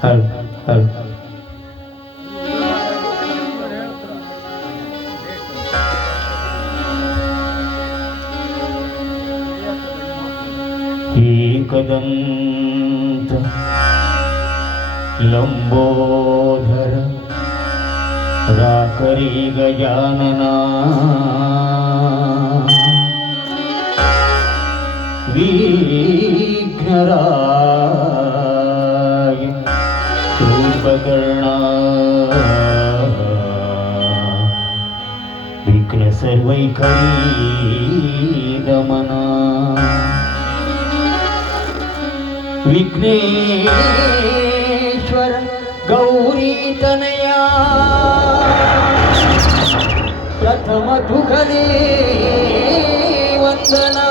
ಹಲ್ ಹಲ್ ಏಕದಂತ ಲಂಬೋಧರ ರಾಕರಿ ಗಜಾನನ ವಿಘ್ನರಾಯ ರೂಪಕರ್ಣ ವಿಘ್ನ ಸರ್ವೈಕರೀ ದಮನ ವಿಘ್ನೇಶ್ವರ ಗೌರಿ ತನಯ ಪ್ರಥಮ ತುಗಲೇ ವಂದನಾ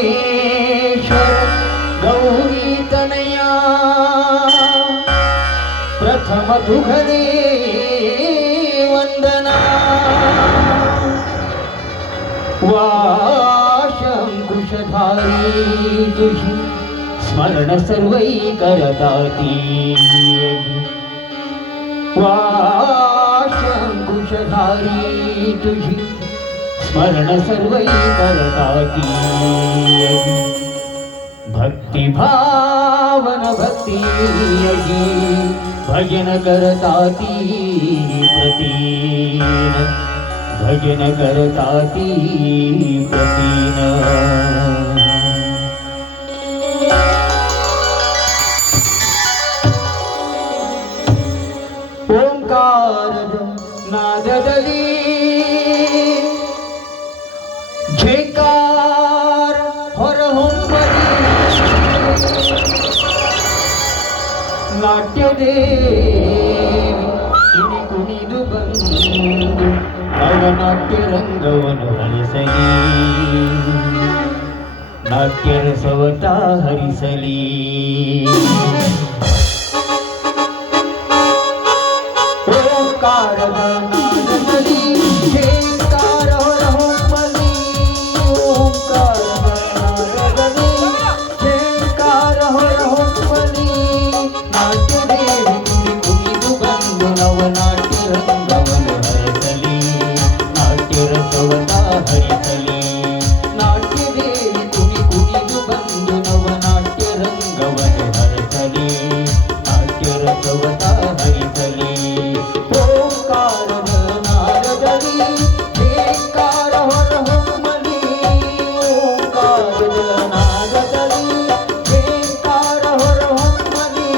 ವಿಘ್ನೇಶ್ವರ ಗೌರಿ ತನಯ ಪ್ರಥಮ ತುಗಲೇ ವಂದನಾ वाशंकुशधारी तुझी स्मरण सर्वैकरताती वाशंकुशधारी तुझी स्मरण सर्वैकरताती भक्ति भावन भक्ति भजन करताती प्रतीन भजन करताती प्रतीन ಓಂಕಾರದ ನಾದದಲ್ಲಿ ಝೇಕಾರ ಹೊರಹೊಮ್ಮಲಿ ನಾಟ್ಯದೇವಿ ಕುಣಿ ಕುಣಿದು ಬಂದು ನಾಟ್ಯ ರಂಗವನ್ನು ಹರಿಸಲಿ ನಾಟ್ಯ ರಸವತ ಹರಿಸಲಿ ಓಂಕಾರದ ನಾದದಲ್ಲಿ ಝೇಂಕಾರ ಹೊರಹೊಮ್ಮಲಿ ಓಂಕಾರದ ನಾದದಲ್ಲಿ ಝೇಂಕಾರ ಹೊರಹೊಮ್ಮಲಿ ನಾಟ್ಯದೇವಿ ಕುಣಿ ಕುಣಿದು ಬಂದು ನವನಾಟ್ಯ ರಂಗವನ್ನು ಹರಿಸಲಿ ರಸವತ ಹರಿಸಲಿ ನಾಟ್ಯದೇವಿ ಕುಣಿ ಕುಣಿದು ಬಂದು ನವನಾಟ್ಯ ರಂಗವನ್ನು ಹರಿಸಲಿ ನಾಟ್ಯ ರಸವತ ಹರಿಸಲಿ ಓಂಕಾರದ ನಾದದಲ್ಲಿ ಝೇಂಕಾರ ಹೊರಹೊಮ್ಮಲಿ ಓಂಕಾರದ ನಾದದಲ್ಲಿ ಝೇಂಕಾರ ಹೊರಹೊಮ್ಮಲಿ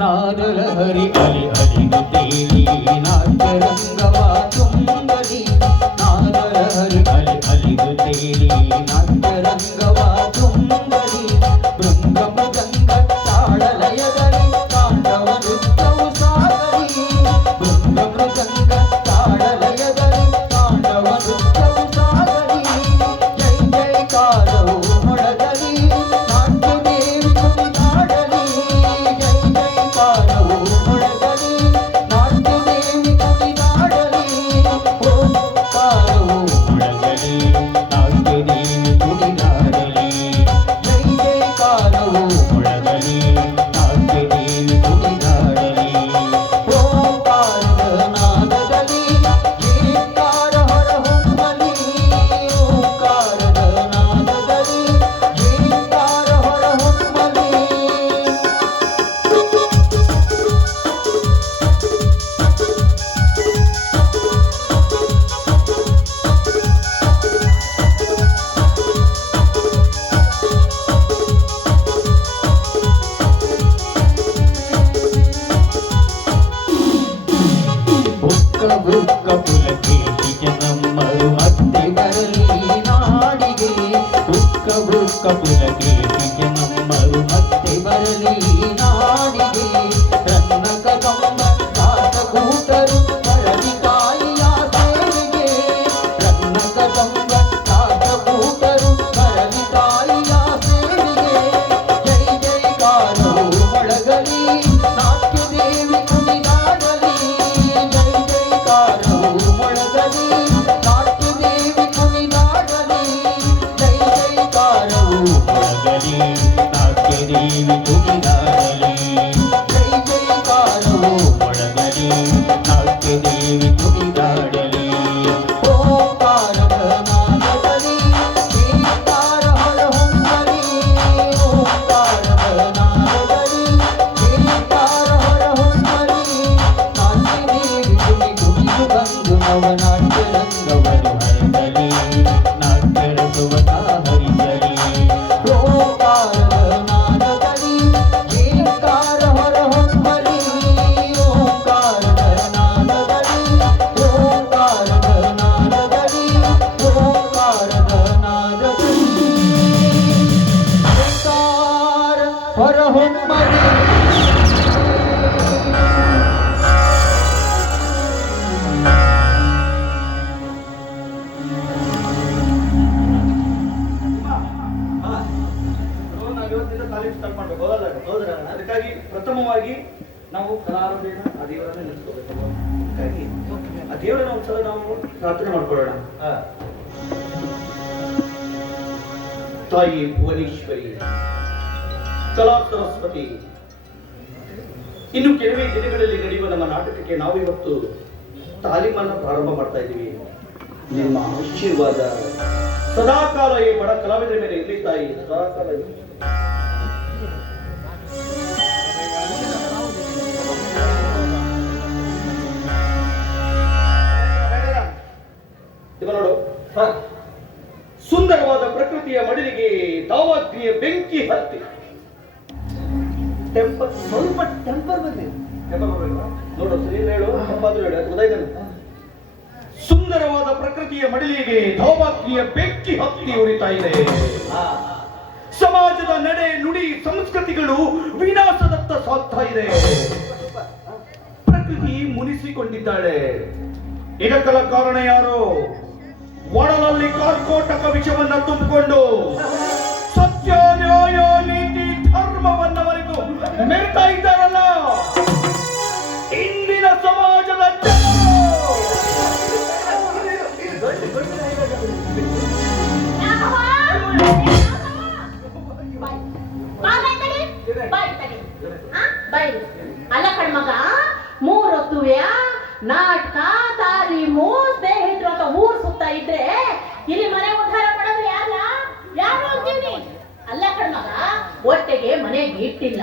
ನಾದಲಹರಿ ಅಲಿ ಅಲಿದು ತೇಲಿ ನಾಟ್ಯ ರಂಗವ ತುಂಬಲಿ ನಾದಲಹರಿ ಅಲಿ ಅಲಿದು ತೇಲಿ ನಾಟ್ಯ ರಂಗವ ತುಂಬಲಿ ಭೃಂಗ ಮೃದಂಗ ತಾಳಲಯದಲ್ಲಿ ತಾಂಡವ ನೃತ್ಯವು ಸಾಗಲಿ ಭೃಂಗ ಮೃದಂಗ ತಾಳಲಯದಲ್ಲಿ ತಾಂಡವ ನೃತ್ಯವು ಸಾಗಲಿ ಜೈ ಜೈಕಾರವು ಮೊಳಗಲಿ ನಾಟ್ಯದೇವಿ ಕುಣಿದಾಡಲಿ ಜೈ ಜೈಕಾರವು ಮೊಳಗಲಿ ನಾಟ್ಯದೇವಿ ಕುಣಿದಾಡಲಿ ಓಂಕಾರವು ಮೊಳಗಲಿ ನಾಟ್ಯದೇವಿ ಕುಣಿದಾಡಲಿ ಜೈ ಜೈಕಾರವು ಮೊಳಗಲಿ ನಾಟ್ಯದೇವಿ ಕುಣಿದಾಡಲಿ ಓಂಕಾರದ ನಾದದಲ್ಲಿ ಝೇಂಕಾರ ಹೊರಹೊಮ್ಮಲಿ ಓಂಕಾರದ ನಾದದಲ್ಲಿ ಝೇಂಕಾರ ಹೊರಹೊಮ್ಮಲಿ ಬುಕ್ಕ ಬುಕ್ಕ ಪುಲಕೇಶಿ ಜನಮ್ಮರು ಮತ್ತೆ ಬರಲಿ ನಾಡಿಗೆ ಬುಕ್ಕ ಬುಕ್ಕ ಪುಲಕೇಶಿ ಜನಮ್ಮರು ಮತ್ತೆ ಬರಲಿ ನಾಡಿಗೆ ರನ್ನ ಕದಂಬ ದಾಸಕೂಟರು ಬರಲಿ ಯಾವ ನಾಟ್ಯ ರಂಗವನ್ನು ಹರಿಸಲಿ, ನಾಟ್ಯ ರಸವನ ಹರಿಸಲಿ. ಓಂಕಾರದ ನಾದದಲ್ಲಿ ಏಕಾರ ಹೊರಹೊಮ್ಮಲಿ, ಓಂಕಾರದ ನಾದದಲ್ಲಿ, ಓಂಕಾರದ ನಾದದಲ್ಲಿ, ಓಂಕಾರದ ನಾದದಲ್ಲಿ ಏಕಾರ ಹೊರಹೊಮ್ಮಲಿ. ಅದಕ್ಕಾಗಿ ಪ್ರಥಮವಾಗಿ ನಾವು ಕಲಾರಂಭೆಯ ಆ ದೇವರನ್ನ ನೆನೆಸ್ಕೋಬೇಕು. ಹಾಗಾಗಿ ಆ ದೇವರನ್ನ ಒಂದ್ಸಲ ನಾವು ಪ್ರಾರ್ಥನೆ ಮಾಡ್ಕೊಳ್ಳೋಣ. ತಾಯಿ ಭುವನೇಶ್ವರಿ, ಕಲಾ ಸರಸ್ವತಿ, ಇನ್ನು ಕೆಲವೇ ದಿನಗಳಲ್ಲಿ ನಡೆಯುವ ನಮ್ಮ ನಾಟಕಕ್ಕೆ ನಾವು ಇವತ್ತು ತಾಲೀಮನ್ನು ಪ್ರಾರಂಭ ಮಾಡ್ತಾ ಇದ್ದೀವಿ. ನಿಮ್ಮ ಆಶೀರ್ವಾದ ಸದಾಕಾಲ ಈ ಬಡ ಕಲಾವಿದರ ಮೇಲೆ ಇರಲಿ ತಾಯಿ, ಸದಾಕಾಲ ಇರಲಿ. ನೋಡು, ಸುಂದರವಾದ ಪ್ರಕೃತಿಯ ಮಡಿಲಿಗೆ ದಾವಾಗ್ನಿಯ ಬೆಂಕಿ ಹತ್ತಿ ಸ್ವಲ್ಪ ಟೆಂಪರ್ ಬಂದಿದೆ. ನೋಡು, ಸರಿ ಹೇಳು, ತಪ್ಪಾದ್ರೂ ಹೇಳು, ಅದು ಗೊತ್ತಾಯ್ತಾನೆ. ಸುಂದರವಾದ ಪ್ರಕೃತಿಯ ಮಡಿಲಿಗೆ ದಾವಾಗ್ನಿಯ ಬೆಂಕಿ ಹತ್ತಿ ಉರಿತಾ ಇದೆ. ಸಮಾಜದ ನಡೆ ನುಡಿ ಸಂಸ್ಕೃತಿಗಳು ವಿನಾಶದತ್ತ ಸಾಗ್ತಾ ಇದೆ. ಪ್ರಕೃತಿ ಮುನಿಸಿಕೊಂಡಿದ್ದಾಳೆ. ಇದಕ್ಕೆಲ್ಲ ಕಾರಣ ಯಾರು? ಒಡಲಲ್ಲಿ ಕಾರ್ಕೋಟಕ ವಿಷವನ್ನ ತುಂಬಿಕೊಂಡು ಸತ್ಯ ನ್ಯಾಯ ನೀತಿ ಧರ್ಮವನ್ನವರೆಗೂ ಮೆರಿತಾ ಇದ್ದಾರಲ್ಲ ಇಂದಿನ ಸಮಾಜದ ಅಲ್ಲ ಕಣ್ಮಗ, ಮೂರೊತ್ತುವೆಯ ನಾಟಕ ತಾಲೀಮು ಸ್ನೇಹಿತರು ಅಂತ ಊರ್ ಸುತ್ತ ಇದ್ರೆ ಇಲ್ಲಿ ಮನೆ ಉದ್ಧಾರ ಮಾಡೋದು ಯಾರು ಅಂತೀವಿ? ಅಲ್ಲ ಕಣ್ಮಗ, ಒಟ್ಟಿಗೆ ಮನೆಗೆ ಇಟ್ಟಿಲ್ಲ,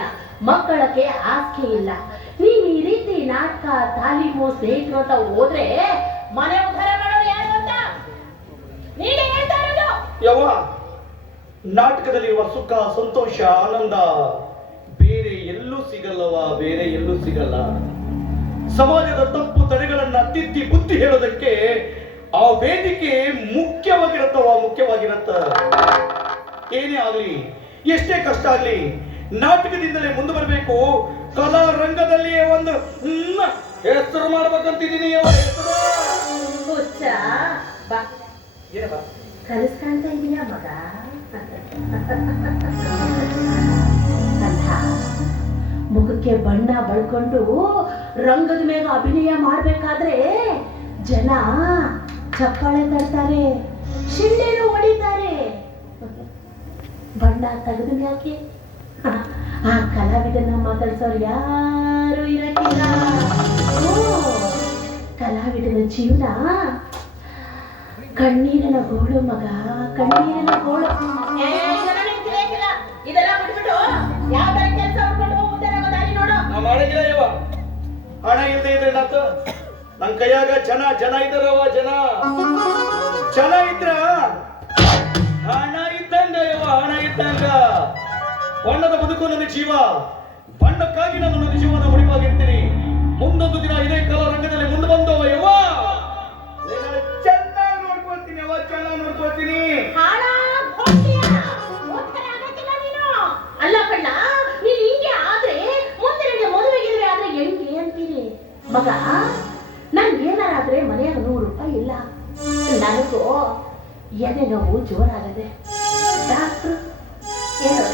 ಮಕ್ಕಳಕ್ಕೆ ಆಸ್ತಿ ಇಲ್ಲ. ನೀನ್ ಈ ರೀತಿ ನಾಟಕ ತಾಲೀಮು ಸ್ನೇಹಿತರು ಅಂತ ಹೋದ್ರೆ ಮನೆ ಉದ್ಧಾರ ಮಾಡೋದು ಯಾರು ಅಂತ ನೀನೇ ಹೇಳ್ತಾ ಇರೋದು. ಯವ್ವ, ನಾಟಕದಲ್ಲಿರುವ ಸುಖ ಸಂತೋಷ ಆನಂದ ಬೇರೆ ಎಲ್ಲೂ ಸಿಗಲ್ಲವ, ಬೇರೆ ಎಲ್ಲೂ ಸಿಗಲ್ಲ. ಸಮಾಜದ ತಪ್ಪು ತಡೆಗಳನ್ನ ತಿದ್ದಿ ಬುದ್ಧಿ ಹೇಳೋದಕ್ಕೆ ಆ ವೇದಿಕೆ ಮುಖ್ಯವಾಗಿರತ್ತ. ಏನೇ ಆಗ್ಲಿ, ಎಷ್ಟೇ ಕಷ್ಟ ಆಗ್ಲಿ, ನಾಟಕದಿಂದಲೇ ಮುಂದೆ ಬರಬೇಕು. ಕಲಾ ರಂಗದಲ್ಲಿ ಒಂದು ಹೆಸರು ಮಾಡ್ಬೇಕಂತಿದ್ದೀನಿ. ಕಲಿಸ್ಕೊಂತ ಇದೀಯ ಮಗ? ಮುಖಕ್ಕೆ ಬಣ್ಣ ಬಳ್ಕೊಂಡು ರಂಗದ ಮೇಲೆ ಅಭಿನಯ ಮಾಡ್ಬೇಕಾದ್ರೆ ಜನ ಚಪ್ಪಾಳೆ ತರ್ತಾರೆ, ಶಿಳ್ಳೆನು ಹೊಡಿತಾರೆ. ಬಣ್ಣ ತೆಗೆದ ಮ್ಯಾಕೆ ಆ ಕಲಾವಿದನ ಮಾತಾಡ್ಸೋರು ಯಾರು ಇರಕ್ಕಿಲ್ಲ. ಕಲಾವಿದನ ಜೀವನ ಕಣ್ಣೀರಿನ ಗೋಳು ಮಗ, ಕಣ್ಣೀರಿನ ಗೋಳು. ಇದೆಲ್ಲ ಬಿಟ್ಬಿಟ್ಟು ಯಾವ ಕೆಲಸ ಮಾಡ್ಕೊಂಡು ಉದ್ದಾರ ದಾರಿ ನೋಡು. ಹಣ ಇಲ್ಲದೆ ಇದ್ರೆ ನನ್ ಕೈಯಾಗ ಜನ ಇದ್ದಾರವ. ಜನ ಇದ್ರ ಹಣ ಇದ್ದಂಗ ಯವ, ಹಣ ಇದ್ದಂಗ. ಬಣ್ಣದ ಬದುಕು ನನ್ನ ಜೀವ, ಬಣ್ಣಕ್ಕಾಗಿ ನಾನು ನನ್ನ ಜೀವನ ಮುಡಿಪಾಗಿರ್ತೀನಿ. ಮುಂದೊಂದು ದಿನ ಇದೇ ಕಲಾ ರಂಗದಲ್ಲಿ ಮುಂದೆ ಬಂದವ ಯವ್ವ, ಚೆನ್ನಾಗಿ ನೋಡ್ಕೊಳ್ತೀನಿ ಯವ್ವ, ಚೆನ್ನಾಗಿ ನೋಡ್ಕೊಳ್ತೀನಿ. ಅಲ್ಲ ಕಣ್ಣ, ನೀನ್ ಹಿಂಗೆ ಆದ್ರೆ ಮುಂದೆ ನನಗೆ ಮದುವೆಗಿದ್ರೆ ಆದ್ರೆ ಹೆಂಗೆ ಅಂತೀನಿ ಮಗ. ನನ್ಗೆ ಏನಾರಾದ್ರೆ ಮನೆಯಾಗ 100 ರೂಪಾಯಿ ಇಲ್ಲ, ನನಗೂ ಎದೆ ನೋವು ಜೋರಾಗದೆ. ಡಾಕ್ಟ್ರು ಏನೋ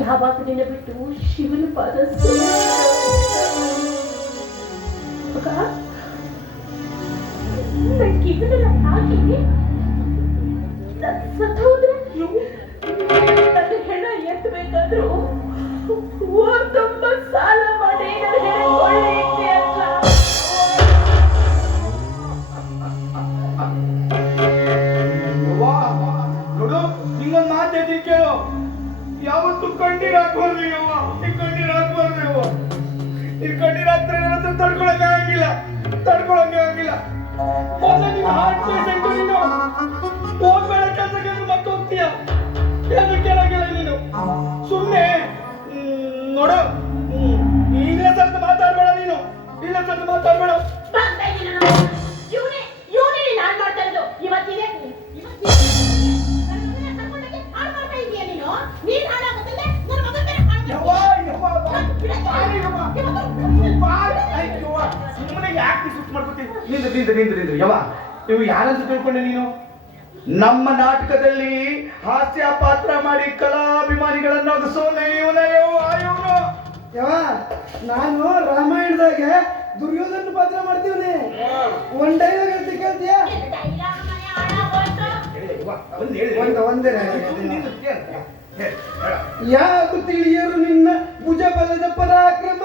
ಯಾವಾಗ ನಿನ್ನ ಬಿಟ್ಟು ಶಿವನ ಪಾದ ಮಗ, ನಂಗೆ ಇದನ್ನೆಲ್ಲ ಹಾಕಿ ಸತ್ತೋದ್ರೆ ನನ್ನ ಹೆಣ ಎತ್ತಬೇಕಾದ್ರು ತುಂಬ ಸಾಲ ಮಾಡಿ ನನ್ನ ಹೆಣ ಕೊಳ್ಳೆ ಇಟ್ಟೆ ಅಲ್ಲ. ನೋಡು, ನಿಂಗೊಂದು ಮಾತು ಹೇಳ್ತೀನಿ ಕೇಳು. ಯಾವತ್ತು ಕಣ್ಣೀರ್ ಹಾಕ್ಬಾರ್ದು ಯವ್ವ, ಕಣ್ಣೀರ್ ಹಾಕ್ಬಾರ್ದು ಯವ್ವ. ಈ ಕಣ್ಣೀರ್ ಹಾಕ್ತಾರೆ ನನ್ನ ಹತ್ರ ತಡ್ಕೊಳಕ್ಕೆ ಆಗಿಲ್ಲ. ಮೊದಲು ನೀನು ಹಾರ್ಟ್ ಪೇಷಂಟ್ ನೀನು ಹೋಗ್ಬೇಡ ಕೆಲಸಕ್ಕೆ ಮತ್ತೆ ಹೋಗ್ತೀಯ ಏನು ಕೇಳಾಗಿಲ್ಲ ನೀನು ಸುಮ್ಮನೆ ನೋಡು ಈಗಲೇ ಸ್ವಲ್ಪ ಮಾತಾಡ್ಬೇಡ ನೀನು ಇಲ್ಲ ಸ್ವಲ್ಪ ಮಾತಾಡ್ಬೇಡ ಸುಮ್ಮನೆ ಯಾಕೆ ಸುಟ್ಟು ಮಾಡ್ಕೊತೀವಿ ನಿಂದ್ರಿ ಯವ ಇವು ಯಾರಂತ ತಿಳ್ಕೊಂಡೆ ನೀನು ನಮ್ಮ ನಾಟಕದಲ್ಲಿ ಹಾಸ್ಯ ಪಾತ್ರ ಮಾಡಿ ಕಲಾಭಿಮಾನಿಗಳನ್ನು ಅಗಸೋನೆ ಇವನು ನಾನು ರಾಮಾಯಣದಾಗ ದುರ್ಯೋಧನ ಪಾತ್ರ ಮಾಡ್ತೀವನಿ ಒಂದ್ ಡೈಲಾಗ್ ಹೇಳ್ತಿ ಕೇಳ್ತೀಯ ಒಂದೇ ಯಾಕು ತಿಳಿಯರು ನಿನ್ನ ಭುಜ ಬಲದ ಪರಾಕ್ರಮ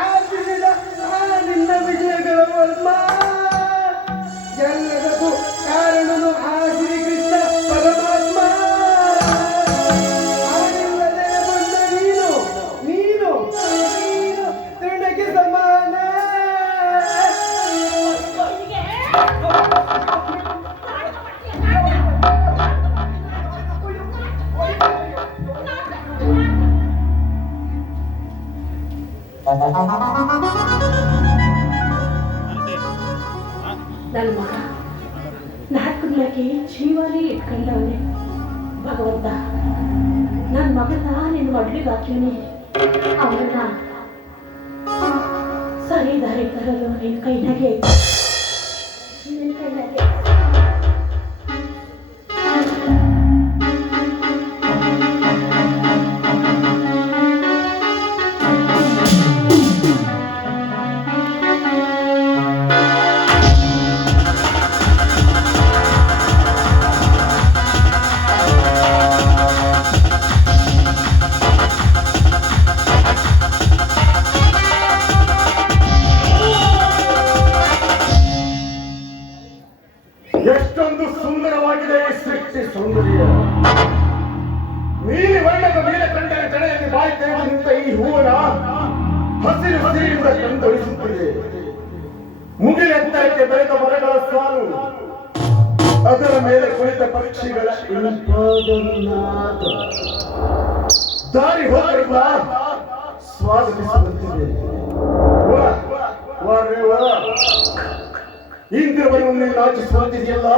ಆದಿಸಿದ ನಿನ್ನ ವಿಜಯಗಳ ವರ್ಮ ಎಲ್ಲದಕ್ಕೂ ಕಾರಣನು ಆ ಶ್ರೀಕೃಷ್ಣ ಪರಮಾತ್ಮ ಅವನಿಲ್ಲದೆ ಬಂದ ನೀನು ತೃಣಕ್ಕೆ ಸಮಾನ ನನ್ನ ಮಗ ನಾಟಕಕ್ಕೆ ಜೀವನೇ ಇಟ್ಕೊಂಡವನೆ ಭಗವಂತ ನನ್ನ ಮಗನ ನಿನ್ನ ಮಡ್ಲಿಗೆ ಹಾಕಿವನಿ ಅವನ್ನ ಸರಿ ದಾರಿ ತರಲು ನಿನ್ನ ಕೈನಾಗೆ ಎಷ್ಟೊಂದು ಸುಂದರವಾಗಿದೆ ಈ ಸೃಷ್ಟಿ ಸೌಂದರ್ಯ ನೀಲಿ ವರ್ಣದ ಮೇಲೆ ಕಂಡರೆ ತಡೆಯಲ್ಲಿ ಬಾಯಿ ತೆರೆದು ನಿಂತ ಈ ಹೂವನ ಹಸಿರಿನಿಂದ ಕಂಗೊಳಿಸುತ್ತಿದೆ ಮುಗಿಲೆತ್ತರಕ್ಕೆ ಬೆಳೆದ ಮರಗಳ ಸಾಲು ಅದರ ಮೇಲೆ ಕುಳಿತ ಪಕ್ಷಿಗಳ ದಾರಿ ಹೋಗಲಿಲ್ಲ ಸ್ವಾಗತಿಸುತ್ತಿದೆ ಇಂದ್ರವನ್ನು ನಾಚಿಸುವಂತಿದೆಯಲ್ಲ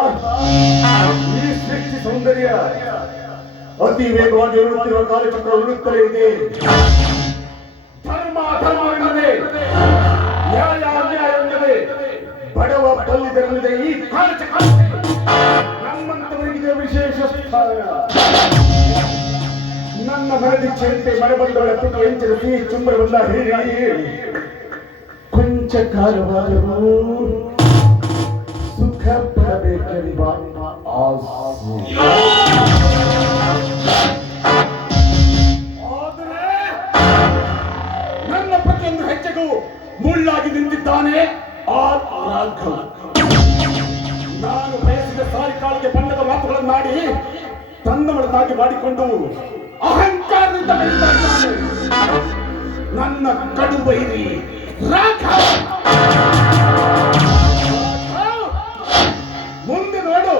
ಈ ಸೃಷ್ಟಿ ಸೌಂದರ್ಯ ಅತಿ ವೇಗವಾಗಿ ಉರುಳುತ್ತಿರುವ ಕಾಲಚಕ್ರ ಉರುಳುತ್ತಲೇ ಇದೆ ಧರ್ಮವೆನ್ನದೆ ನ್ಯಾಯ ಅನ್ಯಾಯವೆನ್ನದೆ ಬಡವ ಬಲ್ಲಿದರೆನ್ನದೆ ಈ ಕಾಲಚಕ್ರ ನಮ್ಮಂತವರಿಗಿದೆ ವಿಶೇಷ ಸ್ಥಾನ ನನ್ನ ಮನದಿಚ್ಛೆಯಂತೆ ಮಳೆ ಬಂದವಳ ತುಟಿ ಎಂಚರಿಸಿ ಚುಂಬರವನ್ನ ಹೇಳಿ ಕೊಂಚ ಕಾಲವಾದರೂ ಸುಖ ಪಡಬೇಕೆಂಬ ಆಸೆ ಆದರೆ ನನ್ನ ಪ್ರತಿಯೊಂದು ಹೆಜ್ಜೆಗೂ ಮುಳ್ಳಾಗಿ ನಿಂತಿದ್ದಾನೆ ಆ ರಾಘವ ನಾನು ಬಯಸಿದ ಸಾರಿ ಕಾಲಿಗೆ ಬಣ್ಣದ ಮಾತುಗಳನ್ನಾಡಿ ತನ್ನವಳನ್ನಾಗಿ ಮಾಡಿಕೊಂಡು ಅಹಂಕಾರದಿಂದ ಬೆಳೆದಿದ್ದಾನೆ ನನ್ನ ಕಡು ಬೈರಿ ರಾಘವ ಮುಂದೆ ನೋಡು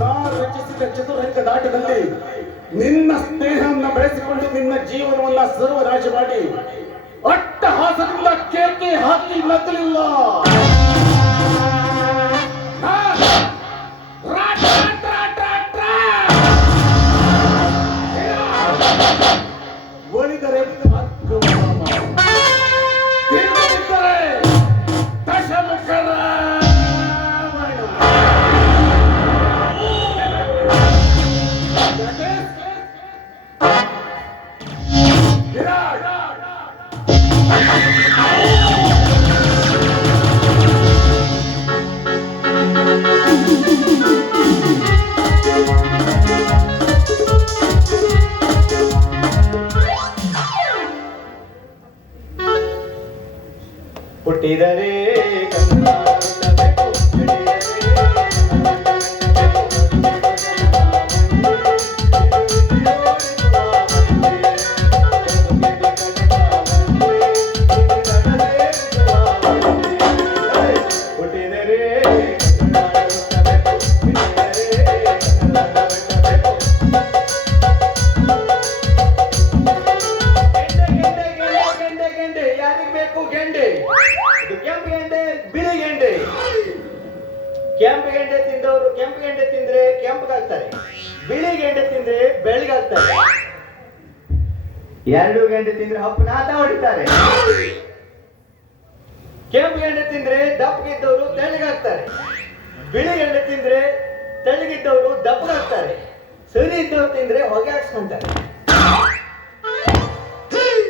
ನಾನು ರಚಿಸಿದ ಚತುರಂಗ ದಾಟದಲ್ಲಿ ನಿನ್ನ ಸ್ನೇಹವನ್ನು ಬೆಳೆಸಿಕೊಂಡು ನಿನ್ನ ಜೀವನವನ್ನ ಸರ್ವನಾಶ ಮಾಡಿ ಅಟ್ಟಹಾಸದಿಂದ ಕೇಕೆ ಹಾಕಿ ನಗಲಿಲ್ಲ ಒಲಿದರೆ ದಶಮುಖರ ಹುಟ್ಟಿದರೆ ಕೆಂಪು ಗೆಂಡೆ ತಿಂದವರು ಕೆಂಪು ಗೆಂಡೆ ತಿಂದ್ರೆ ಕೆಂಪಗಾಗ್ತಾರೆ, ಬಿಳಿ ಗೆಂಡೆ ತಿಂದ್ರೆ ಬೆಳಗಾಗ್ತಾರೆ, ಎರಡು ಗೆಂಡೆ ತಿಂದ್ರೆ ಹಪ್ಪನಾಟ ಹೊಡಿತಾರೆ. ಕೆಂಪು ಗೆಂಡೆ ತಿಂದ್ರೆ ದಪ್ಪಗಿದ್ದವರು ತೆಳ್ಳಗಾಗ್ತಾರೆ, ಬಿಳಿ ಗೆಂಡೆ ತಿಂದ್ರೆ ತೆಳ್ಳಗಿದ್ದವರು ದಪ್ಪಗಾಗ್ತಾರೆ, ಸರಿ ಇದ್ದವ್ರು ತಿಂದ್ರೆ ಹೊಗೆ ಹಾಕ್ಸ್ಕೊಂತಾರೆ.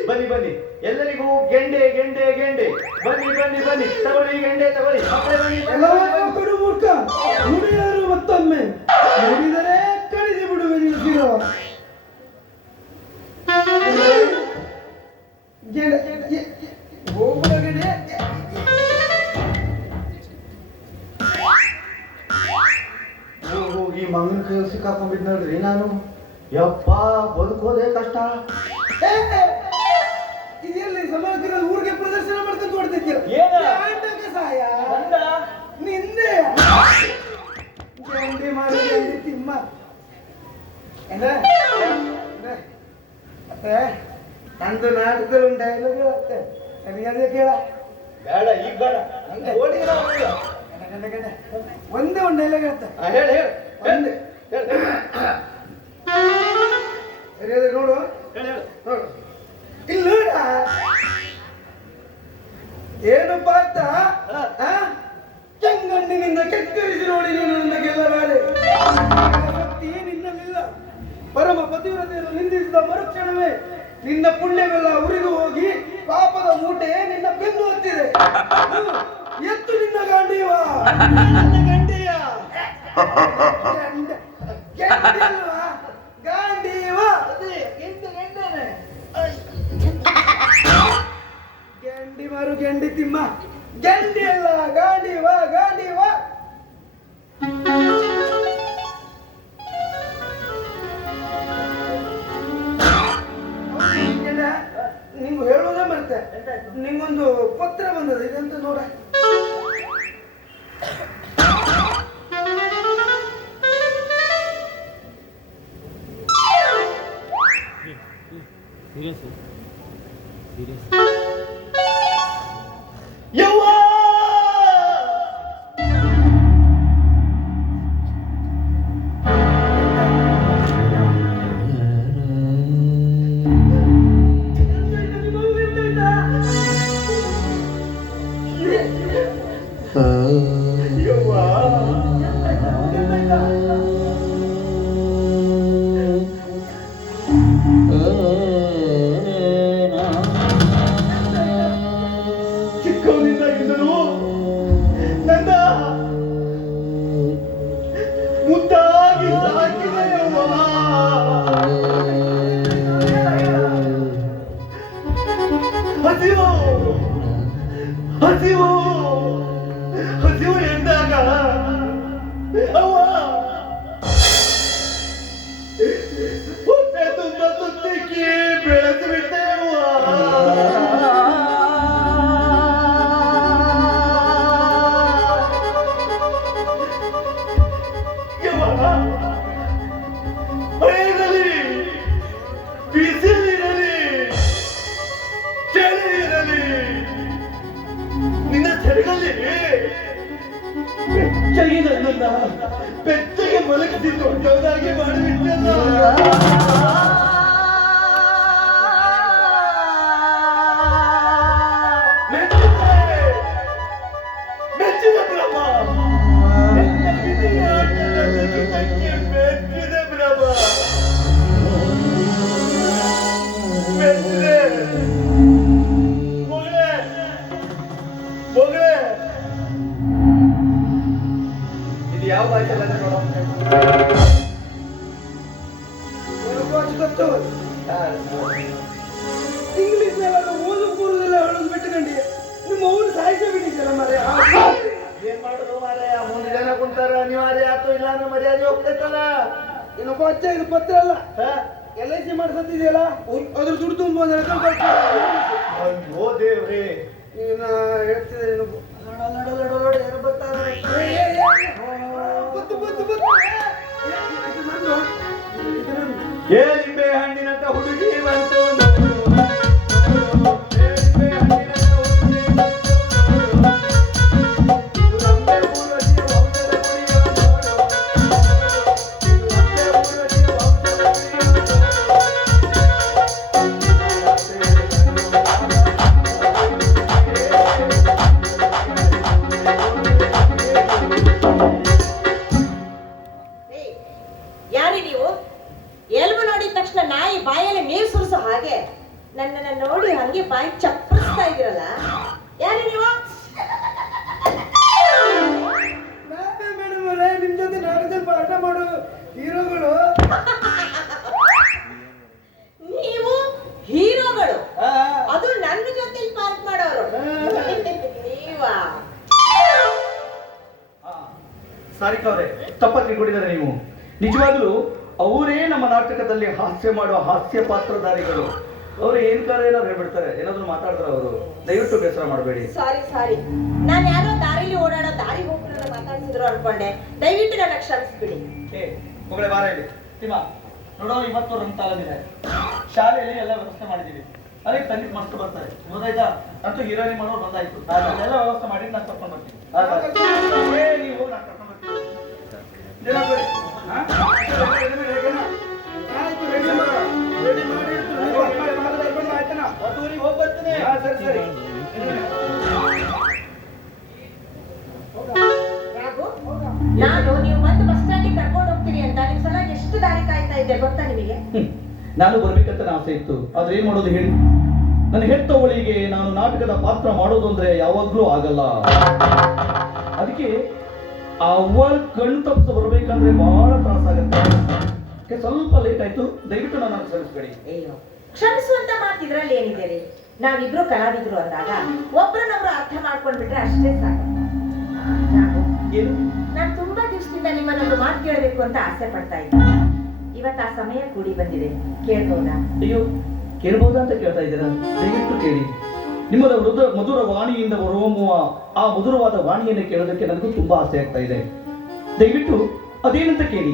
ಬನ್ನಿ ಬನ್ನಿ, ಎಲ್ಲರಿಗೂ ಗೆಂಡೆ ಗೆಂಡೆ ಗೆಂಡೆ, ಬನ್ನಿ ಬನ್ನಿ ಬನ್ನಿ, ತಗೊಳ್ಳಿ ಗೆಂಡೆ ತಗೊಳ್ಳಿ, ಮಕ್ಕಳೇ ಬನ್ನಿ, ಎಲ್ಲವನ್ನೂ ಕೊಡು ಮೂರ್ಖ, ನುಡಿಯಾರು ಮತ್ತೊಮ್ಮೆ ನುಡಿದರೆ ಕಡಿದು ಬಿಡುವೆ ನೀನು ಶಿರೋ. ಹೋಗುವಾಗಲೇ ಹೋಗಿ ಮಗನ ಕೈ ಸಿಕ್ಕಾಕೊಂಡ್ಬಿದ್ ನೋಡ್ರಿ ನಾನು. ಯಪ್ಪ ಬದುಕೋದೇ ಕಷ್ಟ. ಇದೆಲ್ಲಿ ಸಮಾಜದ ಊರಿಗೆ ಪ್ರದರ್ಶನ ಮಾಡ್ಕೊಂಡು ಹೊಡ್ತಿದ್ದೀರ ಏನ? ಸಹಾಯ ನಿಂದೆ ಗಂಡಿ ಮಾಡಿ ಗಂಡಿ ತಿಮ್ಮ ಏನ ಮತ್ತೆ ನಂದು ನಾಟಕದಲ್ಲಿ ಒಂದು ಡೈಲಾಗ್ ಹೇಳುತ್ತೆ, ಸರಿಯಾದ ಕೇಳ. ಬೇಡ ಈಗ ಬೇಡ, ಓಡಿರ ಒಂದೇ ಒಂದು ಡೈಲಾಗ್ ಹೇಳುತ್ತೆ, ಹೇಳಿ ಹೇಳಿ ಒಂದೇ ಸರಿಯಾದ ನೋಡು ನೋಡು ಇಲ್ಲಿ ನೋಡ ಏನಪ್ಪ ಅಂತ ಕೆಂಗಣ್ಣಿನಿಂದ ಕೆಕ್ಕರಿಸಿ ನೋಡಿ ನೀನು ನನ್ನ ಗೆಲ್ಲಲಾರೆ. ಶಕ್ತಿ ನಿನ್ನಲ್ಲಿಲ್ಲ. ಪರಮ ಪತಿವ್ರತೆಯನ್ನು ನಿಂದಿಸಿದ ಮರುಕ್ಷಣವೇ ನಿನ್ನ ಪುಣ್ಯವೆಲ್ಲ ಉರಿದು ಹೋಗಿ ಪಾಪದ ಮೂಟೆ ನಿನ್ನ ಬೆನ್ನು ಹತ್ತಿದೆ. ಎತ್ತು ನಿನ್ನ ಗಾಂಡೀವ, ನನ್ನ ಗಂಡಿಯ ಗೆಂಡಿಲ್ವಾ ಗಾಂಡೀವ, ಅದೇ ಗೆಂಡೇನೆ. ಗೆಂಡಿ ಮಾರು ಗೆಂಡಿ ತಿಮ್ಮ, ಗೆಂಡಿ ಅಲ್ಲ ಗಾಂಡೀವ ಗಾಂಡೀವ. ನಿಂಗು ಹೇಳೋದೇ ಮತ್ತೆ ನಿಂಗೊಂದು ಪತ್ರ ಬಂದದ, ಇದೆಂತ ನೋಡ. ಯವ್ವಾ ಚಿಕ್ಕವನಿಂದಾಗಿದ್ದರು ನನ್ನ ಮುದ್ದಾಗಿ ಸಾಕಿದೆಯವ್ವ. ಹಸಿವು ಹಸಿವು ಹಸಿವು ಎಂದಾಗ ಅವ್ವ ಹೊಟ್ಟೆ ತುಂಬ ತುತ್ತಿಕ್ಕಿ ಬೆಳೆದು ಬಿಟ್ಟೆ ಅವ್ವ. ಮಳೆಯಿರಲಿ, ಬಿಸಿಲಿರಲಿ, ಚಳಿ ಇರಲಿ, ನಿನ್ನ ಸೆರಗಲ್ಲಿ ಬೆಚ್ಚಗೆ ನನ್ನನ್ನ ಬೆಚ್ಚಗೆ ಮಲಗಿಸಿ ದೊಡ್ಡವನಾಗಿ ಮಾಡಿಬಿಟ್ಟಲ್ಲ. ಮೆಚ್ಚಿದೆ ಬ್ರಹ್ಮ, ನನ್ನ ವಿಧಿಯಾಟದಲ್ಲಿ ತಕ್ಕೆ ಮೆಚ್ಚಿದೆ ಬ್ರಹ್ಮ, ಮೆಚ್ಚಿದೆ. ಮಗಳೇ ಮಗಳೇ, ಇದು ಯಾವ ಭಾಷೆ ಅಲ್ಲ ನೋಡೋ? ಗೊತ್ತು ಇಂಗ್ಲಿಷ್ ಓದು ಕೂರುದೆಲ್ಲ ಹೇಳೋದು ಬಿಟ್ಟುಕೊಂಡಿ ನಿಮ್ಮ ಊರು ಸಾಹಿತ್ಯ ಬಿಟ್ಟಿದ್ದಲ್ಲ ಮರೆ. ಏನ್ ಮಾಡುದು ಮಾರಾಯ, 3 ಜನ ಕುಂತಾರ, ಅನಿವಾರ್ಯ ಆತು, ಇಲ್ಲ ಅಂದ್ರೆ ಮರ್ಯಾದೆ ಹೋಗ್ತೈತಲ್ಲ. ಇನ್ನು ಕೊಚ್ಚ ಇದು ಪತ್ರ ಅಲ್ಲ, LIC ಮಾಡ್ಸತ್ತಿದೆಯಲ್ಲ ಅದ್ರ ದುಡ್ಡು ತುಂಬ ಅಯ್ಯೋ ದೇವ್ರಿ, ನೀನು ಹೇಳ್ತಿದ್ದೆ ನೀನು ಯಾರು ಬರ್ತಾರೆ. ಇದು ನಂದು, ಇದು ನಂದು. ಏ ಲಿಂಬೆ ಹಣ್ಣಿನಂತ ಹುಡುಗಿ ಬಂತು, ಹಾಗೆ ನನ್ನನ್ನ ನೋಡಿ ಹಂಗೆ ಬಾಯಿ ಚಪ್ಪರಿಸ್ತಾ ಇದ್ದೀರಲ್ಲ, ಯಾರು ನೀವು? ನಾವೇ ಮೇಡಮ್ ಅವರೇ, ನಿಮ್ ಜೊತೆ ನಾಟಕದಲ್ಲಿ ಪಾಠ ಮಾಡೋ ಹೀರೋಗಳು. ನೀವು ಹೀರೋಗಳು, ಆ, ಅದು ನನ್ನ ಜೊತೆ ಪಾಠ ಮಾಡೋರು. ನೀವಾ? ಸಾರಿಕಾ ಅವರೇ, ತಪ್ಪ ತಿಳ್ಕೊಂಡಿದ್ದಾರೆ ನೀವು. ನಿಜವಾಗ್ಲೂ ಅವರೇ ನಮ್ಮ ನಾಟಕದಲ್ಲಿ ಹಾಸ್ಯ ಮಾಡುವ ಹಾಸ್ಯ ಪಾತ್ರಧಾರಿಗಳು. ಅವ್ರು ಏನಾದ್ರು ಹೇಳ್ಬಿಡ್ತಾರೆ, ಏನಾದ್ರು ಮಾತಾಡ್ತಾರೆ ಅವರು. ದಯವಿಟ್ಟು ಬೇಸರ ಮಾಡಬೇಡಿ. ಸಾರಿ, ನಾನು ಯಾರೋ ದಾರಿಲಿ ಓಡಾಡೋ ದಾರಿ ಹೋಗ್ಬಿಟ್ಟು ಮಾತಾಡ್ಸಿದ್ರು ಅನ್ಕೊಂಡೆ. ದಯವಿಟ್ಟು ನನ್ನ ಕ್ಷಮಿಸ್ಬಿಡಿ. ಒಬ್ಬಳೆ ಬಾರ ಇಲ್ಲಿ ತಿಮ್ಮ ನೋಡೋ, ಇವತ್ತು ರಂಗತಾಲದಿದೆ, ಶಾಲೆಯಲ್ಲಿ ಎಲ್ಲ ವ್ಯವಸ್ಥೆ ಮಾಡಿದ್ದೀವಿ. ಅದಕ್ಕೆ ಸಂಗೀತ ಮಾಸ್ಟರ್ ಬರ್ತಾರೆ, ಗೊತ್ತಾಯ್ತಾ? ಅಂತೂ ಹೀರೋಯಿನ್ ಮಾಡೋರು ಬಂದಾಯ್ತು. ಎಲ್ಲ ವ್ಯವಸ್ಥೆ ಮಾಡಿ ನಾನು ಕರ್ಕೊಂಡು ಬರ್ತೀನಿ. ನೀವು ಹೋಗಿ ನಾನು ಕರ್ಕೊಂಡು ಬರ್ತೀನಿ. ಆಯ್ತು, ರೆಡಿ ಮಾಡಿ ಆಯ್ತನಾ? ಊರಿಗೆ ಹೋಗಿ ಬರ್ತೀನಿ. ಸರಿ. ರಾಘು, ನಾನು ನೀವು ಮತ್ತೆ ಬಸ್ ಸ್ಟ್ಯಾಂಡಿಗೆ ಕರ್ಕೊಂಡು ಹೋಗ್ತೀನಿ ಅಂತ ನಿಮ್ ಸಲ ಎಷ್ಟು ದಾರಿ ಕಾಯ್ತಾ ಇದ್ದೆ ಗೊತ್ತಾ ನಿಮಗೆ? ನಾನು ಬರ್ಬೇಕಂತ ಆಸೆ ಇತ್ತು, ಆದ್ರೆ ಏನ್ ಮಾಡೋದು ಹೇಳಿ? ನನ್ನ ಹೆತ್ತವಳಿಗೆ ನಾನು ನಾಟಕದ ಪಾತ್ರ ಮಾಡೋದು ಅಂದ್ರೆ ಯಾವಾಗ್ಲೂ ಆಗಲ್ಲ. ಅದಕ್ಕೆ ಅವಳ ಕಣ್ಣು ತಪ್ಪಿಸ ಬರ್ಬೇಕಂದ್ರೆ ಬಹಳ ತ್ರಾಸಾಗತ್ತೆ. ಸ್ವಲ್ಪ ಲೇಟ್ ಆಯ್ತು, ದಯವಿಟ್ಟು ನನ್ನ ಕ್ಷಮಿಸ್ಬೇಡಿ. ಅಯ್ಯೋ, ಕ್ಷಮಿಸುವಂತ ಮಾತಿದ್ರಲ್ಲಿ ಏನಿದೆ ರೀ? ನಾವಿಬ್ರು ಕಲಾವಿದ್ರು ಅಂದಾಗ ಒಬ್ರನ್ನೊಬ್ರು ಅರ್ಥ ಮಾಡ್ಕೊಂಡ್ಬಿಟ್ರೆ ಅಷ್ಟೇ ಸಾಕು. ರಾಘು, ಏನು? ನಾನು ತುಂಬಾ ದಿವಸದಿಂದ ನಿಮ್ಮನ್ನೊಂದು ಮಾತು ಕೇಳಬೇಕು ಅಂತ ಆಸೆ ಪಡ್ತಾ ಇದ್ದೆ. ಇವತ್ತು ಆ ಸಮಯ ಕೂಡಿ ಬಂದಿದೆ, ಕೇಳ್ಬೋದಾ? ಅಯ್ಯೋ, ಕೇಳ್ಬೋದಾ ಅಂತ ಕೇಳ್ತಾ ಇದ್ದೀರಾ? ದಯವಿಟ್ಟು ಕೇಳಿ. ನಿಮ್ಮದ ಮಧುರ ವಾಣಿಯಿಂದ ಹೊರಹೊಮ್ಮುವ ಆ ಮಧುರವಾದ ವಾಣಿಯನ್ನು ಕೇಳೋದಕ್ಕೆ ನನಗೂ ತುಂಬಾ ಆಸೆ ಆಗ್ತಾ ಇದೆ. ದಯವಿಟ್ಟು ಅದೇನಂತ ಕೇಳಿ.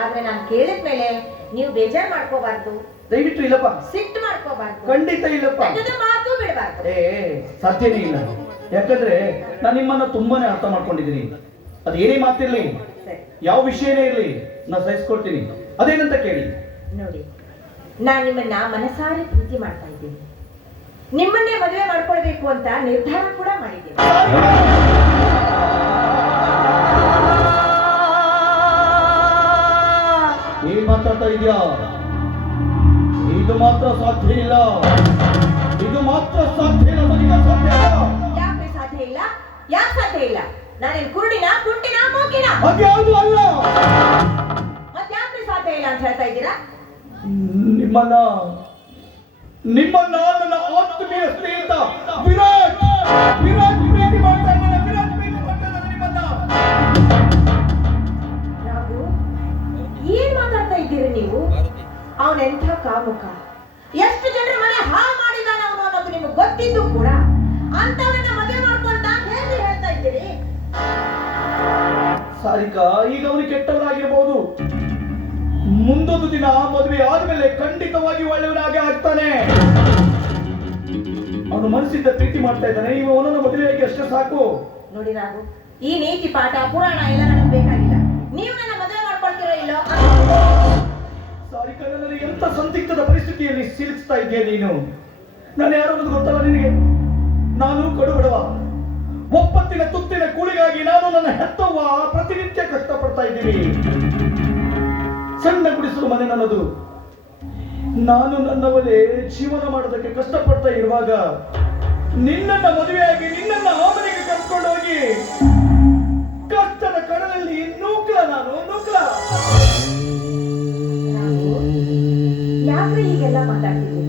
ಆದ್ರೆ ನಾನು ಕೇಳಿದ್ಮೇಲೆ ನೀವು ಬೇಜಾರ್ ಮಾಡ್ಕೋಬಾರ್ದು, ದಯವಿಟ್ಟು ಇಲ್ಲಪ್ಪ, ಸಿಟ್ಟು ಮಾಡ್ಕೋಬಾರ್ದು, ಖಂಡಿತ ಇಲ್ಲಪ್ಪ. ನನ್ನದು ಮಾತು ಬಿಡಬಾರ್ದು. ಸಾಧ್ಯನೇ ಇಲ್ಲ. ಯಾಕಂದ್ರೆ ನಾನು ನಿಮ್ಮನ್ನ ತುಂಬಾನೇ ಅರ್ಥ ಮಾಡ್ಕೊಂಡಿದ್ದೀನಿ. ಅದು ಏನೇ ಮಾತಿರ್ಲಿ, ಸರಿ, ಯಾವ ವಿಷಯನೇ ಇರ್ಲಿ, ನಾನು ಸಹಿಸ್ಕೊಳ್ತೀನಿ. ಅದೇನಂತ ಕೇಳಿ. ನೋಡಿ, ನಾನು ನಿಮ್ಮನ್ನ ಮನಸಾರೆ ಪ್ರೀತಿ ಮಾಡ್ತಾ ಇದ್ದೀನಿ. ನಿಮ್ಮನ್ನೇ ಮದುವೆ ಮಾಡ್ಕೊಳ್ಬೇಕು ಅಂತ ನಿರ್ಧಾರ ಕೂಡ ಮಾಡಿದ್ದೀನಿ. ಏನ್ ಮಾತಾಡ್ತಾ ಇದೆಯಾ? ಇದು ಮಾತ್ರ ಸಾಧ್ಯ ಇಲ್ಲ, ಇದು ಮಾತ್ರ ಸಾಧ್ಯ ಇಲ್ಲ, ನನಗೆ ಸಾಧ್ಯ ಇಲ್ಲ. ಯಾಕೆ ಸಾಧ್ಯ ಇಲ್ಲ? ಯಾಕೆ ಸಾಧ್ಯ ಇಲ್ಲ? ನಾನೇನ್ ಕುರುಡಿನ, ಕುಂಟಿನ, ಮೂಕಿನ? ಅದ್ಯಾವುದು ಅಲ್ಲ. ಮತ್ಯಾಕೆ ಸಾಧ್ಯ ಇಲ್ಲ ಅಂತ ಹೇಳ್ತಾ ಇದ್ದೀರಾ? ನಿಮ್ಮನ್ನ ನನ್ನ ಆತ್ಮೀಯ ಸ್ನೇಹಿತ ವಿರಾಟ್ ಪ್ರೀತಿ ಮಾಡ್ತಾ ಇದ್ದಾನೆ. ವಿರಾಟ್ ಪ್ರೀತಿ ಮಾಡ್ತಾ ಇದ್ದಾನೆ ನಿಮ್ಮನ್ನ. ರಾಘು, ಏನ್ ಮಾತಾಡ್ತಾ ಇದ್ದೀರಿ ನೀವು? ಅವನೆಂಥ ಕಾಮುಕ, ಎಷ್ಟು ಜನರ ಮನೆ ಹಾಳು ಮಾಡಿದಾನ ಅವನು ಅನ್ನೋದು ನಿಮ್ಗೆ ಗೊತ್ತಿದ್ದು ಕೂಡ ಅಂತವನನ್ನ ಮದುವೆ ಮಾಡ್ಕೊಂತ ಹೇಗೆ ಹೇಳ್ತಾ ಇದ್ದೀರಿ? ಸಾರಿಕಾ, ಈಗ ಅವನು ಕೆಟ್ಟವನಾಗಿರ್ಬೋದು, ಮುಂದೊಂದು ದಿನ ಮದುವೆ ಆದ್ಮೇಲೆ ಖಂಡಿತವಾಗಿ ಒಳ್ಳೆಯವನಾಗೆ ಆಗ್ತಾನೆ. ಅವನು ಮನಸ್ಸಿಂದ ಪ್ರೀತಿ ಮಾಡ್ತಾ ಇದ್ದಾನೆ. ನೀವು ಅವನನ್ನು ಮದುವೆಯಾಗಿ ಅಷ್ಟೇ ಸಾಕು. ನೋಡಿ ರಾಘು, ಈ ನೀತಿ ಪಾಠ ಪುರಾಣ ಎಲ್ಲ ನನಗೆ ಬೇಕಾಗಿಲ್ಲ. ನೀವು ನನ್ನ ಮದುವೆ ಮಾಡ್ಕೊಳ್ತೀರೋ ಇಲ್ಲೋ? ಸಾರಿಕಾ, ನನಗೆ ಎಂತ ಸಂದಿಗ್ಧದ ಪರಿಸ್ಥಿತಿಯಲ್ಲಿ ಸಿಲುಕಿಸ್ತಾ ಇದೆಯಾ ನೀನು? ನಾನು ಯಾರು ಅನ್ನೋದು ಗೊತ್ತಲ್ಲ ನಿನಗೆ? ನಾನು ಕಡುಬಡವ, ಒಪ್ಪತ್ತಿನ ತುತ್ತಿನ ಕೂಳಿಗಾಗಿ ನಾನು ನನ್ನ ಹೆತ್ತವ್ವ ಪ್ರತಿನಿತ್ಯ ಕಷ್ಟಪಡ್ತಾ ಇದ್ದೀನಿ. ಸಣ್ಣ ಗುಡಿಸಲು ಮನೆ ನನ್ನದು. ನಾನು ನನ್ನವರೇ ಜೀವನ ಮಾಡೋದಕ್ಕೆ ಕಷ್ಟಪಡ್ತಾ ಇರುವಾಗ ನಿನ್ನನ್ನ ಮದುವೆಯಾಗಿ ನಿನ್ನನ್ನ ಆ ಮನೆಗೆ ಕರ್ಕೊಂಡು ಹೋಗಿ ಕಷ್ಟದ ಕಡಲಲ್ಲಿ ನಾನು ನೂಕ್ಲ. ಯಾಕೆ ಹೀಗೆಲ್ಲ ಮಾತಾಡ್ತಿದ್ದೀರಿ?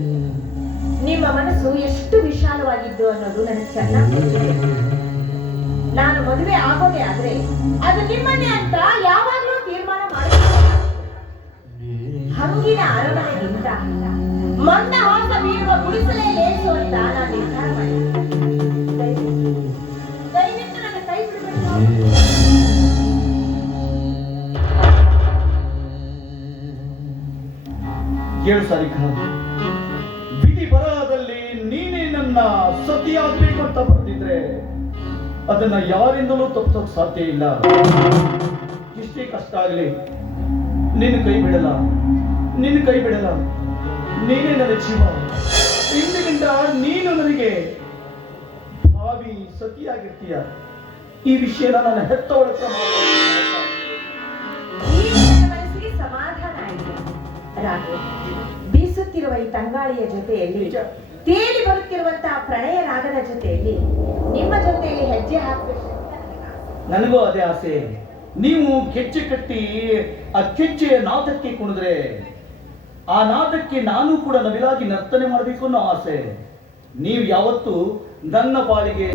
ನಿಮ್ಮ ಮನಸ್ಸು ಎಷ್ಟು ವಿಶಾಲವಾಗಿದ್ದು ಅನ್ನೋದು ನನಗೆ ಚೆನ್ನಾಗಿ ಗೊತ್ತಿದೆ. ನಾನು ಮದುವೆ ಆಗೋದೇ ಆದ್ರೆ ಅದು ನಿಮ್ಮನ್ನೇ ಅಂತ ಯಾವಾಗ್ಲೂ ತೀರ್ಮಾನ ಮಾಡಿದ್ದೀನಿ. ಹಂಗಿನ ಅರಮನೆಗಿಂತ ಮಂದಹಾಸ ಬೀರುವ ಗುಡಿಸಲೇ ಲೇಸು ಅಂತ ನಾನು ನಿರ್ಧಾರ ಮಾಡಿದ್ದೀನಿ. ದಯವಿಟ್ಟು ನನ್ನ ಕೈ ಬಿಡಬೇಕು. ಏಳು ಸಾರಿಕಾ, ವಿಧಿ ಬರಹದಲ್ಲಿ ನೀನೇ ನನ್ನ ಸತಿಯಾಗಬೇಕು ಅಂತ ಬರ್ತಿದ್ರೆ ಅದನ್ನ ಯಾರಿಂದಲೂ ತಪ್ಪಿಸೋಕ್ ಸಾಧ್ಯ ಇಲ್ಲ. ಎಷ್ಟೇ ಕಷ್ಟ ಆಗಲಿ ನಿನ್ನ ಕೈ ಬಿಡಲ್ಲ, ನೀನೇ ನನ್ನ ಜೀವ. ಇಂದಿನಿಂದ ನೀನು ನನಗೆ ಭಾವಿ ಸತಿಯಾಗಿರ್ತೀಯ. ಈ ವಿಷಯನ ನನ್ನ ಹೆತ್ತವಳ ಈ ನನ್ನ ಮನಸ್ಸಿಗೆ ಸಮಾಧಾನ ಆಯಿತು. ರಾಘು, ಬೀಸುತ್ತಿರುವ ಕುಣಿಯುತ್ತಿರುವ ಈ ತಂಗಾಳಿಯ ಜೊತೆಯಲ್ಲಿ ನಿಜ. ತೇಲಿ ಬರುತ್ತಿರುವಂತಹ ಪ್ರಣಯ ರಾಗದ ಜೊತೆಯಲ್ಲಿ ನಿಮ್ಮ ಜೊತೆಯಲ್ಲಿ ಹೆಜ್ಜೆ ಹಾಕಬೇಕು ಅಂತ ನನಗೆ ಆಸೆ. ನನಗೂ ಅದೇ ಆಸೆ. ನೀವು ಗೆಜ್ಜೆ ಕಟ್ಟಿ ಆ ಗೆಜ್ಜೆಯ ನಾದಕ್ಕೆ ಕುಣಿದ್ರೆ ಆ ನಾದಕ್ಕೆ ನಾನು ಕೂಡ ನವಿಲಾಗಿ ನರ್ತನೆ ಮಾಡಬೇಕು ಅನ್ನೋ ಆಸೆ. ನೀವು ಯಾವತ್ತು ನನ್ನ ಪಾಲಿಗೆ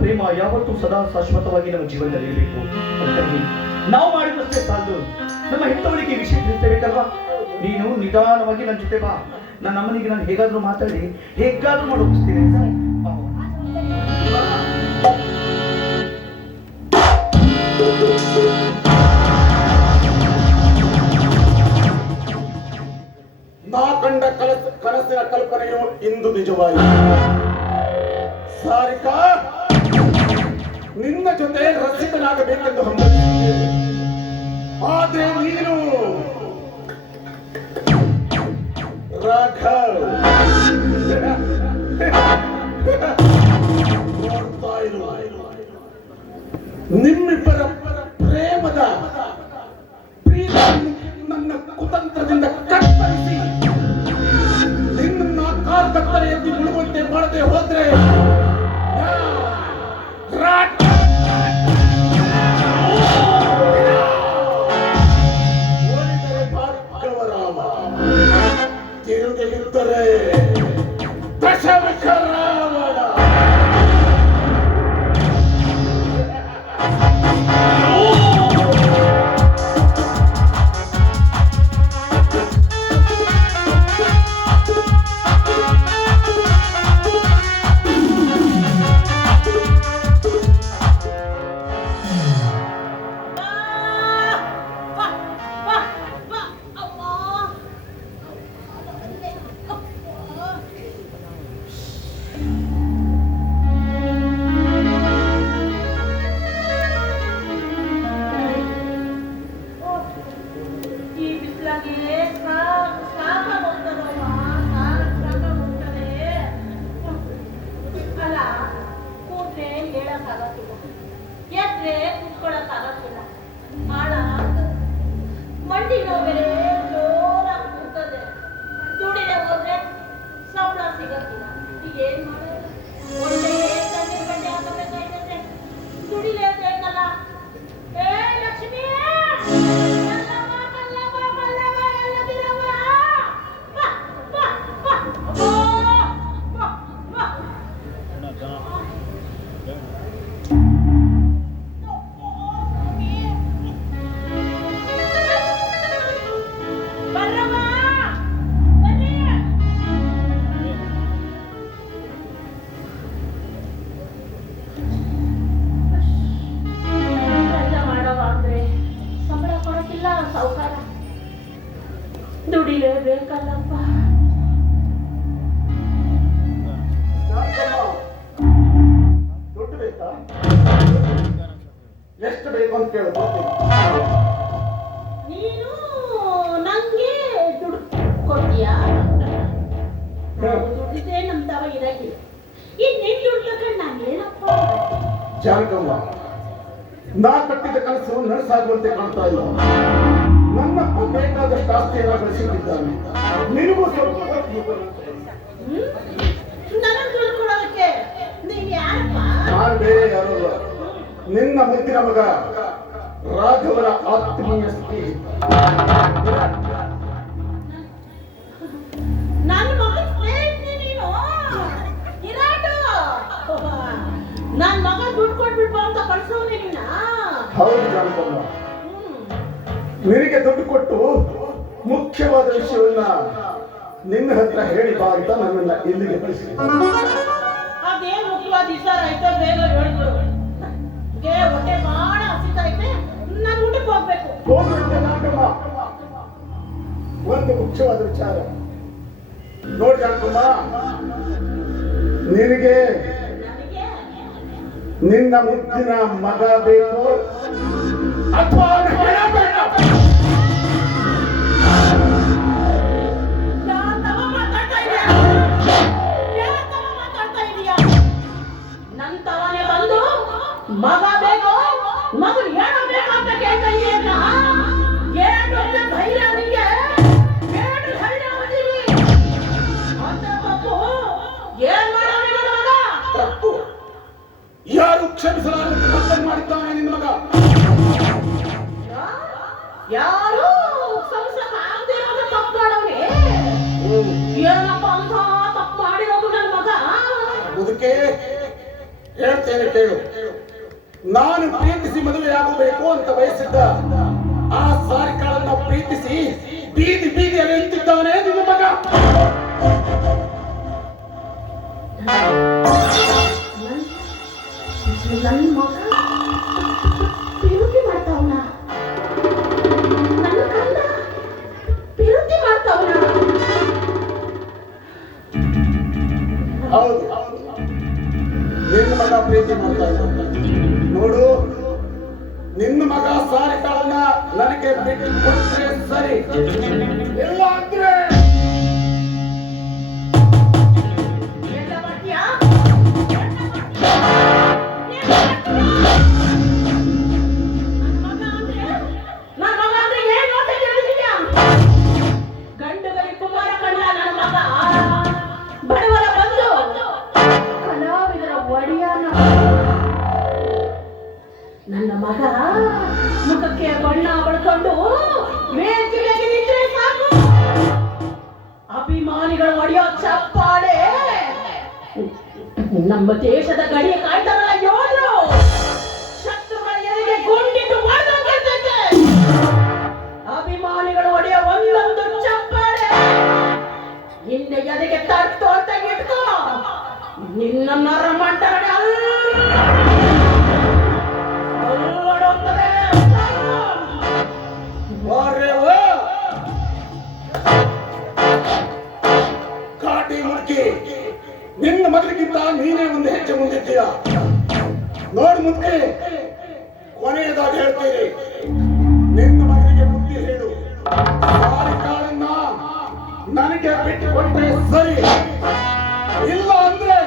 ಪ್ರೇಮ ಯಾವತ್ತೂ ಸದಾ ಶಾಶ್ವತವಾಗಿ ನಮ್ಮ ಜೀವನದಲ್ಲಿ ಇರಬೇಕು. ಅದಕ್ಕಾಗಿ ನಾವು ಮಾಡಿದಷ್ಟೇ ಸಾಲದು, ನಮ್ಮ ಹೆತ್ತವರಿಗೆ ವಿಷಯ ತಿಳಿಸಬೇಕಲ್ವಾ? ನೀನು ನಿಧಾನವಾಗಿ ನನ್ನ ಜೊತೆ ಬಾ. ನನ್ನ ಅಮ್ಮನಿಗೆ ನಾನು ಹೇಗಾದ್ರೂ ಮಾತಾಡಿ ಹೇಗಾದ್ರೂ ಮಾಡಿ ಒಪ್ಪಿಸ್ತೀನಿ. ನಾ ಕಂಡ ಕನಸಿನ ಕಲ್ಪನೆಯು ಇಂದು ನಿಜವಾಯಿತು. ಸಾರಿಕಾ, ನಿನ್ನ ಜೊತೆ ರಸಿಕನಾಗಬೇಕೆಂದು ಹಂಬಲಿಸಿದ್ದೇನೆ. ಆದ್ರೆ ನೀನು ರಾಘವ್ ನೋಡ್ತಾ ಇರು. ನಿಮ್ಮಿಬ್ಬರ ಪ್ರೇಮದ ಪ್ರೀತಿ ನನ್ನ ಕುತಂತ್ರದಿಂದ ಕತ್ತರಿಸಿ ನಿನ್ನ ಕಾರ್ಕತ್ತರೆ ಎದ್ದು ಮುಳುಗುವಂತೆ ಮಾಡದೆ ಹೋದ್ರೆ ಓದಿದರೆ ಭಾರ್ಗವರಾಮ, ತಿರುಗಲಿದ್ದರೆ ದಶಮುಖ ರಾವಣ. ಈ ಬಿಸಿಲಾಗಿ ಸಾಕಾಗೋಗ್ತದವ್ವ, ಸಾಕಾಗೋಗ್ತದೆ. ಅಲ್ಲ, ಕೂತ್ರೆ ಹೇಳಕ್ಕಾಗತ್ತಿಲ್ಲ, ಎದ್ರೆ ಕುತ್ಕೊಳಕ್ಕಾಗತ್ತಿಲ್ಲ. ಆಳ ಮಂಡಿ ನೋವೇನೆ ಜೋರಾಗಿ ಕೂತದೆ. ದುಡಿದೆ ಹೋದ್ರೆ ಸಂಬಳ ಸಿಗತ್ತಿಲ್ಲ. ಈಗ ಏನ್ ಮಾಡೋದು? ಒಳ್ಳೆ ತಂದೆ ಗಂಟೆ ಹಾಕಬೇಕಾಯ್ತದೆ. ದುಡಿಲೇಬೇಕಲ್ಲ. ಏ ಲಕ್ಷ್ಮೀ, ಮಲ್ಲವ್ವ, ಮಲ್ಲವ್ವ, ಮಲ್ಲವ್ವ, ಎಲ್ಲದಿರವ್ವ? ಬಾ, ಬಾ, ಬಾ. ಅಬ್ಬೋ, ಬಾ, ಬಾ. ಬರ್ರವ್ವ, ಬರ್ರಿ. ಕೆಲಸ ಮಾಡವ ಅಂದ್ರೆ ಸಂಬಳ ಕೊಡಕ್ಕಿಲ್ಲ ಸಾವುಕಾರ. ದುಡಿಲೇಬೇಕಲ್ಲಪ್ಪ. ದುಡ್ಡು ಬೇಕಾ? ಎಷ್ಟು ಬೇಕು ಅಂತ ಕೇಳು, ಬರ್ತೀನಿ. ನೀನು ನಂಗೆ ದುಡ್ಡು ಕೊಡ್ತೀಯಾ? ನಾವು ದುಡ್ಡಿದ್ರೆ ನಮ್ ತವ ಇರಕ್ಕಿಲ್ಲ. ಇನ್ ನಿನ್ ದುಡ್ಡು ತಗೊಂಡು ನಾನೇನಪ್ಪ? ಜಾನಕಮ್ಮ, ನಾ ಕಟ್ಟಿದ ಕನಸು ನನಸಾಗುವಂತೆ ಕಾಣ್ತಾ ಇಲ್ಲ. ನನ್ನಪ್ಪ ಬೇಕಾದಷ್ಟು ಆಸ್ತಿಯನ್ನ ಬೆಳೆಸಿಟ್ಟಿದ್ದಾನೆ. ನಿನಗೂ ಸ್ವಲ್ಪ ನನಗ್ ದುಡ್ಡು ಕೊಡೋದಕ್ಕೆ ನೀನ್ ಯಾರಪ್ಪ? ನಾನು ಬೇರೆ ಯಾರು ಅಲ್ಲ, ನಿನ್ನ ಮುದ್ದಿನ ಮಗ ರಾಘವರ ಆತ್ಮೀಯ ಸ್ನೇಹಿತ. ನನ್ನ ಮಗ ಸ್ನೇಹಿತನೇ ನೀನು? ಇರಾಟು ನನ್ ಮಗ ದುಡ್ಡು ಕೊಟ್ಬಿಡ್ಬಾ ಅಂತ ಕಳ್ಸೋನೆ ನಿನ್ನ. ಹೌದು ಜಾನಕಮ್ಮ, ನಿನಗೆ ದುಡ್ಡು ಕೊಟ್ಟು ಮುಖ್ಯವಾದ ವಿಷಯವನ್ನ ನಿನ್ನ ಹತ್ರ ಹೇಳಿ ಬಾ ಅಂತ ನನ್ನನ್ನ ಇಲ್ಲಿಗೆ ಕಳಿಸಿದ್ದೀನಿ. ಅದೇನ್ ಮುಖ್ಯವಾದ ವಿಚಾರ ಐತೆ ಬೇಗ ಹೇಳ್ಬಿಡು. ಹೊಟ್ಟೆ ಬಾಳ ಹಸಿತೈತೆ, ನಾನು ಊಟಕ್ಕೆ ಹೋಗ್ಬೇಕು. ಹೋಗ್ಬಿಡುತ್ತೆ ಜಾನಕಮ್ಮ. ಒಂದು ಮುಖ್ಯವಾದ ವಿಚಾರ ನೋಡಿ ಜಾನಕಮ್ಮ, ನಿನಗೆ ನನಗೆ ನಿನ್ನ ಮುದ್ದಿನ ಮಗ ಬೇಕು ಅಥವಾ ಅವನ ಹೆಣ ಬೇಡ? ಯಾತವ ಮಾತಾಡ್ತಾ ಇದೀಯ? ಯಾತವ ಮಾತಾಡ್ತಾ ಇದೀಯ? ನನ್ ತವನೇ ಬಂದು ಮಗ ಬೇಕು, ಮಗನ್ ಏನೋ ಬೇಕಂತ ಕೇಳ್ತಾ ಇದೀಯಲ್ಲ? ಏನು ಅಂತ ಧೈರ್ಯ ನಿಂಗೆ? ಏನು ಧೈರ್ಯ ಬಂದಿರಿ? ಅಂತ ತಪ್ಪು ಏನ್ ಮಾಡೋದು ನಿನ್ನ ಮಗ? ತಪ್ಪು ಯಾರು ಕ್ಷಮಿಸಲಾರದೆ ತಪ್ಪನ್ನು ಮಾಡಿದ್ದಾನೆ ನಿನ್ನ ಮಗ. ಯಾರು ಸಂಸಾರ ಆಗದಿರೋದು ತಪ್ಪು ಮಾಡೋನೆ? ಏನಪ್ಪ ಅಂತ ತಪ್ಪು ಮಾಡಿರೋದು ನನ್ನ ಮಗ? ಅದಕ್ಕೆ ಹೇಳ್ತೇನೆ ಕೇಳು. ನಾನು ಪ್ರೀತಿಸಿ ಮದುವೆಯಾಗಬೇಕು ಅಂತ ಬಯಸಿದ್ದ ಆ ಸಾರಿಕಾಳನ್ನ ಪ್ರೀತಿಸಿ ಬೀದಿ ಬೀದಿಯಲ್ಲಿ ನಿಂತಿದ್ದಾನೆ ನಿನ್ನ ಮಗ. ನನ್ನ ಮಗ ಪಿರುತಿ ಮಾಡ್ತಾವನ? ನನ್ನ ಕಂದ ಪಿರುತಿ ಮಾಡ್ತಾವನ? ಹೌದು, ನಿನ್ನ ಮಗ ಪ್ರೀತಿ ಮಾಡ್ತಾ ಇದ್ದ. ನೋಡು, ನಿನ್ನ ಮಗ ಸಾರಿಕಾಳನ್ನ ನನಗೆ ಚಪ್ಪಾಳೆ ನಮ್ಮ ದೇಶದ ಗಡಿಯ ಕಾಯ್ತಾರಲ್ಲ ಯೋಧರು ಶತ್ರುಗಳ ಎದೆಗೆ ಗುಂಡಿಟ್ಟು ಮಾಡ್ದಂಗಿರ್ತೈತೆ. ಅಭಿಮಾನಿಗಳು ಹೊಡೆಯೋ ಒಂದೊಂದು ಚಪ್ಪಾಳೆ ನಿನ್ನೆ ಎದೆಗೆ ತಟ್ಟು ಅಂತ ಇಟ್ಕೋ. ನಿನ್ನ ನರಮಂಡಲನೆ ಅಲ್ಲಾಡೋಗ್ತದೆ. ಕಾಟಿ ಮುದುಕಿ, ನಿನ್ನ ಮಗನಿಗಿಂತ ನೀನೇ ಒಂದು ಹೆಜ್ಜೆ ಮುಂದಿದ್ದೀಯ. ನೋಡು ಮುದುಕಿ, ಕೊನೆಯದಾಗಿ ಹೇಳ್ತೀರಿ, ನಿನ್ನ ಮಗನಿಗೆ ಬುದ್ಧಿ ಹೇಳು. ಸಾರಿ ಕಾಳನ್ನ ನನಗೆ ಬಿಟ್ಟುಕೊಟ್ರೆ ಸರಿ, ಇಲ್ಲ ಅಂದ್ರೆ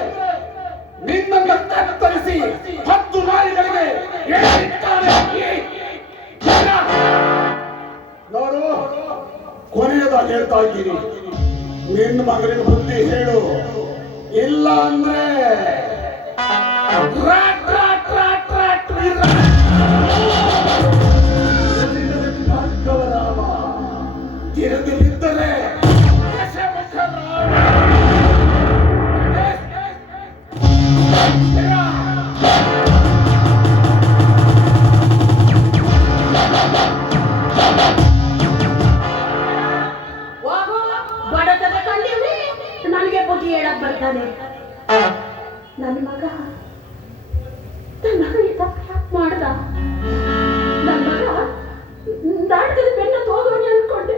ನಿನ್ನನ್ನು ಕತ್ತರಿಸಿ 10 ನಾಯಿಗಳಿಗೆ ಎಳೆದಿಟ್ಟಾರೆ. ನೋಡು, ಕೊನೆಯದಾಗಿ ಹೇಳ್ತಾ ಇದ್ದೀನಿ, ನಿನ್ನ ಮಗನಿಗೆ ಬುದ್ಧಿ ಹೇಳು, ಇಲ್ಲ ಅಂದ್ರೆ ರಾಟ್ ರಾಟ್ ರಾಟ್ ರಾಟ್ ಭಾರ್ಗವರಾಮ, ತಿರುಗಲಿದ್ದರೆ ದಶಮುಖ ರಾಮ. ಬಡತನ ಕಂಡೀವಿ, ನನಗೆ ಬುದ್ಧಿ ಹೇಳಕ್ ಬರ್ತಾನೆ. ನನ್ನ ಮಗ ಈ ತಪ್ಪು ಯಾಕೆ ಮಾಡ್ದ? ನನ್ನ ಮಗ ನಾಟಕದ ಬೆನ್ನ ತೋಗೋಣಿ ಅನ್ಕೊಂಡೆ,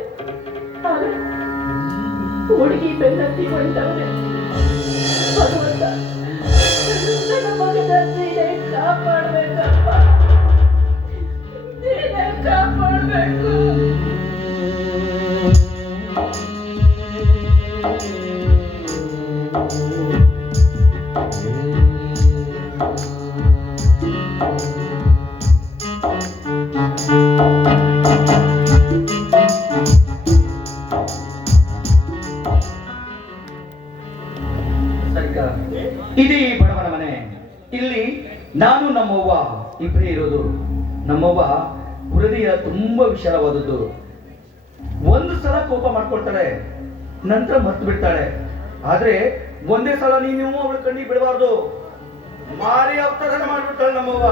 ಆದ್ರೆ ಹುಡುಗಿ ಬೆನ್ನತ್ತಿ ಹೊಂಟವ್ರೆ. ಭಗವಂತ, ನನ್ನ ಮಗನ ನೀನೇ ಕಾಪಾಡ್ಬೇಕಪ್ಪ, ನೀನೇ ಕಾಪಾಡ್ಬೇಕು. ಇಡೀ ಬಡವನ ಮನೆ. ಇಲ್ಲಿ ನಾನು ನಮ್ಮವ್ವ ಇಬ್ಬರೇ ಇರೋದು. ನಮ್ಮವ್ವ ಹೃದಯ ತುಂಬಾ ವಿಶಾಲವಾದದ್ದು. ಒಂದು ಸಲ ಕೋಪ ಮಾಡ್ಕೊಳ್ತಾಳೆ, ನಂತರ ಮರ್ತು ಬಿಡ್ತಾಳೆ. ಆದ್ರೆ ಒಂದೇ ಸಲ ನೀವು ಅವಳ ಕಣ್ಣಿಗೆ ಬಿಡಬಾರ್ದು. ಮಾರಿ ಅವತಾರ ಮಾಡ್ಬಿಡ್ತಾಳೆ ನಮ್ಮವ್ವ.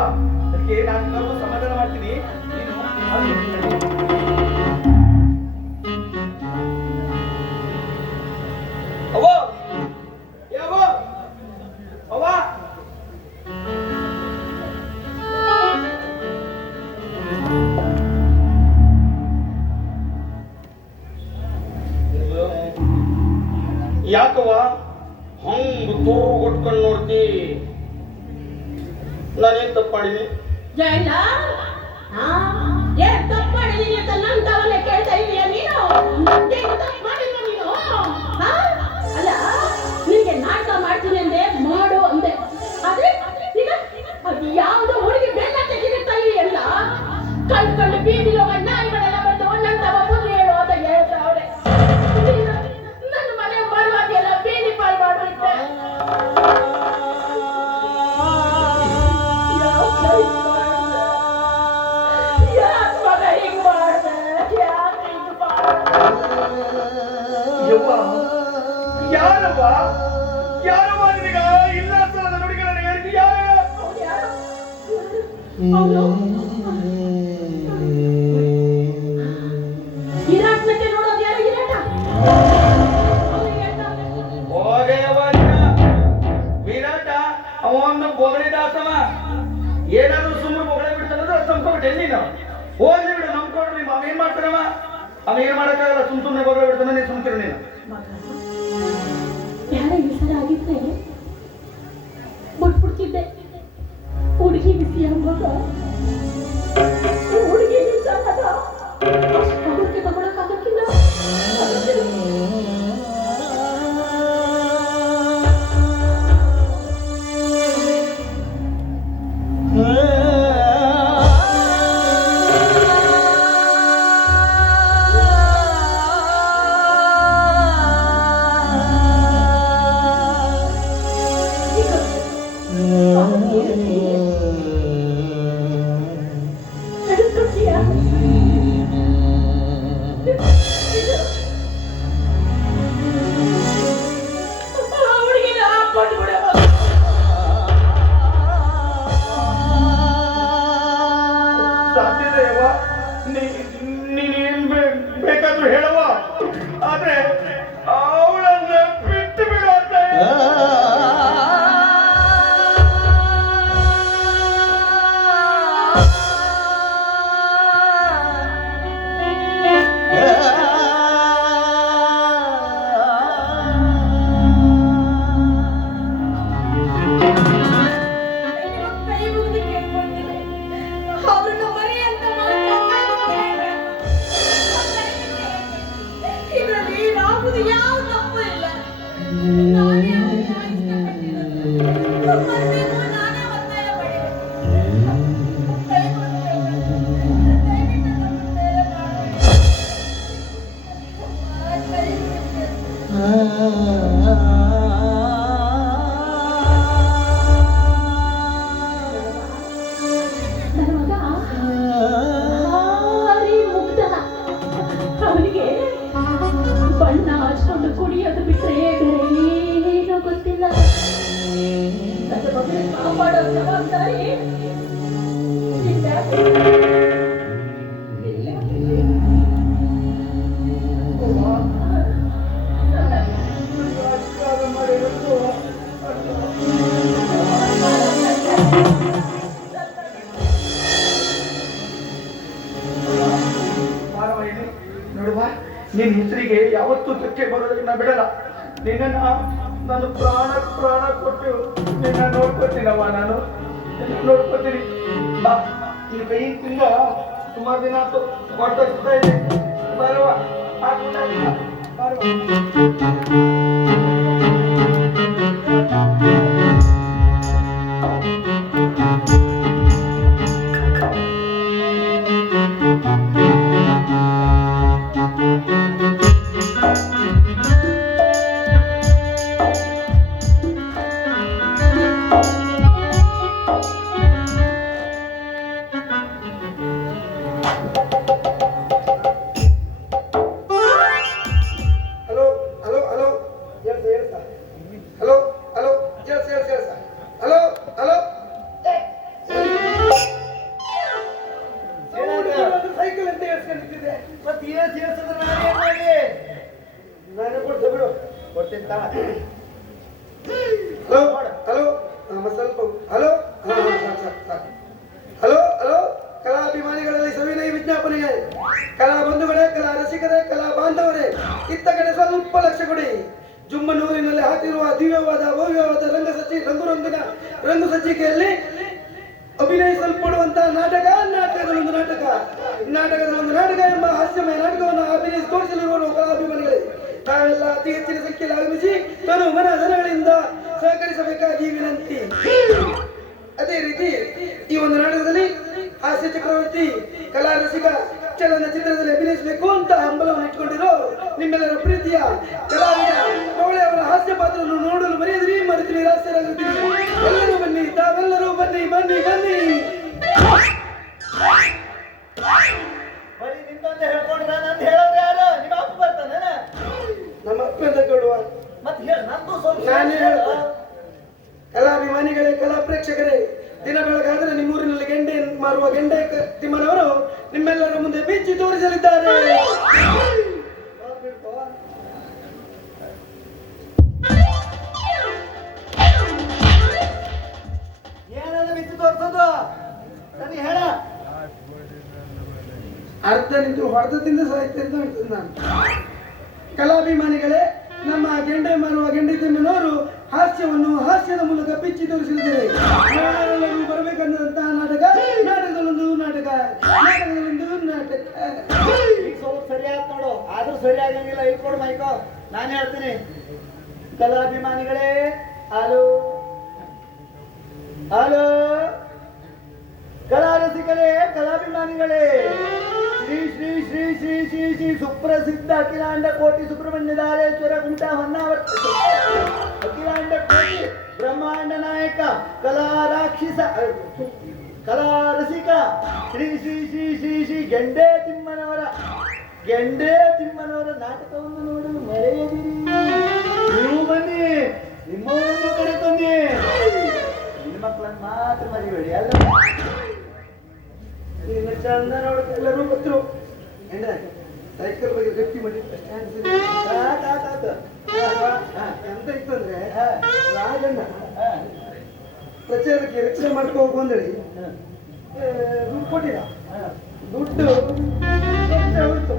ಅದಕ್ಕೆ ನಾನು ಸಮಾಧಾನ ಮಾಡ್ತೀನಿ. ಅವ್ವ, ಯಾವ ಅವ್ವ, ಯಾಕವ್ವ ಹಂಗ ತೋರ್ಗೊಟ್ಕೊಂಡು ನೋಡ್ತಿ? ನಾನೇನ್ ತಪ್ಪು ಮಾಡಿನಿ? ಜಯಣ್ಣ, ಏನ್ ತಪ್ಪು ಮಾಡಿದೀನಿ ಅಂತ ನನ್ನ ತವಲೆ ಕೇಳ್ತಾ ಇದೀಯ ನೀನು? ಏನು ತಪ್ಪು ಮಾಡಿಲ್ಲ ನೀನು? ಅಲ್ಲ, ನಿನ್ಗೆ ನಾಟಕ ಮಾಡ್ತೀನಿ ಅಂದೆ, ಮಾಡು ಅಂದೆ. ಆದ್ರೆ ಈಗ ಅದು ಯಾವುದೋ ಹುಡುಗಿ ಬೆನ್ನ ತೆಗಿತಾ ಇದೆಯಲ್ಲ, ಕಳ್ಕೊಂಡು ಬೀದಿಲಿ ಹೋಗ ನಾಯಿಗಳೆಲ್ಲ ಬಂದು ನನ್ನ ತವ ಬುದ್ಧಿ ಹೇಳು ಅಂತ ಹೇಳ್ತಾವ್ರೆ. ನನ್ನ ಮನೆ ಬರುವಾಗೆಲ್ಲ ಬೀದಿ ಪಾಲ್ ಮಾಡೋಯ್ತೆ. ಯಾರವ್ವ, ಯಾರವ್ವ ನಿನಗ ಇಲ್ಲ ಸಲದ ನುಡಿಗಳನ್ನು ಹೇಳಿದ್ದು ಯಾರು? ವಿರಾಟ್ನಕ್ಕೆ ನೋಡೋದು ಯಾರು? ಹೋಗಯ್ಯವ್ವ, ವಿರಾಟ ಅವನು ಬೊಗಳಿದಾಸವ. ಏನಾದ್ರು ಸುಮ್ಮನೆ ಬೊಗಳೆ ಬಿಡ್ತಾನಂದ್ರೆ ಅದು ನಂಬ್ಕೊಬಿಟ್ಟೆ ನೀನು. ಹೋಗ್ಲಿ ಬಿಡು, ನಂಬ್ಕೊಡ್ರಿ. ಅವೇನ್ ಮಾಡ್ತಾನವ? ಅವ ಏನ್ ಮಾಡಕ್ಕಾಗಲ್ಲ. ಸುಮ್ಮನೆ ಬೊಗಳೆ ಬಿಡ್ತಾನೆ. ನೀನು ಸುಮ್ಕಿರು. ನೀನು ಯಾರ ಹೆಸರು ಆಗಿದ್ರೆ ಬಿಟ್ಬಿಡ್ತಿದ್ದೆ. ಹುಡುಗಿ ಬಿಸಿ ಅಂಬಾಗ ಹುಡುಗಿ ನಿಜಾನದ ಅದಕ್ಕೆ ತಗೊಳಕ್ಕಾಗಕ್ಕಿಲ್ಲ. ಆದ್ರೆ ಅವಳನ್ನ ಬಿಟ್ಟು ಬಿಡುತ್ತೆ. ಕೈ ಮುಗಿದು ಕೇಳ್ಕೊಳ್ತೀನಿ, ಅವ್ರನ್ನ ಮರಿ ಅಂತ ಮಾಡ್ಕೊಂಡ್ರೆ ಇದರಲ್ಲಿ ರಾಹುದು ಯಾವ ತಪ್ಪು ಇಲ್ಲ. ನಾನೇ ಅವ್ರನ್ನ ಇಷ್ಟಪಟ್ಟಿರೋದು. ಬರ್ಬೇಕು, ನಾನೇ ಒತ್ತಾಯ ಮಾಡಿರೋದು. ಕೈ ಮುಗಿದು ಕೇಳ್ಕೊಳ್ತೀನಿ, ದಯವಿಟ್ಟು ನನ್ನ ಮೇಲೆ ಮಾಡಬೇಡಿ. ಕೈ ಮುಗಿದು ಕೇಳ್ಕೊಳ್ತೀನಿ. ನನ್ನ ಮಗ ಭಾರಿ ಮುಗ್ಧ. ಅವನಿಗೆ ಬಣ್ಣ ಹಚ್ಕೊಂಡು ಕುಡಿಯೋದು ಬಿಟ್ರೆ ಬೇರೆ ಏನೋ ಗೊತ್ತಿಲ್ಲ. ನನ್ನ ಮಗನ ಕಾಪಾಡೋ ಜವಾಬ್ದಾರಿ ನಿಂದೆ. ನೋಡುವ, ನಿನ್ನ ಹೆಸರಿಗೆ ಯಾವತ್ತೂ ಧಕ್ಕೆ ಬರೋದಕ್ಕೆ ನಾ ಬಿಡಲ್ಲ. ನಿನ್ನ ನಾನು ಪ್ರಾಣ ಕೊಟ್ಟು ನಿನ್ನ ನೋಡ್ಕೊತೀನವ್ವ. ನಾನು ನೋಡ್ಕೊತೀನಿ. ಬಾ, ಈ ಕೈಯಿಂದ ಸುಮಾರು ದಿನ ಆಯ್ತು ಹೊಟ್ಟೆ ಸುತ್ತಾ ಇದೆ. ಬರುವ ಸೈಕಲ್ ಅಂತ ಹೇಳ್ಸ್ಕೊಂಡಿದ್ದೆ. ಮತ್ತೆ ಏನ್ ಸೇರ್ಸಿದ್ರೆ ನಾನು ಏನ್ ಮಾಡಿ? ನಾನು ಕೊಡ್ತೆ ಬಿಡು, ಕೊಡ್ತೀನಿ ತಾ. ಹಲೋ ಹಲೋ, ಸ್ವಲ್ಪ ಹಲೋ. ಹಲೋ ಹಲೋ, ಕಲಾಭಿಮಾನಿಗಳಲ್ಲಿ ಸವಿನಯ ವಿಜ್ಞಾಪನೆಗೆ. ಕಲಾ ಬಂಧುಗಳೇ, ಕಲಾ ರಸಿಕರೇ, ಕಲಾ ಬಾಂಧವರೇ, ಇತ್ತ ಕಡೆ ಸ್ವಲ್ಪ ಲಕ್ಷ ಕೊಡಿ. ಜುಮ್ಮನೂರಿನಲ್ಲಿ ಹಾಕಿರುವ ದಿವ್ಯವಾದ ಭವ್ಯವಾದ ರಂಗುರಂಗಿನ ರಂಗು ಸಜ್ಜಿಕೆಯಲ್ಲಿ ಅಭಿನಯಿಸಲ್ಪಡುವಂತಹ ನಾಟಕದಲ್ಲೊಂದು ನಾಟಕ ಎಂಬ ಹಾಸ್ಯಮಯ ನಾಟಕವನ್ನು ಅಭಿನಯಿಸಿ ತೋರಿಸಲಿರುವ ಕಲಾಭಿಮಾನಿಗಳೇ, ತಾವೆಲ್ಲ ಅತಿ ಹೆಚ್ಚಿನ ಸಂಖ್ಯೆಯಲ್ಲಿ ಆಗಮಿಸಿ ತನು ಮನ ಧನಗಳಿಂದ ಸಹಕರಿಸಬೇಕಾಗಿ ವಿನಂತಿ. ಅದೇ ರೀತಿ ಈ ಒಂದು ನಾಟಕದಲ್ಲಿ ಹಾಸ್ಯ ಚಕ್ರವರ್ತಿ ಕಲಾ ರಸಿಕ ಚಲನಚಿತ್ರದಲ್ಲಿ ಅಭಿನಯಿಸಬೇಕು ಅಂತ ಹಂಬಲವನ್ನು ಇಟ್ಕೊಂಡಿರೋ ನಿಮ್ಮೆಲ್ಲರ ಪ್ರೀತಿಯ ಕಲಾವಿದ ಕವಳೆ ಅವರ ಹಾಸ್ಯ ಪಾತ್ರವನ್ನು ನೋಡಲು ಮರೆಯದಿರಿ, ಮರೆತು ನಿರಾಸರಾಗುತ್ತೀರಿ. ಎಲ್ಲರೂ ಬನ್ನಿ, ತಾವೆಲ್ಲರೂ ಬನ್ನಿ ಬನ್ನಿ ಬನ್ನಿ. ಬರೀ ನಿಂದೊಂದು ಹೇಳ್ಕೊಂಡ್ರ ನಂದು ಹೇಳೋರು ಯಾರು? ನಿಮ್ಮ ಅಪ್ಪ ಬರ್ತಾನೆ. ನಮ್ಮ ಅಪ್ಪ ಅಂತ ಕೊಡುವ ಮತ್ತೆ ಹೇಳ, ನಂದು ಸ್ವಲ್ಪ ನಾನೇ ಹೇಳ್ತೆ. ಕಲಾಭಿಮಾನಿಗಳೇ, ಕಲಾ ಪ್ರೇಕ್ಷಕರೇ, ದಿನ ಬೆಳಗಾದರೆ ನಿಮ್ಮೂರಿನಲ್ಲಿ ಗೆಂಡೆ ಮಾರುವ ಗೆಂಡೆ ತಿಮ್ಮನವರು ನಿಮ್ಮೆಲ್ಲರ ಮುಂದೆ ಬಿಚ್ಚಿ ತೋರಿಸಲಿದ್ದಾರೆ. ಏನನ್ನ ಬಿತ್ತು ತೋರ್ಸೋದು ನನಗೆ ಹೇಳ. ಅರ್ಧ ನಿಂತು ಹೊಡೆದದಿಂದ ಸಾಹಿತ್ಯ ಅಂತ ಹೇಳ್ತೀನಿ ನಾನು. ಕಲಾಭಿಮಾನಿಗಳೇ, ನಮ್ಮ ಗೆಂಡೆ ಮಾರುವ ಗೆಂಡೆ ತಿಮ್ಮನವರು ಹಾಸ್ಯದ ಮೂಲಕ ಬಿಚ್ಚಿ ತೋರಿಸಲಿದ್ದಾರೆ. ನಾಳೆಲ್ಲರೂ ಬರಬೇಕಂದಂತಹ ನಾಟಕದಲ್ಲೊಂದು ನಾಟಕ. ಈಗ ಸ್ವಲ್ಪ ಸರಿ ಆಯ್ತು ನೋಡು, ಆದ್ರೂ ಸರಿ ಆಗಂಗಿಲ್ಲ. ಇಲ್ಲಿ ಕೊಡು ಮೈಕೋ, ನಾನು ಹೇಳ್ತೀನಿ. ಕಲಾಭಿಮಾನಿಗಳೇ, ಹಲೋ ಹಲೋ, ಕಲಾ ರಸಿಕರೇ, ಕಲಾಭಿಮಾನಿಗಳೇ, ಶ್ರೀ ಶ್ರೀ ಶ್ರೀ ಶ್ರೀ ಶ್ರೀ ಶ್ರೀ ಸುಪ್ರಸಿದ್ಧ ಅಖಿಲಾಂಡ ಕೋಟಿ ಸುಬ್ರಹ್ಮಣ್ಯದಾರೇಶ್ವರ ಗುಂಟ ಹೊನ್ನಾವರ ಅಖಿಲಾಂಡ ಕೋಟಿ ಬ್ರಹ್ಮಾಂಡ ನಾಯಕ ಕಲಾ ರಸಿಕ ಶ್ರೀ ಶ್ರೀ ಶ್ರೀ ಶ್ರೀ ಶ್ರೀ ಗೆಂಡೆ ತಿಮ್ಮನವರ ನಾಟಕವನ್ನು ನೋಡಲು ಮರೆಯದಿರಿ. ನೀವು ಬನ್ನಿ, ನಿಮ್ಮವರನ್ನು ಕಡೆ ತಂದಿ. ಹೆಣ್ಮಕ್ಳನ್ನು ಮಾತ್ರ ಮರಿಬೇಡಿ. ಅಲ್ಲ ಚಂದ ನೋಡಕ್ಕೆ ಎಲ್ಲರೂ ಬಂದ್ರು. ಸೈಕಲ್ ಬಗ್ಗೆ ಗಟ್ಟಿ ಮಾಡಿ ಎಂತ ಇತ್ತಂದ್ರೆ ರಾಜಣ್ಣ ಪ್ರಚಾರಕ್ಕೆ ರಕ್ಷಣೆ ಮಾಡ್ಕೊ ಹೋಗು ಅಂದೇಳಿ ದುಡ್ಡು ಕೊಟ್ಟಿಲ್ಲ. ದುಡ್ಡು ಖರ್ಚಾಗ್ಬಿಡ್ತು.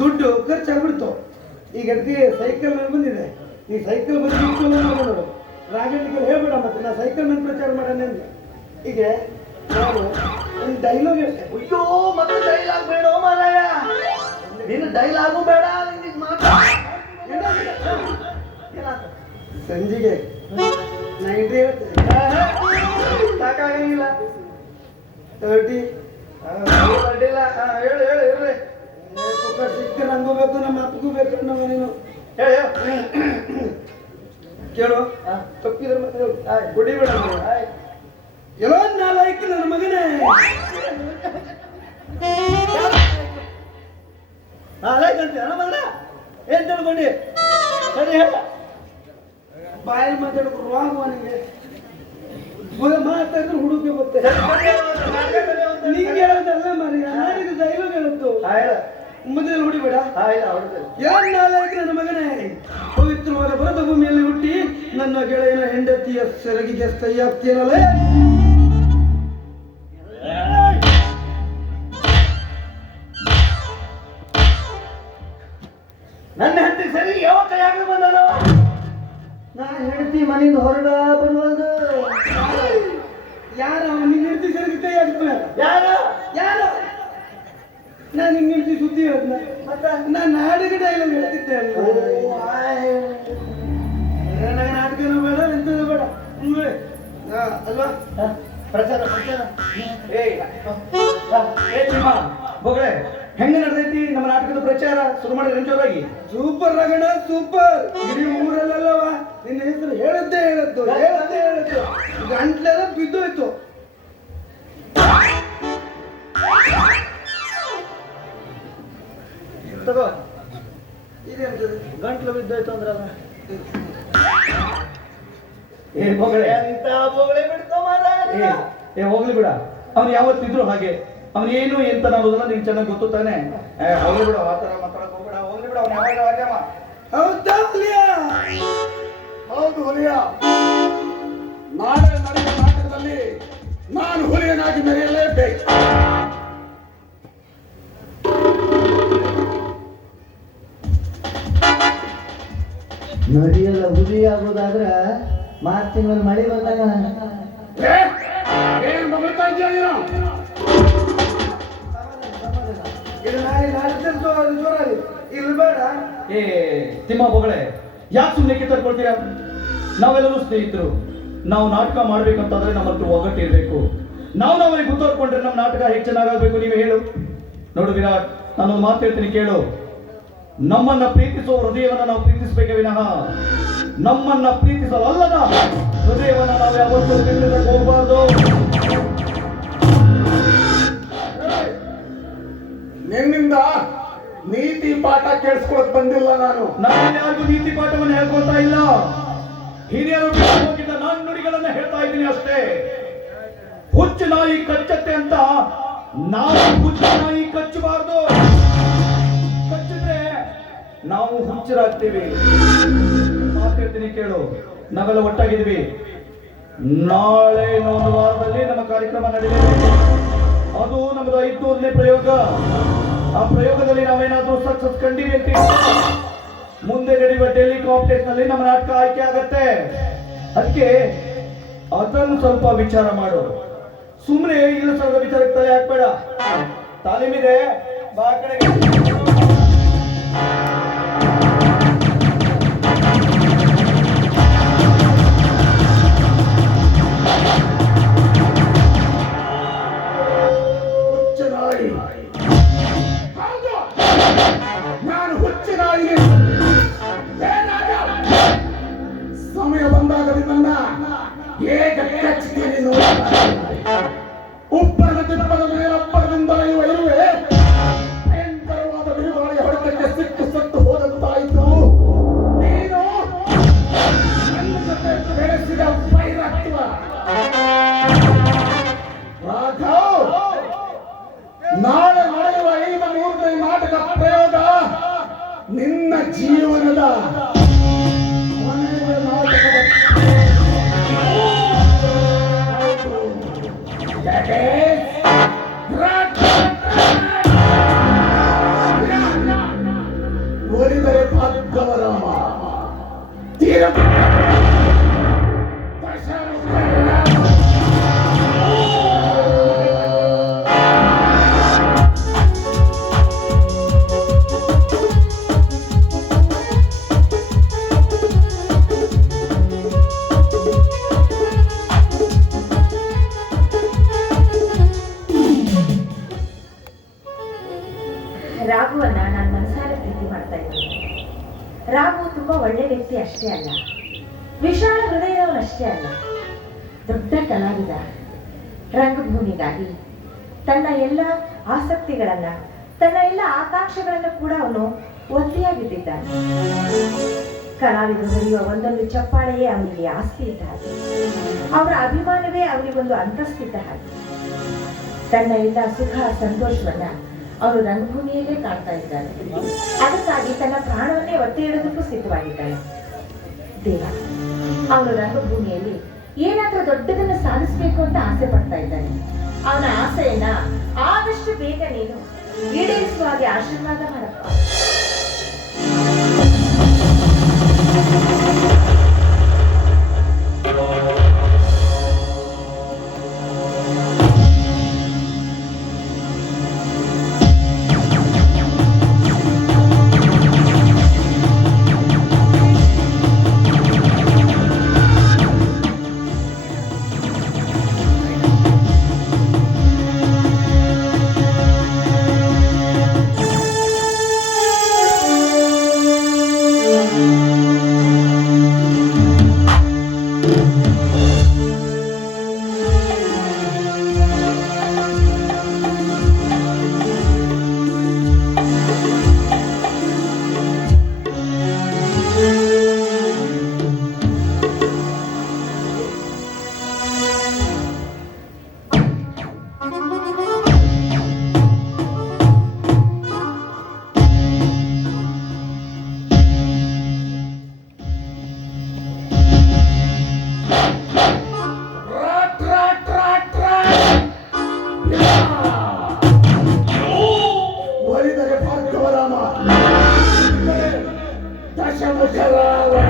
ದುಡ್ಡು ಖರ್ಚಾಗ್ಬಿಡ್ತು. ಈಗ ಅದಕ್ಕೆ ಸೈಕಲ್ ಮೇಲೆ ಬಂದಿದೆ. ಈ ಸೈಕಲ್ ಬಂದು ನೋಡು ರಾಜಣ್ಣಿಗೆ ಹೇಳ್ಬೇಡ, ಮತ್ತೆ ನಾ ಸೈಕಲ್ ಮೇಲೆ ಪ್ರಚಾರ ಮಾಡೋಣ ಅಂದ್ರೆ. ಈಗ ನಾನು ಒಂದು ಡೈಲಾಗ್ ಹೇಳ್ತೆ. ಅಯ್ಯೋ ಮತ್ತೆ ಡೈಲಾಗ್ ಬೇಡ ಮಾರಾಯ, ನಿನ್ನ ಡೈಲಾಗು ಬೇಡ, ನಿನಗೆ ಮಾತ್ರ ಸಂಜಿಗೆ ನೈಂಟಿ ಹೇಳ್ತೇನೆ, ಸಾಕಾಗಂಗಿಲ್ಲ. 30 ಅಡ್ಡಿಲ್ಲ, ಹೇಳು ಹೇಳು ಇರ್ಲಿ, ಸಿಕ್ಕ ನಂಗೂ ಬೇಕು, ನಮ್ಮ ಅಪ್ಪಗೂ ಬೇಕು ನಮ್ಮ ನೀನು ಹೇಳು ಕೇಳು. ತಪ್ಪಿದ್ರೆ ಮತ್ತೆ ಕುಡಿಬೇಡ. ಎಲ್ಲೋ ನಾಲಾಯ್ತು ನನ್ನ ಮಗನೇ. ನಾಳೆ ಮಲ್ಲ ಏನ್ ತಿಳ್ಕೊಂಡಿ? ಸರಿ ಹೇಳ. ಬಾಯಲ್ಲಿ ಮಾತಾಡೋದು ರಾಂಗ್ ನಿಂಗೆ ಮಾತಾಡಿದ್ರೆ ಹುಡುಗಿ ಬರ್ತೇನೆ. ನಿಂಗೆ ಹೇಳೋದಲ್ಲ ಮರಿ, ನಾಡಿದ್ದು ಡೈಲಾಗ್ ಹೇಳದ್ದು. ಮುಂದಿನ ಹುಡಿಬೇಡ. ಯಾರು ನಾಲಾಯ್ತು ನನ್ನ ಮಗನೇ. ಪವಿತ್ರವಾದ ಭರತ ಭೂಮಿಯಲ್ಲಿ ಹುಟ್ಟಿ ನನ್ನ ಗೆಳೆಯನ ಹೆಂಡತಿಯ ಸೆರಗಿಗೆ ಕೈ ಹಾಕ್ತೀನಲ್ಲ. ನನ್ನ ಹೆಂಡತಿ ಸರಿ ಯಾವ ಕೈಯಾಗ ಬಂದನು? ನಾನು ಹೆಂಡತಿ ಮನೆಯಿಂದ ಹೊರಗ ಬರುವುದು. ಯಾರ ನಿನ್ನ ಹೆಂಡತಿ ಸೆರಗಿ ಕೈ ಹಾಕ್ತಾನೆ? ಯಾರು ಯಾರು? ನಾನು ನಿನ್ನ ಹೆಂಡತಿ ಸುದ್ದಿ ಹೇಳ್ದ. ನಾನು ನಾಡಿಗೆ ಡೈಲಾಗ್ ಹೇಳ್ತಿದ್ದೆ ಅಲ್ಲ. ನಾಟಕನೂ ಬೇಡ, ಎಂತನೂ ಬೇಡ. ಅಲ್ವಾ? ಪ್ರಚಾರ ಬೋಗಳೆ ಹೆಂಗ ನಡೆದೈತಿ ನಮ್ಮ ನಾಟಕದ ಪ್ರಚಾರ? ಶುರು ಮಾಡಿದ್ರೆ ಜೋರಾಗಿ. ಸೂಪರ್ ರಗಣ, ಸೂಪರ್. ಇಡೀ ಊರಲ್ಲವ ನಿನ್ನ ಹೆಸರು ಹೇಳದ್ದೇ ಹೇಳದ್ದು, ಹೇಳದ್ದೇ ಹೇಳದ್ದು. ಗಂಟ್ಲೆಲ್ಲ ಬಿದ್ದೋಯ್ತು. ತಗೋ, ಇದೇಂತದು? ಗಂಟ್ಲು ಬಿದ್ದೋಯ್ತು ಅಂದ್ರಲ್ಲ. ಏ ಬೋಗಳೆ, ಎಂತ ಬೋಗಳೆ ಬಿಡ್ತೋ ಮಾರಾಯ. ಏ ಹೋಗ್ಲಿ ಬಿಡ, ಅವ್ನು ಯಾವತ್ತಿದ್ರು ಹಾಗೆ. ಅವನು ಏನು ಎಂತ ಅನ್ನೋದನ್ನ ನಿಂಗೆ ಚೆನ್ನಾಗಿ ಗೊತ್ತು ತಾನೆ. ಹೋಗ್ಲಿ ಬಿಡ, ಆ ಥರ ಮಾತಾಡಕ್ ಹೋಗ್ಬೇಡ. ಹೋಗ್ಲಿ ಬಿಡ, ಅವ್ನು ಯಾವಾಗ ಹಾಗೆ ಅವ. ಹೌದಾ ಹುಲಿಯ? ಹೌದು ಹುಲಿಯ. ನಾಳೆ ನಡೆಯುವ ನಾಟಕದಲ್ಲಿ ನಾನು ಹುಲಿಯನಾಗಿ ಮೆರೆಯಲೇಬೇಕು. ನಡಿಯಲ್ಲ ಹುಲಿ ಆಗೋದಾದ್ರ ಮಾರ್ಚ್ ತಿಂಗಳಲ್ಲಿ ಮಳೆ ಬಂದಾಗ ಏನ್ ಮಗಳ್ತಾ ಇದೆಯಾ ನೀನು? ಇದು ನಾಳೆ ಜೋರಾಗಿ ಇಲ್ಲಿ ಬೇಡ. ಏ ತಿಮ್ಮ ಬೋಗಳೆ, ಯಾಕೆ ಸುಮ್ಮನೆ ಕಿತ್ತರ್ಕೊಳ್ತೀರಾ? ನಾವೆಲ್ಲರೂ ಸ್ನೇಹಿತರು. ನಾವು ನಾಟಕ ಮಾಡ್ಬೇಕಂತಾದ್ರೆ ನಮ್ಮ ಹತ್ರ ಒಗ್ಗಟ್ಟು ಇರಬೇಕು. ನಾವೇ ಗುರ್ತೋರ್ಕೊಂಡ್ರೆ ನಮ್ಮ ನಾಟಕ ಹೇಗೆ ಚೆನ್ನಾಗಾಗಬೇಕು ನೀವೇ ಹೇಳು. ನೋಡು ವಿರಾಟ್, ನಾನೊಂದು ಮಾತು ಹೇಳ್ತೀನಿ ಕೇಳು. ನಮ್ಮನ್ನ ಪ್ರೀತಿಸುವ ಹೃದಯವನ್ನ ನಾವು ಪ್ರೀತಿಸಬೇಕೇ ವಿನಃ ನಮ್ಮನ್ನ ಪ್ರೀತಿಸಲಲ್ಲದ ಹೃದಯವನ್ನ ನಾವು ಯಾವತ್ತೂ ಪ್ರೀತಿಸಕ್ಕೆ ಹೋಗಬಾರ್ದು. ನಿನ್ನಿಂದ ನೀತಿ ಪಾಠ ಕೇಳಿಸ್ಕೊಳಕ್ ಬಂದಿಲ್ಲ ನಾನು. ಯಾರಿಗೂ ನೀತಿ ಪಾಠವನ್ನು ಹೇಳ್ಕೊಳ್ತಾ ಇಲ್ಲ. ಹಿರಿಯರು ಹೋಗಿದ್ದ ನಾನು ನುಡಿಗಳನ್ನ ಹೇಳ್ತಾ ಇದ್ದೀನಿ ಅಷ್ಟೇ. ಹುಚ್ಚು ನಾಯಿ ಕಚ್ಚತ್ತೆ ಅಂತ ನಾವು ಹುಚ್ಚು ನಾಯಿ ಕಚ್ಚಬಾರ್ದು. ಕಚ್ಚಿದ್ರೆ ನಾವು ಹುಚ್ಚರಾಗ್ತೀವಿ. ಮಾತಾಡ್ತೀನಿ ಕೇಳು. ನಾವೆಲ್ಲ ಒಟ್ಟಾಗಿದ್ವಿ. ನಾಳೆ ಇನ್ನೊಂದು ವಾರದಲ್ಲಿ ನಮ್ಮ ಕಾರ್ಯಕ್ರಮ ನಡೆಯಲಿದೆ. ಅದು ನಮ್ಮದು 500ನೇ ಪ್ರಯೋಗ. ಆ ಪ್ರಯೋಗದಲ್ಲಿ ನಾವೇನಾದ್ರೂ ಸಕ್ಸಸ್ ಕಂಡಿವಿ ಅಂತ ಮುಂದೆ ನಡೆಯುವ ಡೆಲ್ಲಿ ಕಾಂಪಿಟೇಷನ್ ನಲ್ಲಿ ನಮ್ಮ ನಾಟಕ ಆಯ್ಕೆ ಆಗತ್ತೆ. ಅದಕ್ಕೆ ಅದನ್ನು ಸ್ವಲ್ಪ ವಿಚಾರ ಮಾಡು. ಸುಮ್ಮನೆ ಇಲ್ಲ ಸರದ ವಿಚಾರಕ್ಕೆ ತಲೆ ಹಾಕ್ಬೇಡ. ತಾಲೀಮಿದೆ, ಬಾ ಕಡೆಗೆ. ಹುಚ್ಚನಾಯಿ. ಹೌದು, ನಾನು ಹುಚ್ಚನಾಯಿ. ಸಮಯ ಬಂದಾಗ ನಿನ್ನ ಹೇಗೆ ಕಚ್ತೀನಿ ನೋಡಿ. ಉಪ್ಪರದ ತಿಪ್ಪದ ಮೇಲಪ್ಪರದಿಂದ ಇರುವೆ ಭಯಂಕರವಾದ ಬಿರುಗಾಳಿಯ ಹೊಡೆತಕ್ಕೆ ಸಿಕ್ಕು ಸತ್ತು ಹೋದಂತಾಯಿತು. ನೀನು ನನ್ನ ಜೊತೆ ಬೆಳೆಸಿದ ವೈರತ್ವ ರಾಘವ್. ನಾಳೆ ನಡೆಯುವ 5 ನಾಟಕ ಪ್ರಯೋಗ ನಿನ್ನ ಜೀವನದ ಕೊನೆಯ ನಾಟಕದ ಒಲಿದರೆ ಭಾಗ್ಯವರಾಮ ತೀರ ರಾಘುವನ್ನ ನಾನು ಮನಸಾರ ಪ್ರೀತಿ ಮಾಡ್ತಾ ಇದ್ದೀನಿ. ರಾಘು ತುಂಬಾ ಒಳ್ಳೆ ವ್ಯಕ್ತಿ ಅಷ್ಟೇ ಅಲ್ಲ, ವಿಶಾಲ ಹೃದಯದವನಷ್ಟೇ ಅಲ್ಲ, ದೊಡ್ಡ ಕಲಾವಿದ. ರಂಗಭೂಮಿಗಾಗಿ ತನ್ನ ಎಲ್ಲ ಆಸಕ್ತಿಗಳನ್ನ, ತನ್ನ ಎಲ್ಲ ಆಕಾಂಕ್ಷೆಗಳನ್ನು ಕೂಡ ಅವನು ಒತ್ತೆಯಾಗಿದ್ದಾನೆ. ಕಲಾವಿದರು ಹೊಡೆಯುವ ಒಂದೊಂದು ಚಪ್ಪಾಳೆಯೇ ಅವನಿಗೆ ಆಸ್ತಿ ಇದ್ದ ಹಾಗೆ, ಅವರ ಅಭಿಮಾನವೇ ಅವನಿಗೊಂದು ಅಂತಸ್ತಿದ್ದ ಹಾಗೆ. ತನ್ನ ಎಲ್ಲ ಸುಖ ಸಂತೋಷವನ್ನ ಅವನು ರಂಗಭೂಮಿಯಲ್ಲೇ ಕಾಣ್ತಾ ಇದ್ದಾನೆ. ಅದಕ್ಕಾಗಿ ತನ್ನ ಪ್ರಾಣವನ್ನೇ ಒತ್ತೆ ಇಡೋದಕ್ಕೂ ಸಿದ್ಧವಾಗಿದ್ದಾನೆ. ದೇವ ಅವನು ರಂಗಭೂಮಿಯಲ್ಲಿ ಏನಾದ್ರೂ ದೊಡ್ಡದನ್ನು ಸಾಧಿಸಬೇಕು ಅಂತ ಆಸೆ ಪಡ್ತಾ ಇದ್ದಾನೆ. ಅವನ ಆಸೆಯನ್ನ ಆದಷ್ಟು ಬೇಗ ನೀನು ಈಡೇರಿಸುವ ಹಾಗೆ ಆಶೀರ್ವಾದ ಮಾಡಪ್ಪ. ಒಲಿದರೆ ಭಾಗ್ಯವರಾಮ ದಶಮುಖರಾವಣ.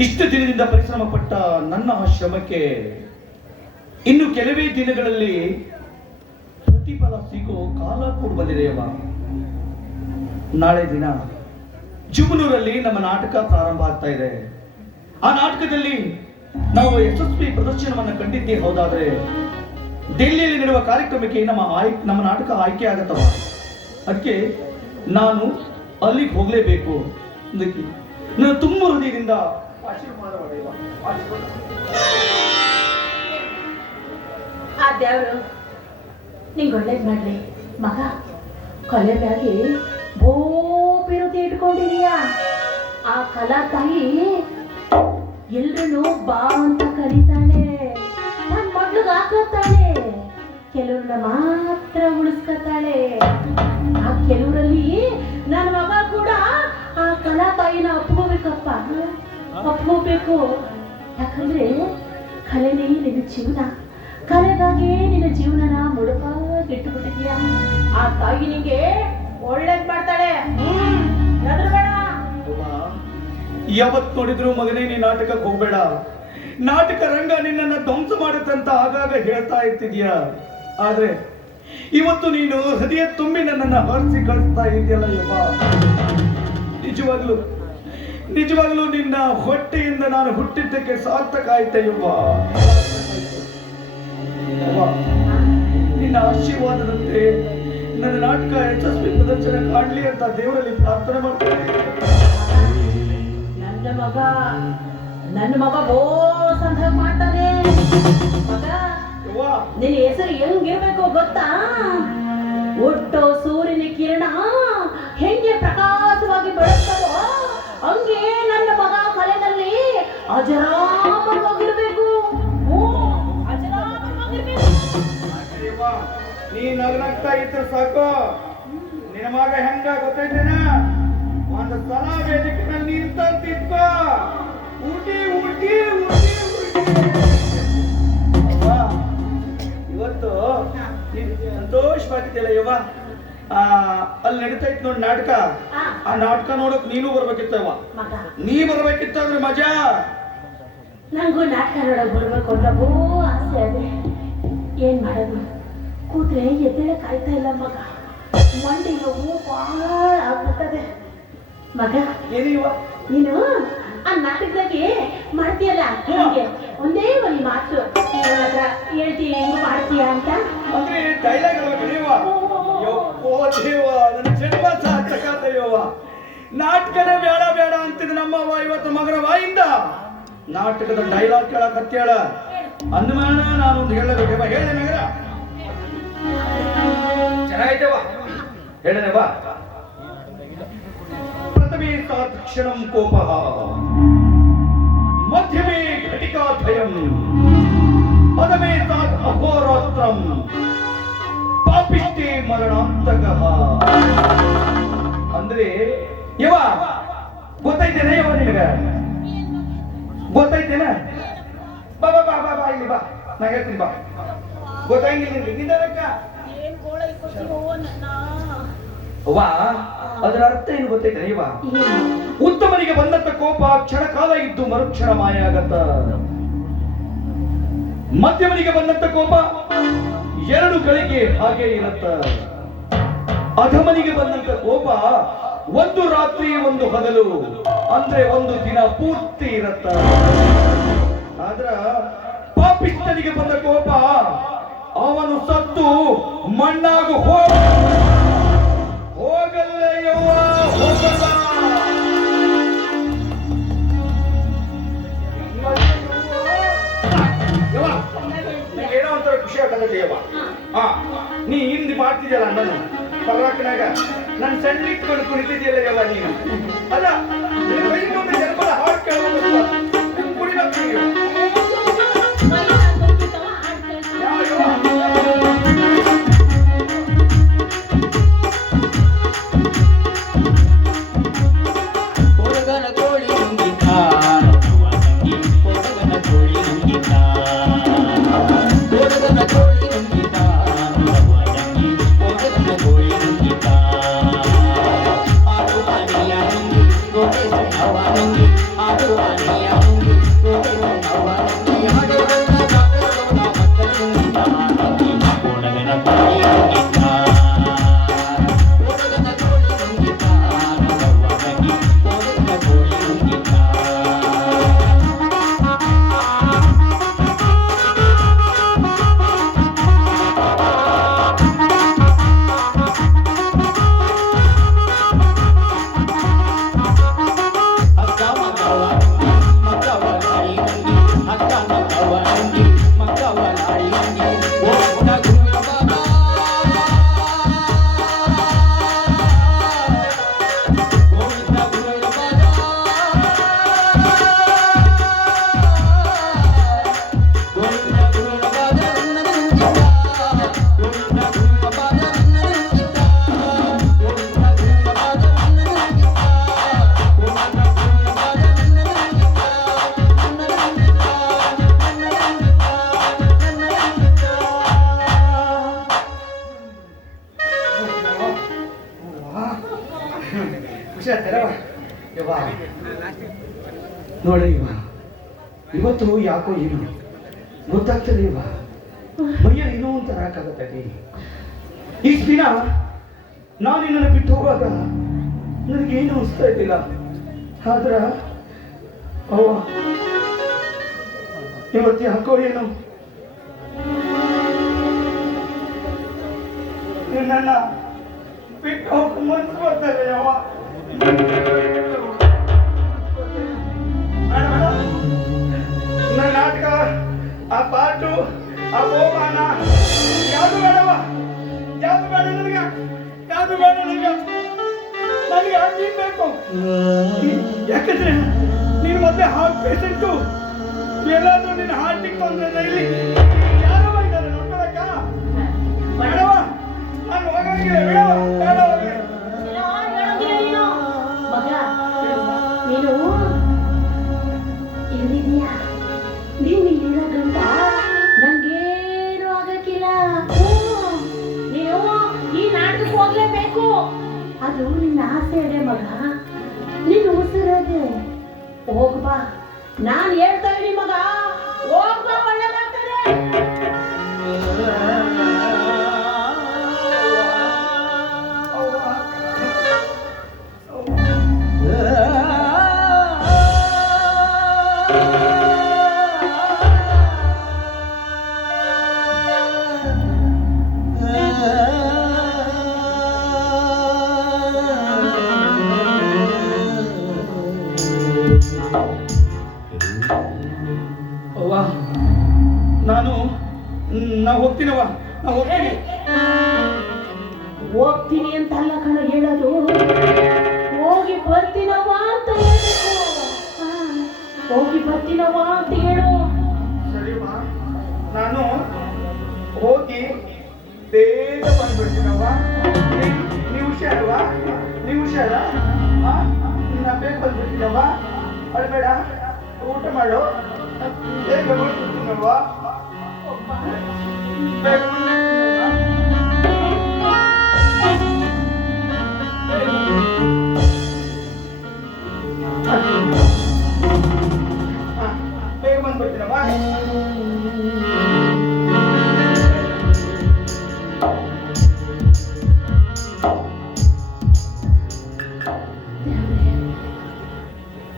ಇಷ್ಟು ದಿನದಿಂದ ಪರಿಶ್ರಮ ಪಟ್ಟ ನನ್ನ ಆ ಶ್ರಮಕ್ಕೆ ಇನ್ನು ಕೆಲವೇ ದಿನಗಳಲ್ಲಿ ಪ್ರತಿಫಲ ಸಿಗೋ ಕಾಲ ಕೂಡ ಬಂದಿದೆಯಮ್ಮ. ನಾಳೆ ದಿನ ಜುಮನೂರಲ್ಲಿ ನಮ್ಮ ನಾಟಕ ಪ್ರಾರಂಭ ಆಗ್ತಾ ಇದೆ. ಆ ನಾಟಕದಲ್ಲಿ ನಾವು ಯಶಸ್ವಿ ಪ್ರದರ್ಶನವನ್ನು ಕಂಡಿದ್ದೇ ಹೌದಾದ್ರೆ ಡೆಲ್ಲಿಯಲ್ಲಿ ನಡೆಯುವ ಕಾರ್ಯಕ್ರಮಕ್ಕೆ ನಮ್ಮ ನಾಟಕ ಆಯ್ಕೆ ಆಗತ್ತವ. ಅದಕ್ಕೆ ನಾನು ಅಲ್ಲಿಗೆ ಹೋಗಲೇಬೇಕು. ಅದಕ್ಕೆ ನಾನು ತುಂಬ ಹೃದಯದಿಂದ ಆಶೀರ್ವಾದ ಪಡೆಯುವ. ಆ ದೇವರು ನಿಂಗೆ ಒಳ್ಳೇದು ಮಾಡ್ಲಿ ಮಗ. ಕೊಲೆ ಮ್ಯಾಗೆ ಬೋಪಿರುತಿ ಇಟ್ಕೊಂಡಿದೀಯಾ. ಆ ಕಲಾ ತಾಯಿ ಎಲ್ರೂ ಬಾ ಅಂತ ಕರೀತಾಳೆ. ನನ್ನ ಮಗ್ಳಿಗೆ ಹಾಕತ್ತಾಳೆ. ಕೆಲವ್ರನ್ನ ಮಾತ್ರ ಉಳಿಸ್ಕತ್ತಾಳೆ. ಆ ಕೆಲವರಲ್ಲಿ ನನ್ನ ಮಗ ಕೂಡ ಆ ಕಲಾ ತಾಯಿನ ಒಪ್ಕೋಬೇಕಪ್ಪ, ಒಪ್ಕೋಬೇಕು. ಯಾಕಂದ್ರೆ ಕಲೆನೇ ನಿನ್ನ ಜೀವನ. ಕಲೆಗಾಗಿ ನಿನ್ನ ಜೀವನನ ಮುಡುಪಾಗಿಟ್ಟುಬಿಟ್ಟಿದ್ಯಾ. ಆ ತಾಯಿ ನಿಂಗೆ ಒಳ್ಳೇದ್ ಮಾಡ್ತಾಳೆ. ಹೆದರ್ಬೇಡ. ಯಾವತ್ ನೋಡಿದ್ರು ಮಗನೇ ನೀ ನಾಟಕಕ್ಕೆ ಹೋಗ್ಬೇಡ, ನಾಟಕ ರಂಗ ನಿನ್ನನ್ನು ಧ್ವಂಸ ಮಾಡುತ್ತಂತ ಆಗಾಗ ಹೇಳ್ತಾ ಇರ್ತಿದ್ಯಾ. ಆದ್ರೆ ಇವತ್ತು ನೀನು ಹೃದಯ ತುಂಬಿ ನನ್ನನ್ನು ಹರಿಸಿ ಕಳಿಸ್ತಾ ಇದೆಯಲ್ಲ ಯವ್ವ. ನಿಜವಾಗ್ಲೂ ನಿನ್ನ ಹೊಟ್ಟೆಯಿಂದ ನಾನು ಹುಟ್ಟಿದ್ದಕ್ಕೆ ಸಾರ್ಥಕ ಆಯ್ತ ಯವ್ವ. ನಿನ್ನ ಆಶೀರ್ವಾದದಂತೆ ನನ್ನ ನಾಟಕ ಯಶಸ್ವಿ ಪ್ರದರ್ಶನ ಕಾಣಲಿ ಅಂತ ದೇವರಲ್ಲಿ ಪ್ರಾರ್ಥನೆ ಮಾಡ್ತೇನೆ. ನನ್ನ ಮಗ ಬೋಸ್ ಅಂತ ಮಾಡ್ತಾನೆ. ಮಗ ನಿನ್ನ ಹೆಸರು ಹೆಂಗಿರ್ಬೇಕು ಗೊತ್ತಾ? ಹುಟ್ಟೋ ಸೂರ್ಯನ ಕಿರಣ ಹೆಂಗೆ ಪ್ರಕಾಶವಾಗಿ ಬೆಳಗ್ತದೋ ಹಂಗೆ ನನ್ನ ಮಗ ಕಲೆನಲ್ಲಿ ಅಜರಾಮರವಾಗಿರ್ಬೇಕು. ನೀ ನಗ್ನಗ್ತಾ ಇದ್ರೆ ಸಾಕು. ನಿನ್ನ ಮಗ ಹೆಂಗ ಗೊತ್ತೈತೇನ? ಒಂದು ಸಲ ವೇದಿಕೆನಲ್ಲಿ ನಿಂತಿದ್ದ ಊಟಿ ಊಟಿ ಊಟಿ ಇವತ್ತು ಸಂತೋಷವಾಗಿದೆಯಲ್ಲ ಯವ್ವ. ಅಲ್ಲಿ ನಡೀತಾ ಇತ್ತು ನೋಡಿ ನಾಟಕ. ಆ ನಾಟಕ ನೋಡಕ್ ನೀನು ಬರ್ಬೇಕಿತ್ತವ. ನೀ ಬರ್ಬೇಕಿತ್ತಂದ್ರೆ ಮಜಾ. ನಂಗೂ ನಾಟಕ ನೋಡಕ್ ಬರ್ಬೇಕು ಅನ್ನೋ ಆಸೆ ಅದೇ. ಏನ್ ಮಾಡೋದು, ಕೂತ್ರೆ ಎದ್ದೇಳ ಕಾಯ್ತಾ ಇಲ್ಲ ಮಗ. ಮಂಡಿ ನೋವು ಭಾಳ ಆಗ್ಬಿಟ್ಟದೆ ಮಗ. ಏನಿವ ನೀನು ಆ ನಾಟಕದಾಗೆ ಮಾಡ್ತೀಯಲ್ಲ, ಹೀಗೆ ಒಂದೇ ಒಂದು ಮಾತು ಹೇಳ್ತೀಯ ಹೆಂಗ್ ಮಾಡ್ತೀಯ ಅಂತ. ಅಂದ್ರೆ ಡೈಲಾಗ್ ನನ್ನ ಜನ್ಮ ಸಾರ್ಥಕತೆಯವ್ವ. ನಾಟಕನೇ ಬೇಡ ಬೇಡ ಅಂತಿದ್ ನಮ್ಮವ್ವ ಇವತ್ತು ಮಗನ ಬಾಯಿಂದ ನಾಟಕದ ಡೈಲಾಗ್ ಕೇಳಕತ್ತೇಳ ಅಂದಮಾನ ನಾನೊಂದು ಹೇಳಬೇಕವ. ಹೇಳಿ ನಗರ ಚೆನ್ನಾಗೈತೆವ. ಹೇಳನೇವ. ಪ್ರಥಮೇ ಸಾಕ್ಷಣಂ ಕೋಪಃ, ಮಧ್ಯಮೇ ಘಟಿಕಾಭಯಂ, ಪದಮೇ ಸಾತ್ ಅಹೋರಾತ್ರಂ, ಪಾಪಿಷ್ಟೇ ಮರಣಾಂತಕಃ. ಅಂದ್ರೆ ಯವ ಗೊತ್ತೈತೇನೆ ಯವ ನಿನಗ? ಗೊತ್ತೈತೇನ? ಬಾ ಬಾ ಬಾ ಬಾ ಬಾ ಇಲ್ಲಿ ಬಾ, ನಾ ಹೇಳ್ತೀನಿ ಬಾ. ಗೊತ್ತಾಗಿಲ್ಲ ನಿಂದರಕ್ಕ ಅವ್ವ. ಅದರ ಅರ್ಥ ಏನು ಗೊತ್ತೈತೆ ಇವ? ಉತ್ತಮನಿಗೆ ಬಂದಂತ ಕೋಪ ಕ್ಷಣ ಕಾಲ ಇದ್ದು ಮರುಕ್ಷಣ ಮಾಯ ಆಗತ್ತ. ಮಧ್ಯಮನಿಗೆ ಬಂದಂತ ಕೋಪ 2 ಗಳಿಗೆ ಹಾಗೆ ಇರತ್ತ. ಅಧಮನಿಗೆ ಬಂದಂತ ಕೋಪ 1 ರಾತ್ರಿ 1 ಹಗಲು, ಅಂದ್ರೆ 1 ದಿನ ಪೂರ್ತಿ ಇರತ್ತ. ಆದ್ರ ಪಾಪಿಷ್ಟನಿಗೆ ಬಂದ ಕೋಪ ಅವನು ಸತ್ತು ಮಣ್ಣಾಗು ಹೋಗಲ್ಲ ಯವ್ವ, ಹೋಗಲ್ಲ. ಏನೋ ಒಂಥರ ಖುಷಿ ಆಗ್ತದೆ ಯವ್ವ. ನೀ ಹಿಂದಿ ಮಾಡ್ತಿದ್ಯಲ್ಲ ನಾನು ಪರ್ವಾಕನಾಗ ನನ್ನ ಸಣ್ಣ ಇಟ್ಕೊಂಡು ಕುಣಿತಿದ್ಯಲ್ಲ ಯವ್ವ ನೀನು. ಅಲ್ಲ ಜನಪದ ಹಾಡು ಕೇಳೋದು ಕುಡಿಬೇಕು. Aduh, ನೋಡಯ್ಯವ, ಇವತ್ತು ಯಾಕೋ ಏನು ಗೊತ್ತಾಗ್ತದೆ ಇವ, ಮೈಯಲ್ಲಿ ಏನೋ ಒಂಥರ ಆಗತ್ತೆ. ಇಷ್ಟು ದಿನ ನಾನು ನಿನ್ನನ್ನು ಬಿಟ್ಟು ಹೋಗುವಾಗ ನನಗೇನು ಅನಿಸ್ತಾ ಇದ್ದಿಲ್ಲ. ಆದ್ರ ಅವ್ವ ಇವತ್ತು ಯಾಕೋ ಏನು ನಿನ್ನ ಬಿಟ್ಟು ಹೋಗ ಮನ್ಸು ಬರ್ತಾರೆ. ಅವ್ವ ನನ್ನ ನಾಟಕ, ಆ ಪಾಟು, ಆ ಬಹುಮಾನ ಯಾವುದು ಬೇಡವ, ಯಾವುದು ಬೇಡ ನನಗೆ, ಯಾವುದು ಬೇಡ ನನಗೆ. ನನಗೆ ನೀನ್ ಬೇಕು. ಯಾಕಂದ್ರೆ ನೀನು ಮೊದಲೇ ಹಾರ್ಟ್ ಪೇಷಂಟು. ಎಲ್ಲಾದ್ರೂ ನಿನ್ನ ಹಾರ್ಟಿಗೆ ತೊಂದರೆ ಇಲ್ಲಿ ಯಾರೋ ಇದ್ದಾರೆ ನೋಡ್ಕೊಳಕ್ಕ. ಬೇಡವ, ನಾನು ಹೋಗಂಗಿಲ್ಲ. ಬೇಡವ, ಬೇಡ ಹೋಗಿ. ಮಗ, ನೀನು ಎಲ್ಲಿದೀಯಾ? ನೀನು ಇಲ್ಲಿರೋ ಗಂಟ ನಂಗೇನು ಆಗಕ್ಕಿಲ್ಲ. ನೀನು ಈ ನಾಟಕಕ್ಕೆ ಹೋಗ್ಲೇಬೇಕು. ಅದು ನಿನ್ನ ಆಸೆ ಇದೆ ಮಗ, ನಿನ್ನ ಉಸಿರದೆ. ಹೋಗ್ಬಾ, ನಾನು ಹೇಳ್ತಾ ಇದ್ದೀನಿ ಮಗ, ಹೋಗ್ಬಾ, ಒಳ್ಳೇದಾಗ್ತದೆ. ಅವ್ವ, ನಾ ಹೋಗ್ತೀನವ್ವ, ನಾ ಹೋಗ್ತೀನಿ. ಹೋಗ್ತೀನಿ ಅಂತ ಅಲ್ಲ ಕಣ ಹೇಳೋದು, ಹೋಗಿ ಬರ್ತೀನವ್ವ ಅಂತ ಹೇಳ್ಬೇಕು. ಹೋಗಿ ಬರ್ತೀನವ್ವ ಅಂತ ಹೇಳು. ಸರಿವ್ವ, ನಾನು ಹೋಗಿ ಬೇಗ ಬಂದ್ಬಿಡ್ತೀನವ್ವ. ನೀವು ಹುಷಾರವ್ವ, ನೀವು ಹುಷಾರ. ನಾ ಬೇಗ ಬಂದ್ಬಿಡ್ತೀನವ್ವ, ಅಳ್ಬೇಡ, ಊಟ ಮಾಡು, ಬೇಗ ಬಂದ್ಬಿಡ್ತೀನವ್ವ. ಬೇಗ ಬೇಗ ಬಂದ್ಬಿಡ್ತೀನವ್ವ.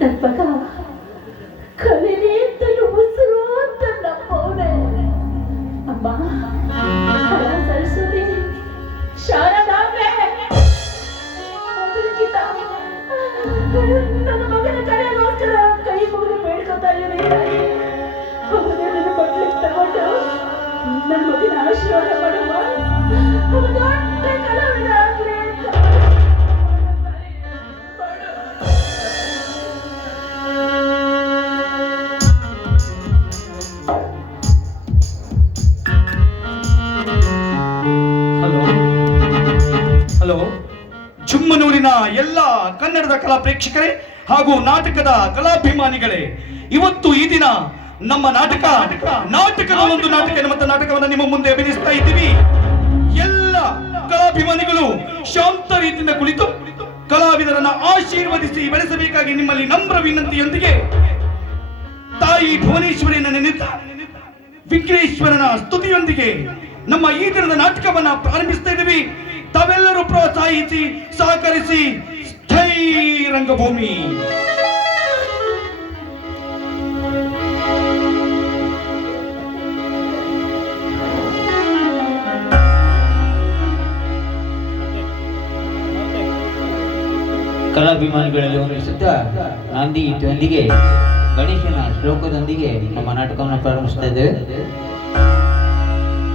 ನನ್ನ ಮಗ ಕಲಿನಿ ಅಂತಲೂ ಉಸಿರು ಅಂತ ನಂಬವ್ರೆ. ಅಮ್ಮ, ಹರ ಸರಸ್ವತಿ, ಶಾರದಾಂಬೆ, ಅದಕ್ಕಿಂತ ನನ್ನ ಮಗನ ಕಡೆಗೋಸ್ಕರ ಕೈ ಮುಗಿದು ಬೇಡ್ಕೊತಾ ಇದ್ದೀನಿ ತಾಯಿ. ಅವನೇ ನನ್ನ ಮಕ್ಕಳಿಗೆ ತಗೊಂಡು ನನ್ನ ಮಗನ ಆಶೀರ್ವಾದ ಮಾಡುವ, ಅವನು ದೊಡ್ಡ ಕಲಾವಿದ ಆಗ್ಲಿ ಅಂತ. ಹಲೋ, ಜುಮ್ಮನೂರಿನ ಎಲ್ಲ ಕನ್ನಡದ ಕಲಾ ಪ್ರೇಕ್ಷಕರೇ ಹಾಗೂ ನಾಟಕದ ಕಲಾಭಿಮಾನಿಗಳೇ, ಇವತ್ತು ಈ ದಿನ ನಮ್ಮ ನಾಟಕದ ಒಂದು ನಾಟಕವನ್ನು ನಿಮ್ಮ ಮುಂದೆ ಅಭಿನಯಿಸ್ತಾ ಇದ್ದೀವಿ. ಎಲ್ಲ ಕಲಾಭಿಮಾನಿಗಳು ಶಾಂತ ರೀತಿಯಿಂದ ಕುಳಿತು ಕಲಾವಿದರನ್ನ ಆಶೀರ್ವದಿಸಿ ಬೆಳೆಸಬೇಕಾಗಿ ನಿಮ್ಮಲ್ಲಿ ನಮ್ರ ವಿನಂತಿಯೊಂದಿಗೆ ತಾಯಿ ಭುವನೇಶ್ವರಿಯನ್ನು ನೆನೆಯುತ್ತಾ ವಿಘ್ನೇಶ್ವರನ ಸ್ತುತಿಯೊಂದಿಗೆ ನಮ್ಮ ಈ ದಿನದ ನಾಟಕವನ್ನ ಪ್ರಾರಂಭಿಸ್ತಾ ಇದ್ದೀವಿ. ತಾವೆಲ್ಲರೂ ಪ್ರೋತ್ಸಾಹಿಸಿ ಸಹಕರಿಸಿ. ಜೈ ರಂಗಭೂಮಿ. ಕಲಾಭಿಮಾನಿಗಳಲ್ಲಿ ಒಂದಿಸುತ್ತಾ ನಾಂದಿ ಇತಿಯೊಂದಿಗೆ ಗಣೇಶನ ಶ್ಲೋಕದೊಂದಿಗೆ ನಮ್ಮ ನಾಟಕವನ್ನು ಪ್ರಾರಂಭಿಸ್ತಾ ಇದ್ದೇವೆ.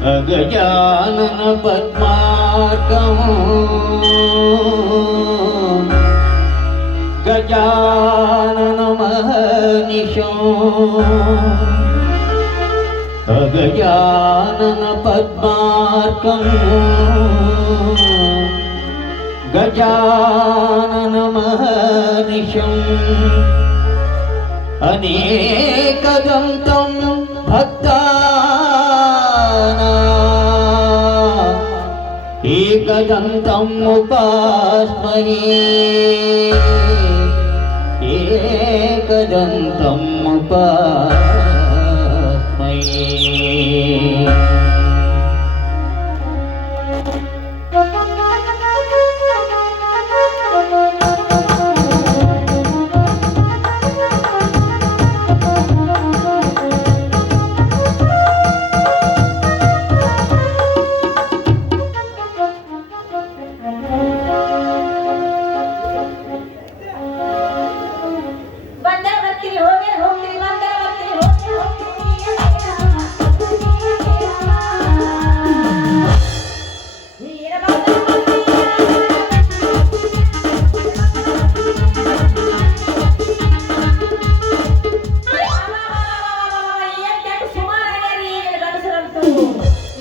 ಅಗಜಾನನ ಪದ್ಮಾರ್ಕಂ ಗಜಾನನ ಮಹನಿಶೋ ಅಗಜಾನನ ಪದ್ಮಾರ್ಕಂ ಗಜಾನನ ಮಹನಿಶಂ ಅನೇಕದಂತಂ ಭಕ್ತಾನಾಂ ಏಕದಂತಂ ಉಪಾಸ್ಮಹೇ एकदन्तम् उपास्महे। ಬಂದರೆ ಬರ್ತೀರಿ, ಹೋಗಿ ಹೋಗ್ತೀರಿ, ಬಂದರೆ ಬರ್ತೀರಿ, ಹೋಗಿ ಹೋಗ್ತೀರಿ. ನೀರ ಬಂದರೆ ಏನ್ ಕೆಟ್ಟ ಸುಮಾರು ಆಗ್ಯಾರಿ ಈ ಗಂಡಸರಂತೂ.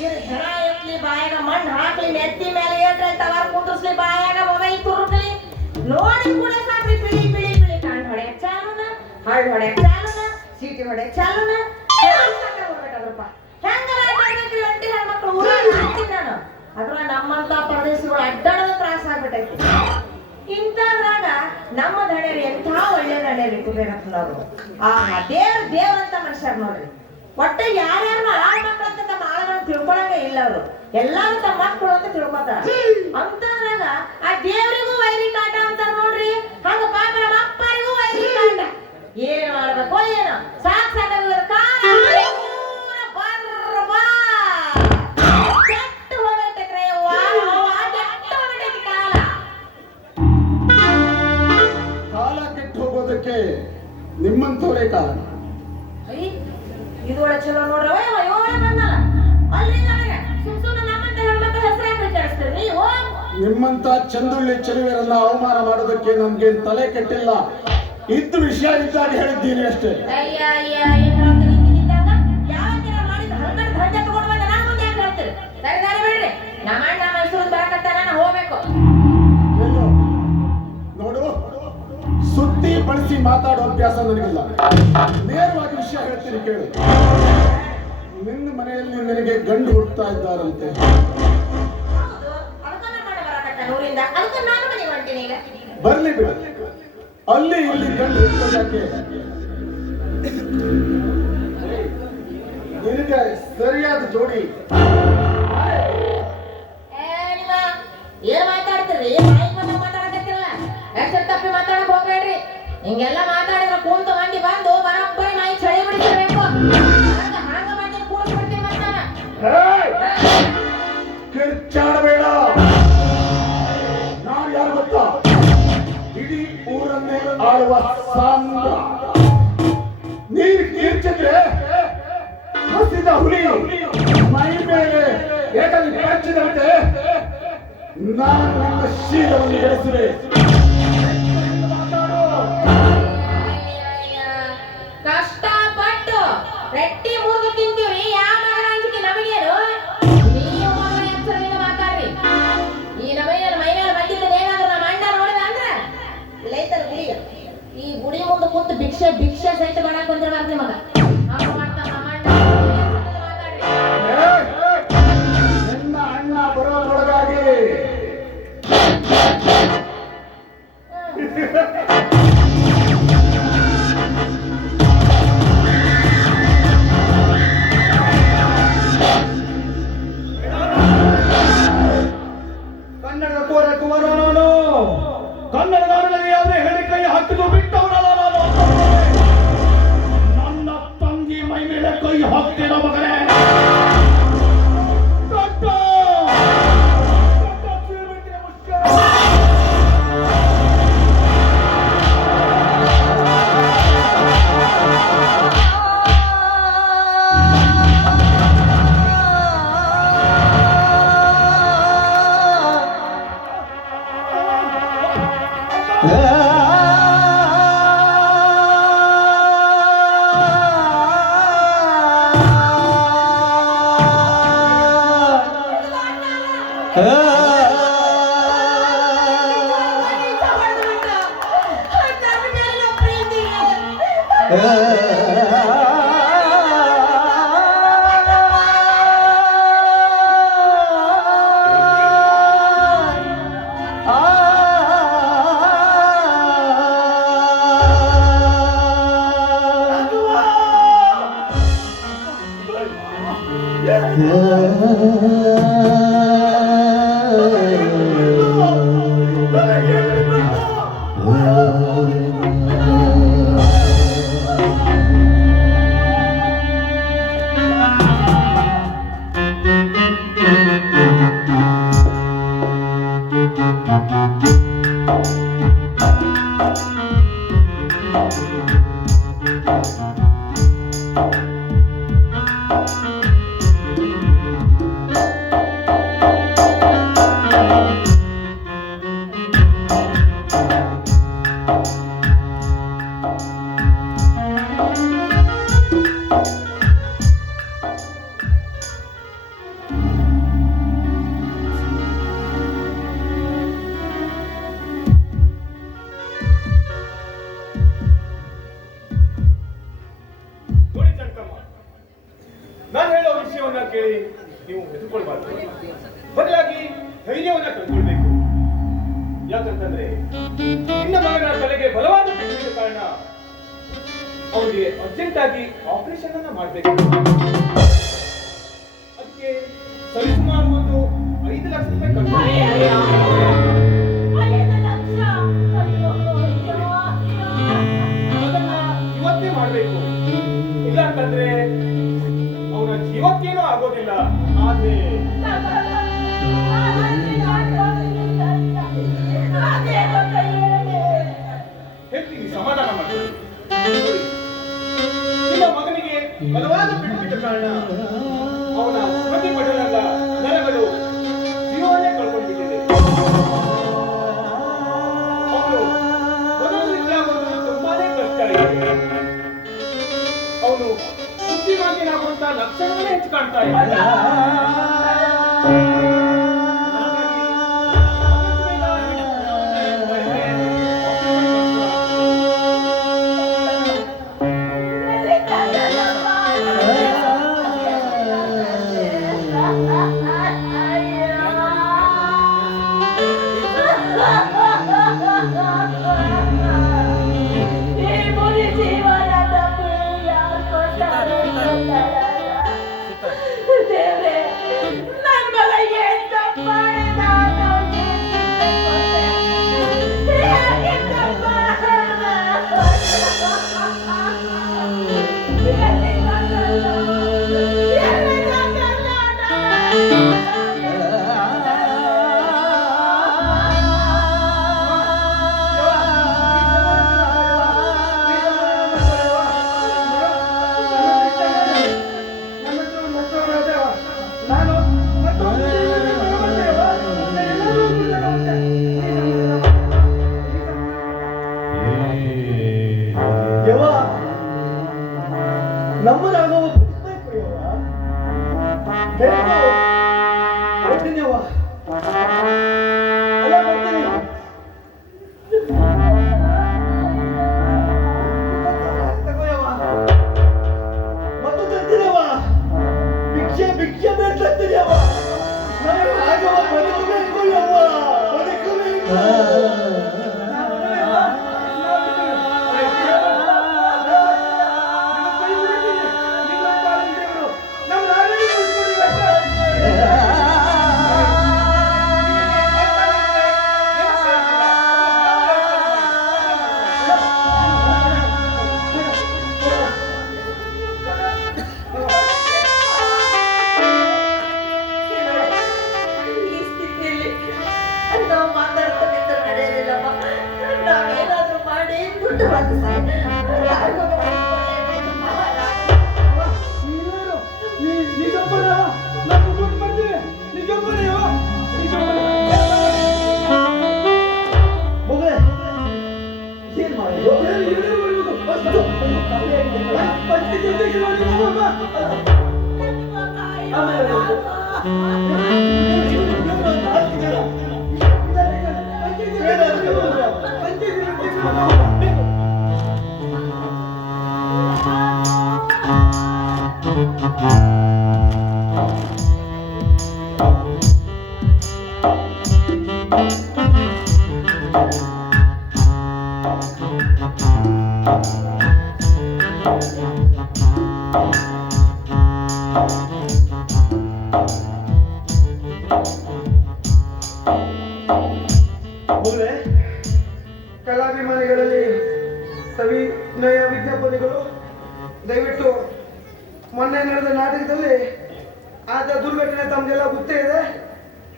ಇವ್ರು ಹೆಣ ಎತ್ಲಿ, ಬಾಯಾಗ ಮಣ್ಣು ಹಾಕ್ಲಿ, ನೆತ್ತಿ ಮೇಲೆ ಏನ್ರ ಟವರ್ ಕುಂದ್ರಿಸ್ಲಿ, ಬಾಯಾಗ ಮೊಬೈಲ್ ತುರುಕ್ಲಿ, ನೋಡಿ ಕೂಡ ಸಾಕ್ರಿ ಬಿಳಿ ಬಿಳಿ ಬಿಳಿ ಕಾಂಡ್ ಹೊಡೆಯಕ್ ಚಾಲುನ, ಹಳ್ಳ ಹೊಡೆಯಕ್ ಚಾಲುನ, ಸೀಟಿ ಹೊಡೆಯಕ್ ಚಾಲುನ. ಹೋಗ್ಬೇಕಾದ್ರಪ್ಪ ಹೆಂಗಾರ ಅಡ್ಡಾಡ್ಬೇಕ್ರಿ ಒಂಟಿ ಹೆಣ್ಮಕ್ಳು ಊರಾಗ ಹಾಕ್ತೀನಿ ನಾನು. ಅದ್ರ ನಮ್ಮಂತ ಪ್ರದೇಶಗಳು ಅಡ್ಡಾಡೋದು ತ್ರಾಸ ಆಗ್ಬಿಟ್ಟೈತಿ. ಇಂಥದ್ರಾಗ ನಮ್ಮ ದಣಿಯರು ಎಂಥ ಒಳ್ಳೆ ದಣಿಯರು ಇಟ್ಕೋಬೇಕಂತವ್ರು. ಆ ದೇವ್ರಂತ ಮನುಷ್ಯರು ನೋಡ್ರಿ. ಒಟ್ಟ ಯಾರ್ಯಾರು ಆಳ್ಮಕ್ಳು ಅಂತ ತಮ್ಮ ಆಳುಗಳನ್ನ ತಿಳ್ಕೊಳಂಗೆ ಇಲ್ಲ ಅವರು. ಎಲ್ಲಾರು ತಮ್ಮ ಮಕ್ಕಳು ಅಂತ ತಿಳ್ಕೊತಾರ. ಅಂತದ್ರಾಗ ಆ ದೇವ್ರಿಗೂ ವೈರಿ ಕಾಟ ಅಂತ ನೋಡ್ರಿ. ಹಂಗ ಪಾಪ ನಮ್ಮ ಅಪ್ಪರಿಗೂ ವೈರಿ ಕಾಟ. ಏನ್ ಮಾಡ್ಬೇಕು ಏನೋ ಸಾಕ್ ಸಾಕಾಗ ಕಾಲ ಕೆಟ್ಟ ಹೋಗೈತೆ ಕೆಟ್ಟ ಹೋಗೈತಿ ಕಾಲ. ಕಾಲ ಕೆಟ್ಟು ಹೋಗೋದಕ್ಕೆ ನಿಮ್ಮಂಥವರೇ ಕಾರಣ. ಇದು ಒಳ್ಳೆ ಚಲೋ ನೋಡ್ರವ ಯೋಳ ಬಂದಲ್ಲ ಅಲ್ರಿ ನನಗೆ ಸುಮ್ಮನೆ ನಮ್ಮಂತ ಹೆಣ್ಮಕ್ಳ ಹೆಸರು ಯಾಕೆ ವಿಚಾರಿಸ್ತೀರಿ ನೀವು? ನಿಮ್ಮಂತ ಚಂದುಳ್ಳಿ ಚೆಲುವೆರನ್ನ ಅವಮಾನ ಮಾಡೋದಕ್ಕೆ ನಮ್ಗೆ ತಲೆ ಕೆಟ್ಟಿಲ್ಲ. ಇದ್ದು ವಿಷಯ ಇದ್ದಾಗ ಹೇಳಿದ್ದೀನಿ ಅಷ್ಟೇ. ಅಯ್ಯ ಅಯ್ಯ ಏನ್ ಹೇಳ್ತೀರಿ ಇದ್ದಾಗ ಯಾವತ್ತಿನ ಮಾಡಿದ ಹಂಗಡ ದಂಡ ತಗೊಂಡು ಬಂದ ನಾನು ಮುಂದೆ ಯಾಕೆ ಹೇಳ್ತೀರಿ? ಸರಿ ದಾರಿ ಬಿಡ್ರಿ. ನಮ್ಮ ಅಣ್ಣ ಮೈಸೂರು ಬರಕತ್ತಾನ, ನಾ ಹೋಗ್ಬೇಕು. ಎಲ್ಲೋ ನೋಡು, ಸುತ್ತಿ ಬಳಸಿ ಮಾತಾಡೋ ಅಭ್ಯಾಸ ನನಗಿಲ್ಲ. ನೇರವಾಗಿ ವಿಷಯ ಹೇಳ್ತೀನಿ ಕೇಳು. ನಿನ್ನ ಮನೆಯಲ್ಲಿ ನಿನಗೆ ಗಂಡು ಹುಡ್ತಾ ಇದ್ದಾರಂತೆ. ಹೌದು, ಅದಕ್ಕನ್ನ ಮಾಡಿ ಬರಕತ್ತಾನ ಊರಿಂದ. ಅದಕ್ಕೆ ನಾನು ಮನೆ ಹೊಂಟೀನಿ ಈಗ. ಬರ್ಲಿ ಬಿಡ, ಅಲ್ಲಿ ಇಲ್ಲಿ ಗಂಡು ಹುಡ್ಕೋದಕ್ಕೆ ನಿನಗೆ ಸರಿಯಾದ ಜೋಡಿ. ನಿಮ್ಮ ಏನ್ ಮಾತಾಡ್ತೀರಿ? ಬಾಯಿಗೆ ಬಂದಾಗ ಮಾತಾಡಕತ್ತಿರಲ್ಲ. ಎಷ್ಟು ತಪ್ಪಿ ಮಾತಾಡಕ್ ಹೋಗ್ಬೇಡ್ರಿ. ಹಿಂಗೆಲ್ಲ ಮಾತಾಡಿದ್ರೆ ಕುಂತು ಮಂದಿ ಬಂದು ಬರೋಬ್ಬರಿ ಮೈ ಚಳಿ ಬಿಡಿಸಿರ್ಬೇಕು. ಹಾಂಗ ಮಂದಿ ಕೂಡಿಸ್ಬಿಡ್ತೀನಿ ಮತ್ತೆ ಕಿರ್ಚಾಡಬೇಡ. ನಾನು ಯಾರು ಗೊತ್ತಾ? ಇಡೀ ಊರನ್ನೇ ಆಳುವ ಸಾಮ್ರ. ನೀರು ಕಿರ್ಚಿದ್ರೆ ಹಸಿದ ಹುಲಿ ಮೈ ಮೇಲೆ ಏಟಲ್ಲಿ ಕಚ್ಚಿದಂತೆ ನಾನು ನನ್ನ ಶೀಲವನ್ನು ಬೆಳೆಸಿದೆ. ಕಷ್ಟಪಟ್ಟು ರೊಟ್ಟಿ ಮುರಿದು ತಿಂತೀವಿ. ಯಾವ ನಗರಾಂಚಿಕೆ ನಮಗೇನು? ನೀವು ಮೊದಲ ಎಚ್ಚರದಿಂದ ಮಾತಾಡ್ರಿ. ಈ ನಮೈನ ಮೈ ಮೇಲೆ ಬಂದಿದ್ದ ಏನಾದ್ರು ನಮ್ಮ ಅಣ್ಣ ನೋಡಿದ ಅಂದ್ರೆ ಇಲ್ಲೈತಲ್ಲ ಗುಡಿ, ಈ ಗುಡಿ ಮುಂದೆ ಕೂತು ಭಿಕ್ಷೆ ಭಿಕ್ಷೆ ಸಹಿತ ಮಾಡಕ್ ಬಂದಿರ್ಬಾರ್ದು ನಿಮಗ. ಅವ್ರು ಮಾಡ್ತಾರ ನಮ್ಮ ಅಣ್ಣ. ಮಾತಾಡ್ರಿ. ನನ್ನ ಅಣ್ಣ ಬರೋದ್ರೊಳಗಾಗಿ ಕನ್ನಡದ ಕೋರ ಕುಮಾರನು ಕನ್ನಡ ನಾಡಿನಲ್ಲಿ ಯಾವುದೇ ಹೇಳಿ ಕೈ ಹಾಕಿದ್ದು ಬಿಟ್ಟವನಲ್ಲ ನಾನು. ನನ್ನ ತಂಗಿ ಮೈ ಮೇಲೆ ಕೈ ಹಾಕ್ತೀನೋ ಮಗನೇ? ನೋಡಿ ಚಂಕಮ್ಮ, ನಾನು ಹೇಳೋ ವಿಷಯವನ್ನ ಕೇಳಿ ನೀವು ಹೆದರ್ಕೊಳ್ಬಾರ್ದು. ಬದಲಾಗಿ ಧೈರ್ಯವನ್ನ ತಂದ್ಕೊಳ್ಬೇಕು. ಯಾಕಂತಂದ್ರೆ ನಿನ್ನ ಮಗನ ತಲೆಗೆ ಬಲವಾದ ಪೆಟ್ಟಿನ ಕಾರಣ ಅವರಿಗೆ ಅರ್ಜೆಂಟ್ ಆಗಿ ಆಪರೇಷನ್ ಅನ್ನ ಮಾಡಬೇಕು. ಅದಕ್ಕೆ ಸರಿಸುಮಾರು ಒಂದು 5 ಲಕ್ಷ ರೂಪಾಯಿ ಖರ್ಚು. 5 ಲಕ್ಷ? ಅಯ್ಯೋ, ಅಯ್ಯೋ, ಅಯ್ಯೋ. ಅದನ್ನ ಇವತ್ತೇ ಮಾಡ್ಬೇಕು. ಇಲ್ಲ ಅಂತಂದ್ರೆ ಅವನ ಜೀವಕ್ಕೇನೂ ಆಗೋದಿಲ್ಲ. ಆದ್ರೆ ಹೇಳ್ತೀನಿ, ಸಮಾಧಾನ ಮಾಡ್ಕೊಳ್ಳಿ. ನಿಮ್ಮ ಮಗನಿಗೆ ಬಲವಾದ ಪೆಟ್ಟು ಬಿದ್ದ ಕಾರಣ ಅವನ ಪ್ರತಿಭಟನದ ನರಗಳು ಜೀವನೇ ಕಳ್ಕೊಂಡ್ಬಿಟ್ಟಿದೆ. ಅವನು ಬದುಕಲಿಕ್ಕೆ ತುಂಬಾನೇ ಕಷ್ಟ ಇದೆ. ಅವನು ಬುದ್ಧಿಮಾಂದ್ಯನಾಗುವಂತ ಲಕ್ಷಣಗಳೇ ಹೆಚ್ಚು ಕಾಣ್ತಾ ಇದೆ. ನಮ್ಮನಾಗೋ ಬದುಕಬೇಕು ಯವ್ವ. ಬೇಕು. ಕೊಡ್ತೀನಿ ಯವ್ವ. ಎಲ್ಲ ಕೊಡ್ತೀನಿ. ತಗೋ ಯವ್ವ. ಮತ್ತು ತರ್ತೀನಿ ಯವ್ವ. ಭಿಕ್ಷೆ ಬೇಡ ತರ್ತೀನಿ ಯವ್ವ. ನನಗೆ ಆಗವ ಬದುಕಬೇಕು ಯವ್ವ. ಬದುಕಬೇಕು. ಈ ಸ್ಥಿತಿಯಲ್ಲಿ ನಾವು ಮಾತಾಡ್ಕೊಂಡಿದ್ದು ನಡೆಯಲಿಲ್ಲಮ್ಮ. ನಾವೇನಾದ್ರೂ ಮಾಡಿ ದುಡ್ಡು ಹೊಂದಿಸಿ ಯಾರಿಗೂ ಕೊಡ್ಲೇಬೇಕು ಮಹಾರಾಜ. ಏನ್ ಮಾಡೋದು? ವಿನಯ ವಿಜ್ಞಾಪನೆಗಳು. ದಯವಿಟ್ಟು ಮೊನ್ನೆ ನಡೆದ ನಾಟಕದಲ್ಲಿ ಆದ ದುರ್ಘಟನೆ ತಮಗೆಲ್ಲ ಗೊತ್ತೇ ಇದೆ.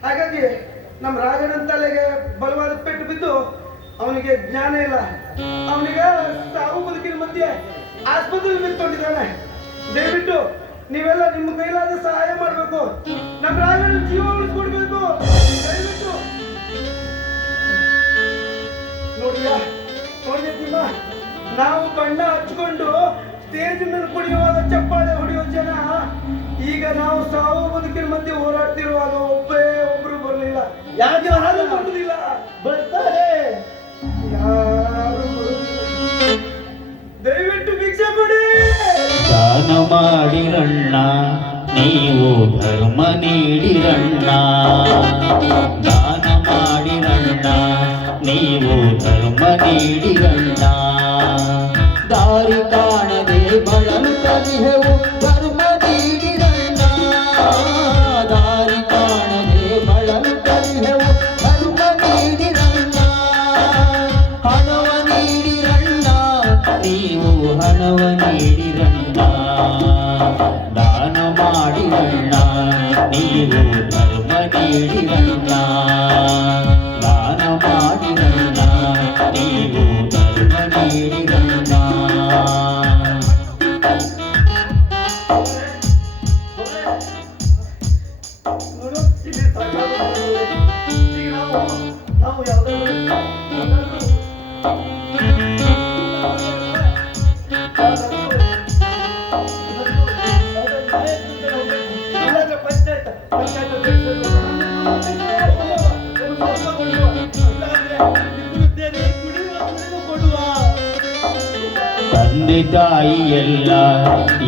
ಹಾಗಾಗಿ ನಮ್ಮ ರಾಜಣ್ಣನ ತಲೆಗೆ ಬಲವಾದ ಪೆಟ್ಟು ಬಿದ್ದು ಅವನಿಗೆ ಜ್ಞಾನ ಇಲ್ಲ. ಅವನಿಗೆ ಸಾವು ಬದುಕಿನ ಮಧ್ಯೆ ಆಸ್ಪತ್ರೆಯಲ್ಲಿ ಬಿತ್ತೊಂಡಿದ್ದಾನೆ. ದಯವಿಟ್ಟು ನೀವೆಲ್ಲ ನಿಮ್ಮ ಕೈಲಾದ ಸಹಾಯ ಮಾಡಬೇಕು. ನಮ್ಮ ರಾಜಣ್ಣನ ಜೀವ ಉಳಿಸ್ಕೊಡ್ಬೇಕು. ದಯವಿಟ್ಟು ನೋಡಿಯಾ ನೋಡಿದ್ದಿಮ್ಮ, ನಾವು ಬಣ್ಣ ಹಚ್ಕೊಂಡು ಸ್ಟೇಜ್ ಮೇಲೆ ಕುಡಿಯುವಾಗ ಚಪ್ಪಾಳೆ ಹೊಡೆಯೋ ಜನ ಈಗ ನಾವು ಸಾವು ಬದುಕಿನ ಮಧ್ಯೆ ಹೋರಾಡ್ತಿರುವಾಗ ಒಬ್ರು ಬರಲಿಲ್ಲ. ಯಾಕೆ ಯಾರು ಬರುವುದಿಲ್ಲ? ಬರ್ತಾರೆ. ಯಾರು ಬರುವುದಿಲ್ಲ. ದಯವಿಟ್ಟು ಭಿಕ್ಷೆ ಕೊಡಿ. ದಾನ ಮಾಡಿರಣ್ಣ ನೀವು ಧರ್ಮ ನೀಡಿರಣ್ಣ. ದಾನ ಮಾಡಿರಣ್ಣ ನೀವು ಧರ್ಮ ನೀಡಿರಣ್ಣ. ದಾರಿ ಕಾಣದೆ ಬಳಲು ತಲಿಹೆವು ಧರ್ಮ ನೀಡಿರಣ್ಣ. ದಾರಿ ಕಾಣದೆ ಬಳಲು ತಲಿಹೆವು ಧರ್ಮ ನೀಡಿರಣ್ಣ. ಹಣವ ನೀಡಿರಣ್ಣ ನೀವು ಹಣವ ನೀಡಿರಣ್ಣ. ದಾನ ಮಾಡಿರಣ್ಣ ನೀವು ಧರ್ಮ ನೀಡಿರಣ್ಣ. ದಾನ ಮಾಡಿರಣ್ಣ ನೀವು ಧರ್ಮ ನೀಡಿರಣ್ಣ. ನೋಡು, ಇಲ್ಲಿ ಸಾಕಾಗೋದು. ಈಗ ನಾವು ಯಾವ್ದಾದ್ರು ತಂದೆ ತಾಯಿ ಎಲ್ಲ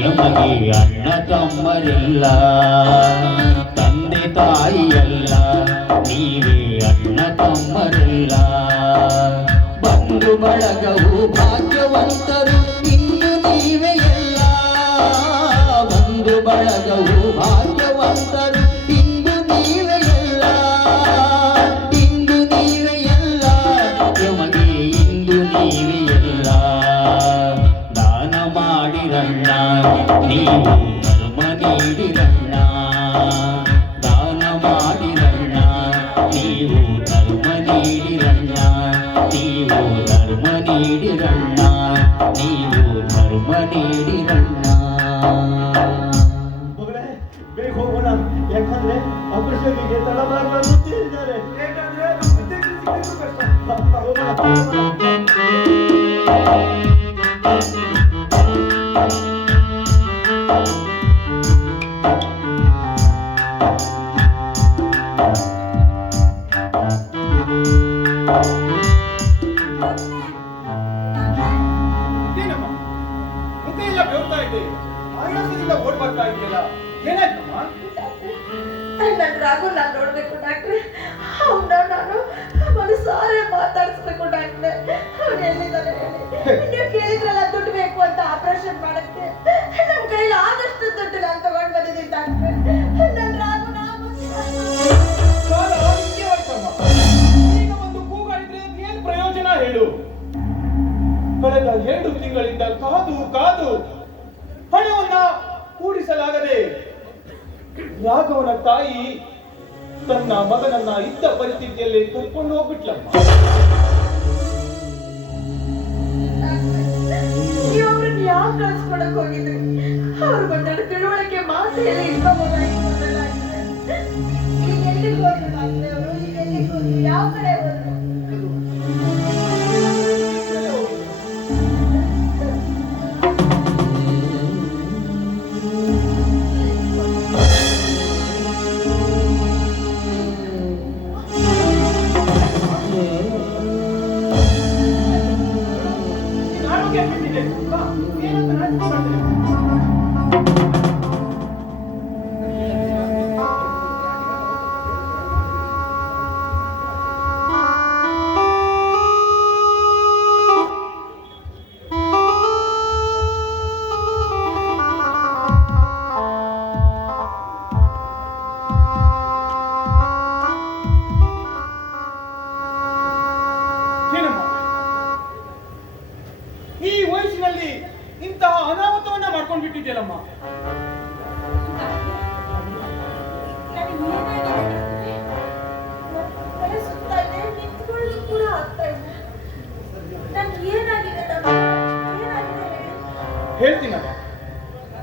ಎಮಗೆ ಅಣ್ಣ ತಮ್ಮರಿಲ್ಲ. ತಂದೆ ತಾಯಿ ಎಲ್ಲ ನೀವೇ ಅಣ್ಣ ತಮ್ಮರಿಲ್ಲ. ಬಂಧು ಬಳಗವು ಭಾಗ್ಯವಂತರು ಇನ್ನು ನೀವೇ ಎಲ್ಲ. ಬಂಧು ಬಳಗವು ಭಾಗ್ಯವಂತರು ಇಂದು ನೀವೇ ಎಲ್ಲ. ಇಂದು ನೀವೇ ಎಲ್ಲ ಎಮಗೆ ಇಂದು ನೀವೇ ಎಲ್ಲ. ದಾನ ಮಾಡಿರಣ್ಣ ನೀವು ಧರ್ಮ ನೀಡಿರಣ್ಣ. ದಾನ ಮಾಡಿರಣ್ಣ ನೀವು ಧರ್ಮ ನೀಡಿರಣ್ಣ. ನೀವು ಧರ್ಮ ನೀಡಿರಣ್ಣ. ನೀವು ಧರ್ಮ ನೀಡಿರಣ್ಣ. ಮಗಳೇ, ಬೇಗ ಹೋಗೋಣ. ಯಾಕಂದ್ರೆ ಆಪರೇಷನ್ಗೆ ತಡಬಾರದು ತಿಳಿದ್ದಾರೆ. ಏಕೆಂದ್ರೆ ನಮ್ಮ ಉದ್ದೇಶ ಸಿಕ್ಕಿದ್ದು ಕಷ್ಟ. ಏನಮ್ಮ ಮುಖ ಎಲ್ಲ ಬೆವರ್ತಾ ಇದೆ, ಆಯಾಸದಿಂದ ಓಡ್ ಬರ್ತಾ ಇದೆಯಲ್ಲ, ಏನಾಯ್ತಮ್ಮ? ನನ್ನ ರಾಘು ನಾನು ನೋಡ್ಬೇಕು ಡಾಕ್ಟ್ರೆ. ಅವನ್ನ ನಾನು ಮನಸಾರೆ ಮಾತಾಡಿಸ್ಬೇಕು ಡಾಕ್ಟ್ರೆ. ಅವನು ಎಲ್ಲಿದ್ದಾನೆ ಹೇಳಿ. ನೀವು ಕೇಳಿದ್ರಲ್ಲ ದುಡ್ಡು ಬೇಕು ಅಂತ ಆಪರೇಷನ್ ಮಾಡಕ್ಕೆ. ನಮ್ಮ ಕೈಲಿ ಆದಷ್ಟು ದುಡ್ಡು ನಾನು ತಗೊಂಡು ಬಂದಿದ್ದೀನಿ ಡಾಕ್ಟ್ರೆ. ನನ್ನ ರಾಘು ಕಾಲ ಹಿಂಗೆ ಹೋಯ್ತಮ್ಮ. ಈಗ ಒಂದು ಕೂಗಾಡಿದ್ರೆ ಏನ್ ಪ್ರಯೋಜನ ಹೇಳು? ಕಳೆದ 2 ತಿಂಗಳಿಂದ ಕಾದು ಕಾದು ಹಣವನ್ನ ಕೂಡಿಸಲಾಗದೆ ರಾಘವನ ತಾಯಿ ತನ್ನ ಮಗನನ್ನ ಇದ್ದ ಪರಿಸ್ಥಿತಿಯಲ್ಲಿ ಕರ್ಕೊಂಡು ಹೋಗ್ಬಿಟ್ಲಮ್ಮ. ನೀವೊಬ್ರನ್ನ ಯಾಕೆ ಕಳ್ಸ್ಕೊಡಕ್ ಹೋಗಿದ್ರಿ? ಅವ್ರು ಬಂದೆರಡು ತಿಳುವಳಿಕೆ ಮಾತೆಲ್ಲ ಇಟ್ಕೋಬೋದಾಗಿತ್ತು ಡಾಕ್ಟ್ರೆ. ಈಗ ಎಲ್ಲಿಗೆ ಹೋದ್ರು ಡಾಕ್ಟ್ರೆ ಅವರು? ಈಗ ಎಲ್ಲಿಗೆ ಹೋದ್ರು? ಯಾವ ಕಡೆ ಹೋದ್ರು? ಆರೋಗ್ಯ ಬಿಟ್ಟಿದೆ. ಬಾ, ಏನಂತ ನಾನು ಮಾಡ್ತೇನೆ. ಏನಮ್ಮ, ಈ ವಯಸ್ಸಿನಲ್ಲಿ ಸಮಯದಲ್ಲಿ ಇಂತಹ ಅನಾಹುತವನ್ನ ಮಾಡ್ಕೊಂಡು ಬಿಟ್ಟಿದ್ಯಲ್ಲಮ್ಮ. ನನಗೆ ಏನಾಗಿದೆ? ತಲೆ ಸುತ್ತಾ ಇದೆ, ನಿಂತ್ಕೊಳ್ಳಿ ಕೂಡ ಆಗ್ತಾ ಇಲ್ಲ. ನನಗೆ ಏನಾಗಿದೆ? ಏನಾಗಿದೆ ಹೇಳಿ? ಹೇಳ್ತೀನಮ್ಮ,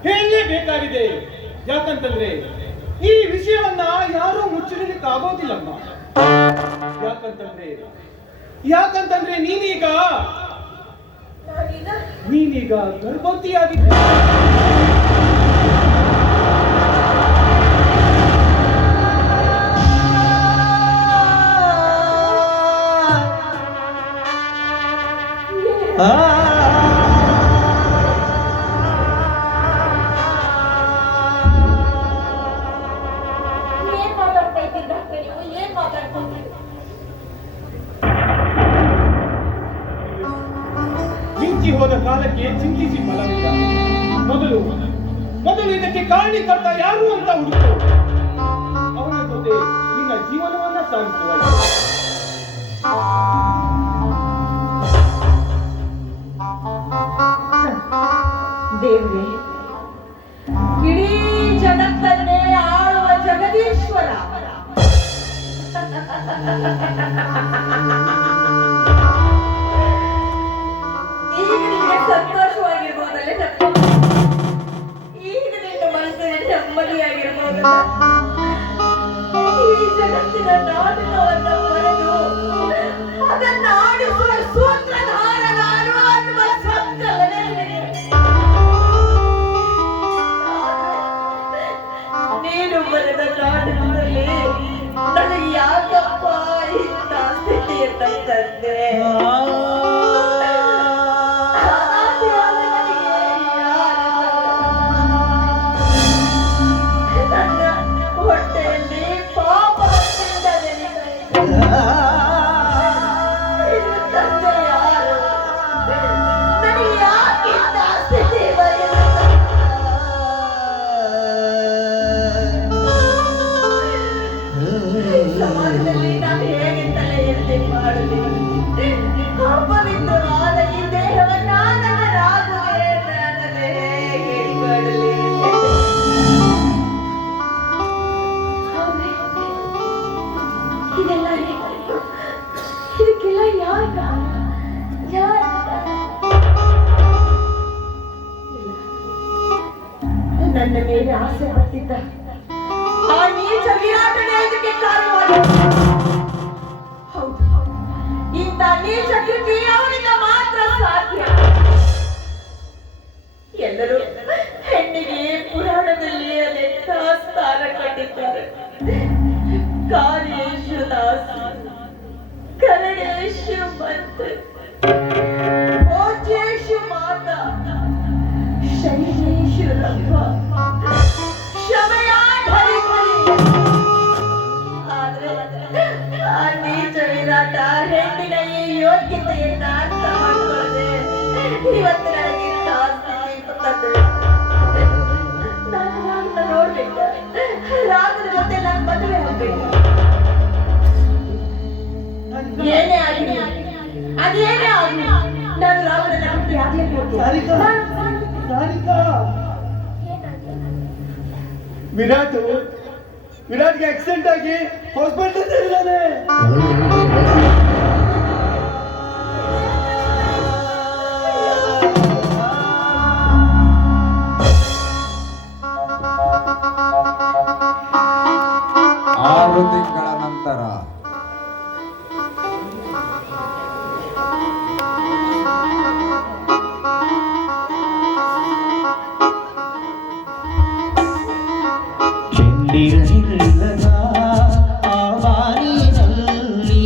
ಹೇಳಲೇಬೇಕಾಗಿದೆ. ಯಾಕಂತಂದ್ರೆ ಈ ವಿಷಯವನ್ನ ಯಾರೂ ಮುಚ್ಚಿಡಲಿಕ್ಕೆ ಆಗೋದಿಲ್ಲಮ್ಮ. ಯಾಕಂತಂದ್ರೆ ನೀನೀಗ ಗರ್ಭವತಿಯಾಗಿದ್ದೆ. ಏನ್ ಮಾತಾಡ್ತಾ ಇದ್ದೀರಿ ಡಾಕ್ಟರ್? ನೀವು ಏನ್ ಮಾತಾಡ್ತಾ ಇದ್ದೀರಿ? ಮಿಂಚಿ ಹೋದ ಕಾಲಕ್ಕೆ ಚಿಂತಿಸಿ ಫಲವಿಲ್ಲ. ಮೊದಲು ಇದಕ್ಕೆ ಕಾರಣೀಕರ್ತ ಯಾರು ಅಂತ ಹುಡುಕು. ಅವನ ಜೊತೆ ನಿನ್ನ ಜೀವನವನ್ನ ಸಾಗಿಸುವ. ದೇವ್ರೆ, ಇಡೀ ಜಗತ್ತನ್ನೇ ಆಳುವ ಜಗದೀಶ್ವರ, ಈಗ ನಿಮಗೆ ಸಂತೋಷವಾಗಿರ್ಬೋದಲ್ಲೇ? ಈಗ ನಿನ್ನ ಮನಸ್ಸಿಗೆ ನೆಮ್ಮದಿಯಾಗಿರ್ಬೋದಲ್ಲ? ಈ ಜಗತ್ತಿನ ನಾಟಕವನ್ನು ಬರೆದು ಅದನ್ನ ಆಡಿಸುವ ಸೂತ್ರಧಾರ ನಾನು ಅನ್ನುವ ಸಂಕಲನ ನೀನು ಬರೆದ ನಾಟಕದಲ್ಲಿ ನನಗೆ ಯಾಕಪ್ಪ ಇಂಥ ಸ್ಥಿತಿಯನ್ನ ತಂದೆ? ನನ್ನ ಹೊಟ್ಟೆಯಲ್ಲಿ ಪಾಪ ಇದು ತಂದೆ ಯಾರು? ನನಗೆ ಯಾಕೆ ಇಂಥ ಸ್ಥಿತಿ ಸಮಾಜದಲ್ಲಿ ನಾನು ಹೇಗೆ ತಲೆ ಎತ್ತಿ ಮಾಡಲಿ? ಅಪವಿತ್ರವಾದ ಈ ದೇಹವನ್ನ ನನ್ನ ರಾಗುವೆ ನನ್ನನ್ನು ಹೇಗೆ ಇಟ್ಕೊಳ್ಳಲಿ? ಇದೆಲ್ಲ ಇದಕ್ಕೆಲ್ಲ ಯಾರ ನನ್ನ ಮೇಲೆ ಆಸೆ ಪಡ್ತಿದ್ದ ಆ ನೀಚ ವಿರಾಟನೇ ಇದಕ್ಕೆ ಕಾರಣವಾಗಿದೆ. ಹೌದು, ಇಂಥ ನೀಚ ಕೃತಿ ಅವನಿಂದ ಮಾತ್ರ ಸಾಧ್ಯ. ಎಲ್ಲರೂ ಹೆಣ್ಣಿಗೆ ಪುರಾಣದಲ್ಲಿ ಅದೆಂಥ ಸ್ಥಾನ ಕಂಡಿದ್ದಾರೆ. ಕಾರ್ಯೇಶು ದಾಸ, ಕರಣೇಶು ಮಂತ್ರ, ಭೋಜ್ಯೇಶು ಮಾತಾ, ಶೈಲೇಶು ರಂಭ, ಆ ನೀಚ ವಿರಾಟ ಹೆಣ್ಣಿನ ಈ ಯೋಗ್ಯತೆಯನ್ನ ಅರ್ಥ ಮಾಡಿಕೊಳ್ಳದೆ ಇವತ್ತು ನನಗೆ ತಂದೆ. ನಾನು ರಾಗನ ನೋಡ್ಬೇಕು, ರಾಗನ ಜೊತೆ ನಾನು ಮದುವೆ ಆಗ್ಬೇಕು. ಏನೇ ಆಗಲಿ, ಅದೇನೇ ಆಗಲಿ, ನಾನು ರಾಗನ ಮದುವೆ ಆಗ್ಲೇಬೇಕು. ವಿರಾಟ್ಗೆ ಆಕ್ಸಿಡೆಂಟ್ ಆಗಿ ಹಾಸ್ಪಿಟಲ್ ಇದ್ದಾನೆ. ಆರು ತಿಂಗಳ ನಂತರ ಚಂದಿರನಿಲ್ಲದ ಆ ಬಾನಿನಲ್ಲಿ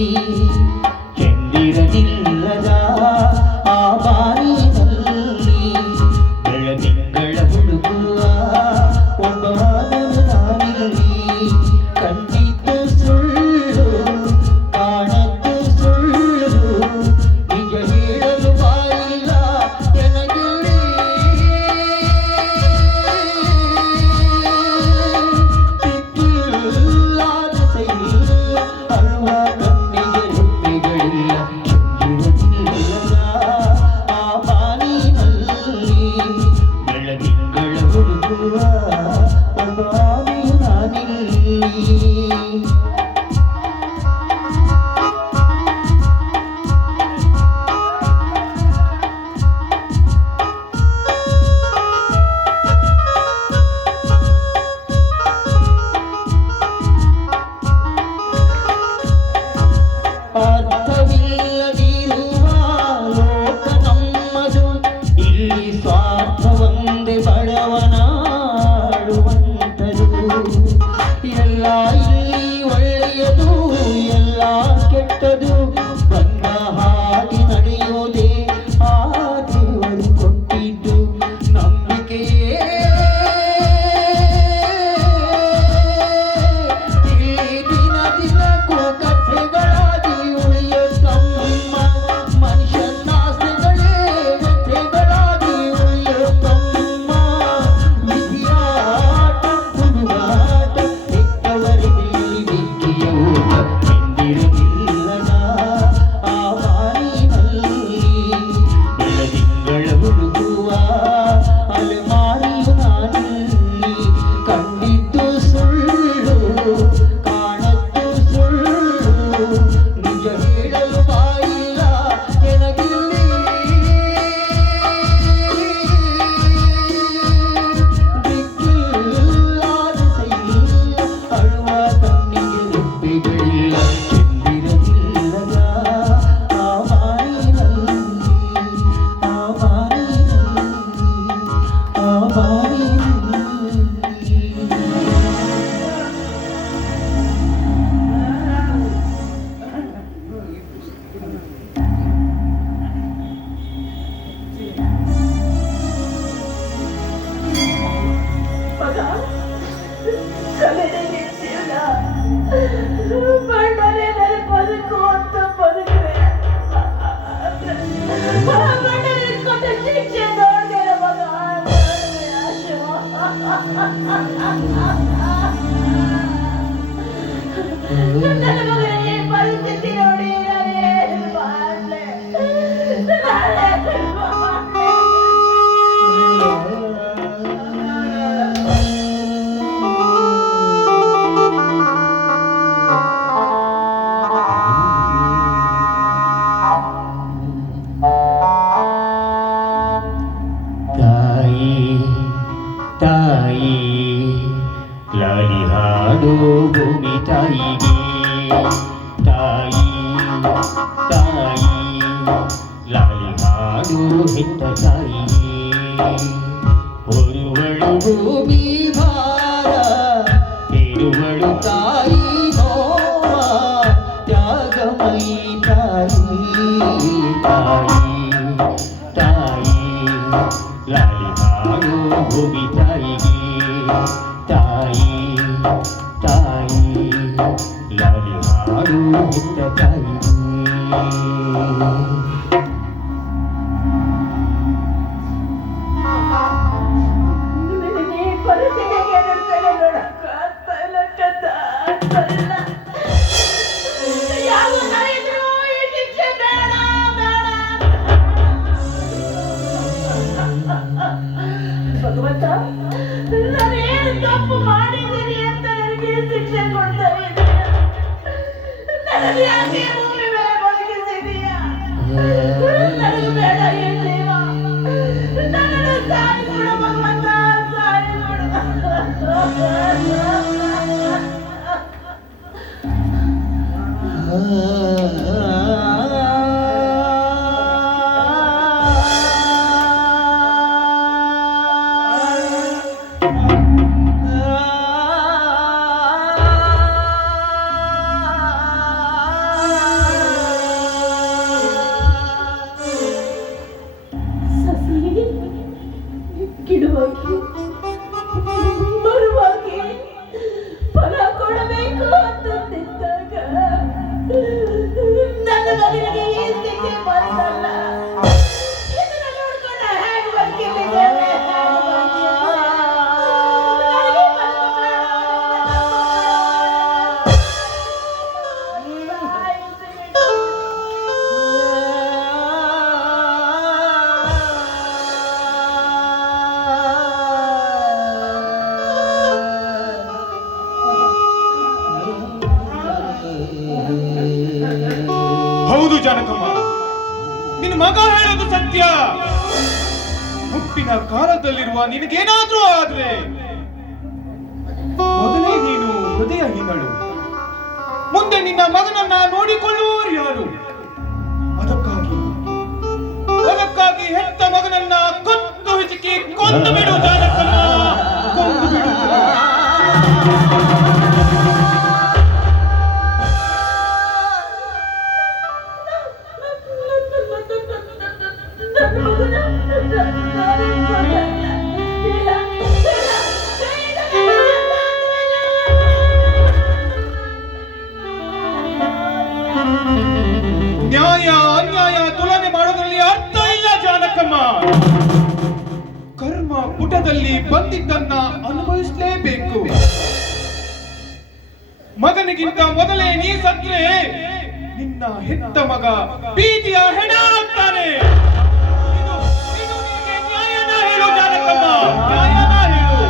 ನನ್ನ ಮಗನ ಈ ಪರಿಸ್ಥಿತಿ ನೋಡಿ ನಾನೇನು ಮಾಡ್ಲೆ? ನಾನೇನು ಮಾಡ್ಲೆ? ತಾಯಿ ತಾಯಿ ಲಾಲಿ ಹಾಡು ಭೂಮಿ ತಾಯಿಗೆ ತಾಯಿ ತಾಯಿ ಲಾಲಿ ಹಾಡು ಹೆತ್ತ ತಾಯಿಗೆ ಹೊರುವಳು ಭೂಮಿ ಭಾರ ಇರುವಳು ತಾಯಿ ನೋವ ತ್ಯಾಗಮಯಿ ತಾಯಿ ತಾಯಿ ತಾಯಿ ಲಾಲಿ ಹಾಡು ಭೂಮಿ ತಾಯಿಗೆ ತಾಯಿ ತಾಯಿ ಲಾಲಿ ಹಾಡು ಹೆತ್ತ ತಾಯಿಗೆ ಈ ಪರಿಸ್ಥಿತಿಗೆ ನನ್ನ ಕಡೆ ನೋಡಕ್ಕೆ ಆಗ್ತಾ ಇಲ್ಲ ಕತ್ತ, ಆಗ್ತಾ ಇಲ್ಲ. ಯಾವ ನಾಯಿದ್ರು ಈ ಶಿಕ್ಷೆ ಬೇಡ ಬೇಡ. ಭಗವಂತ, ನಾನೇನು ತಪ್ಪು ಮಾಡಿದ್ದೀನಿ ಅಂತ ನನಗೆ ಶಿಕ್ಷೆ ಕೊಡ್ತಾ ಇದೀಯ? ನನಗೆ ಯಾಕೆ ಭೂಮಿ ಮೇಲೆ ಬದುಕಿಸಿದೀಯಾ? ನನಗೆ ಬೇಡ ಈ ಜೀವ. ನನ್ನನ್ನು ಸಾಯಿಸ್ಬಿಡು ಭಗವಂತ, ಸಾಯಿಸ್ಬಿಡು. ಸಸಿ ಗಿಡವಾಗಿ ಮರವಾಗಿ ಫಲ ಕೊಡಬೇಕು ಅಂತಂದಿದ್ದಾಗ ನನ್ನ ಮಗನಿಗೆ ಈ ಸ್ಥಿತಿ ಬಂತಲ್ಲ. ಇದನ್ನ ನೋಡ್ಕೊಂಡು ಹೇಗೆ ಬದುಕಿದ್ದೇವೆ? ಹೌದು ಜಾನಕಮ್ಮ, ನಿನ್ನ ಮಗ ಹೇಳೋದು ಸತ್ಯ. ಹುಟ್ಟಿನ ಕಾಲದಲ್ಲಿರುವ ನಿನಗೇನಾದ್ರೂ ಆದ್ರೆ ಮೊದಲೇ ನೀನು ಹೃದಯಹೀನಳು. ಮುಂದೆ ನಿನ್ನ ಮಗನನ್ನ ನೋಡಿಕೊಳ್ಳುವವರು ಯಾರು? ಅದಕ್ಕಾಗಿ ಹೆತ್ತ ಮಗನನ್ನ ಕೊತ್ತು ಹಿಚಕಿ ಕೊಂದು ಬಿಡು ಜಾನಕಮ್ಮ, ಕೊಂದು ಬಿಡು. ನ್ಯಾಯ ಅನ್ಯಾಯ ತುಲನೆ ಮಾಡೋದ್ರಲ್ಲಿ ಅರ್ಥ ಇಲ್ಲ ಜಾನಕಮ್ಮ. ಕರ್ಮ ಪುಟದಲ್ಲಿ ಬಂದಿದ್ದನ್ನ ಅನುಭವಿಸಲೇಬೇಕು. ಮಗನಿಗಿಂತ ಮೊದಲೇ ನೀ ಸತ್ರೆ ನಿನ್ನ ಹೆತ್ತ ಮಗ ಬೀದಿಯ ಹೆಣ ಆಗ್ತಾನೆ. ಇದು ನಿನಗೆ ನ್ಯಾಯನ ಹೇಳು ಜಾನಕಮ್ಮ, ನ್ಯಾಯನ ಹೇಳು.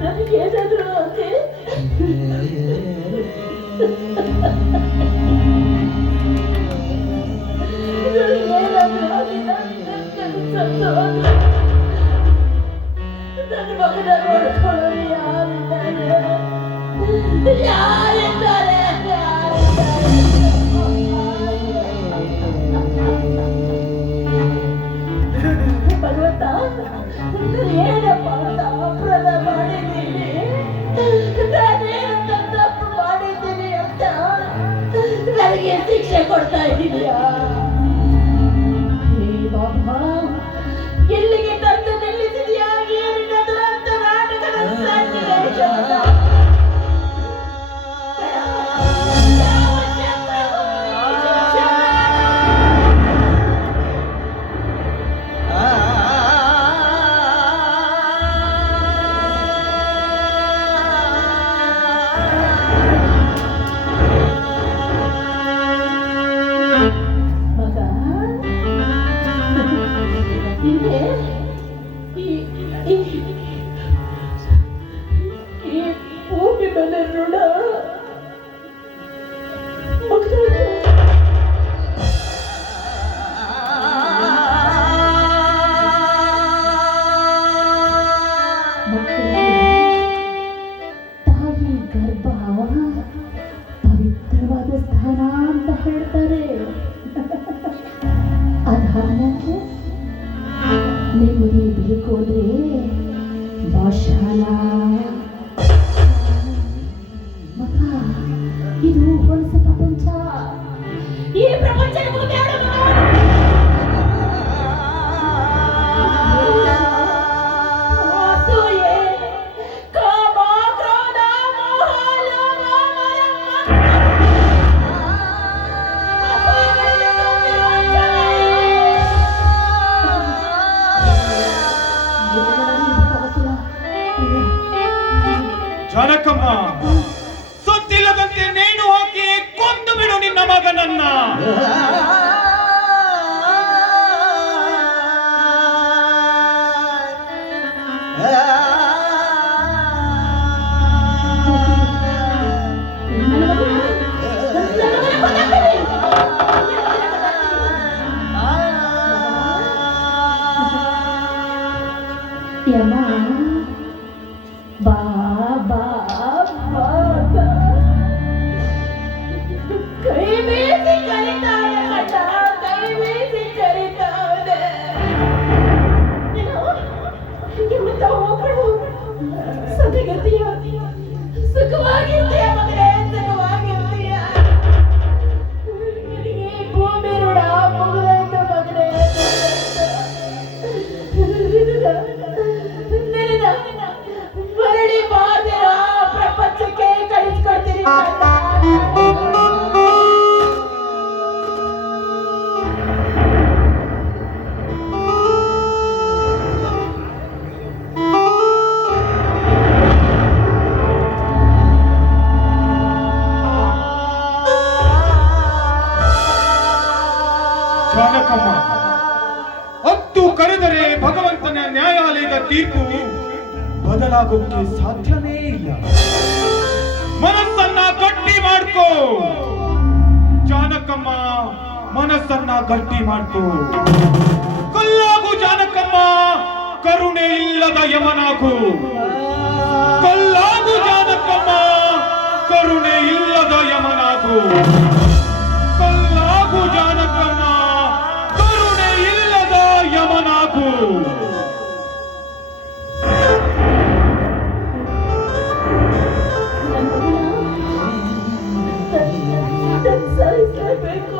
ನನಗೇನಾದ್ರೂ ಆದ್ರೆ ನನ್ನ ಮಗನ ನೋಡ್ಕೊಳ್ಳೋರು ಯಾರಿದ್ದಾರೆ? ಯಾರಿದ್ದಾರೆ? ಭಗವಂತ, ಏನಪ್ಪ ಅಪರಾಧ ಮಾಡಿದ್ದೀನಿ? ನಾನೇನು ತಪ್ಪು ಮಾಡಿದ್ದೀನಿ ಅಂತ ನನಗೆ ಶಿಕ್ಷೆ ಕೊಡ್ತಾ ಇದೀಯಾ? ಬಾಬಾ, ಎಲ್ಲಿಗೆ ತಂದು ನಿಲ್ಲಿಸಿದೆಯಾ ಈ ನಿನ್ನ ದುರಂತ ನಾಟಕದ ಸನ್ನಿವೇಶವನ್ನ? ಯಾವ ಶಬ್ದವೂ ಮೇಲೆ ಋಣ ಮಕ್ಕಳು ತಾಯಿ ಗರ್ಭ ಪವಿತ್ರವಾದ ಸ್ಥಾನ ಅಂತ ಹೇಳ್ತಾರೆ. ಅದಾನಂತರ ನೆಮ್ಮದಿ ಬೇಕು ಅಂದ್ರೆ ಭಾಷಾನ ಮಗ, ಇದು ಹೊಲಸ ಪ್ರಪಂಚ. ಈ ಪ್ರಪಂಚ ಜಾನಕಮ್ಮ, ಸೊತ್ತಿಲ್ಲದಂತೆ ನೇಣು ಹಾಕಿ ಕೊಂದು ಬಿಡು ನಿನ್ನ ಮಗನನ್ನ. ಯಮ ಬಾ ಬಾ ಬಾ ಬಾ. ಕೈ ಬೀಸಿ ಕರೀತಾಳೆ ಅಣ್ಣ, ಕೈ ಬೀಸಿ ಕರೀತಾಳೆ. ನಿಮ್ಮತ್ತ ಹೋಗ್ಬಿಡು, ಸದಗತಿಯ ಸುಖವಾಗಿರ್ತೀಯ ಮಗನೇ, ಸುಖವಾಗಿರ್ತೀಯ. ನನಗೆ ಭೂಮಿ ಋಣ ಮುಗಿದಾಯ್ತು ಮಗನೇ. ಮರಳಿ ಬಾದಿರ ಪ್ರಪಂಚಕ್ಕೆ ಕಳಿಸ್ಕೊಡ್ತೀನಿ. ಜಾನಕಮ್ಮ, ಹತ್ತು ಕರೆದರೆ ಭಗವಂತನ ನ್ಯಾಯಾಲಯದ ತೀರ್ಪು ಬದಲಾಗೋಕೆ ಸಾಧ್ಯವೇ ಇಲ್ಲ. ಮನಸ್ಸನ್ನ ಗಟ್ಟಿ ಮಾಡ್ಕೋ ಜಾನಕಮ್ಮ, ಮನಸ್ಸನ್ನ ಗಟ್ಟಿ ಮಾಡ್ಕೋ. ಕಲ್ಲಾಗು ಜಾನಕಮ್ಮ, ಕರುಣೆ ಇಲ್ಲದ ಯಮನಾಗು. ಕಲ್ಲಾಗು ಜಾನಕಮ್ಮ, ಕರುಣೆ ಇಲ್ಲದ ಯಮನಾಗು. ಕಲ್ಲಾಗು ಜಾನಕಮ್ಮ, ಕರುಣೆ ಇಲ್ಲದ ಯಮನಾಗು. ಸರಿಸಬೇಕು.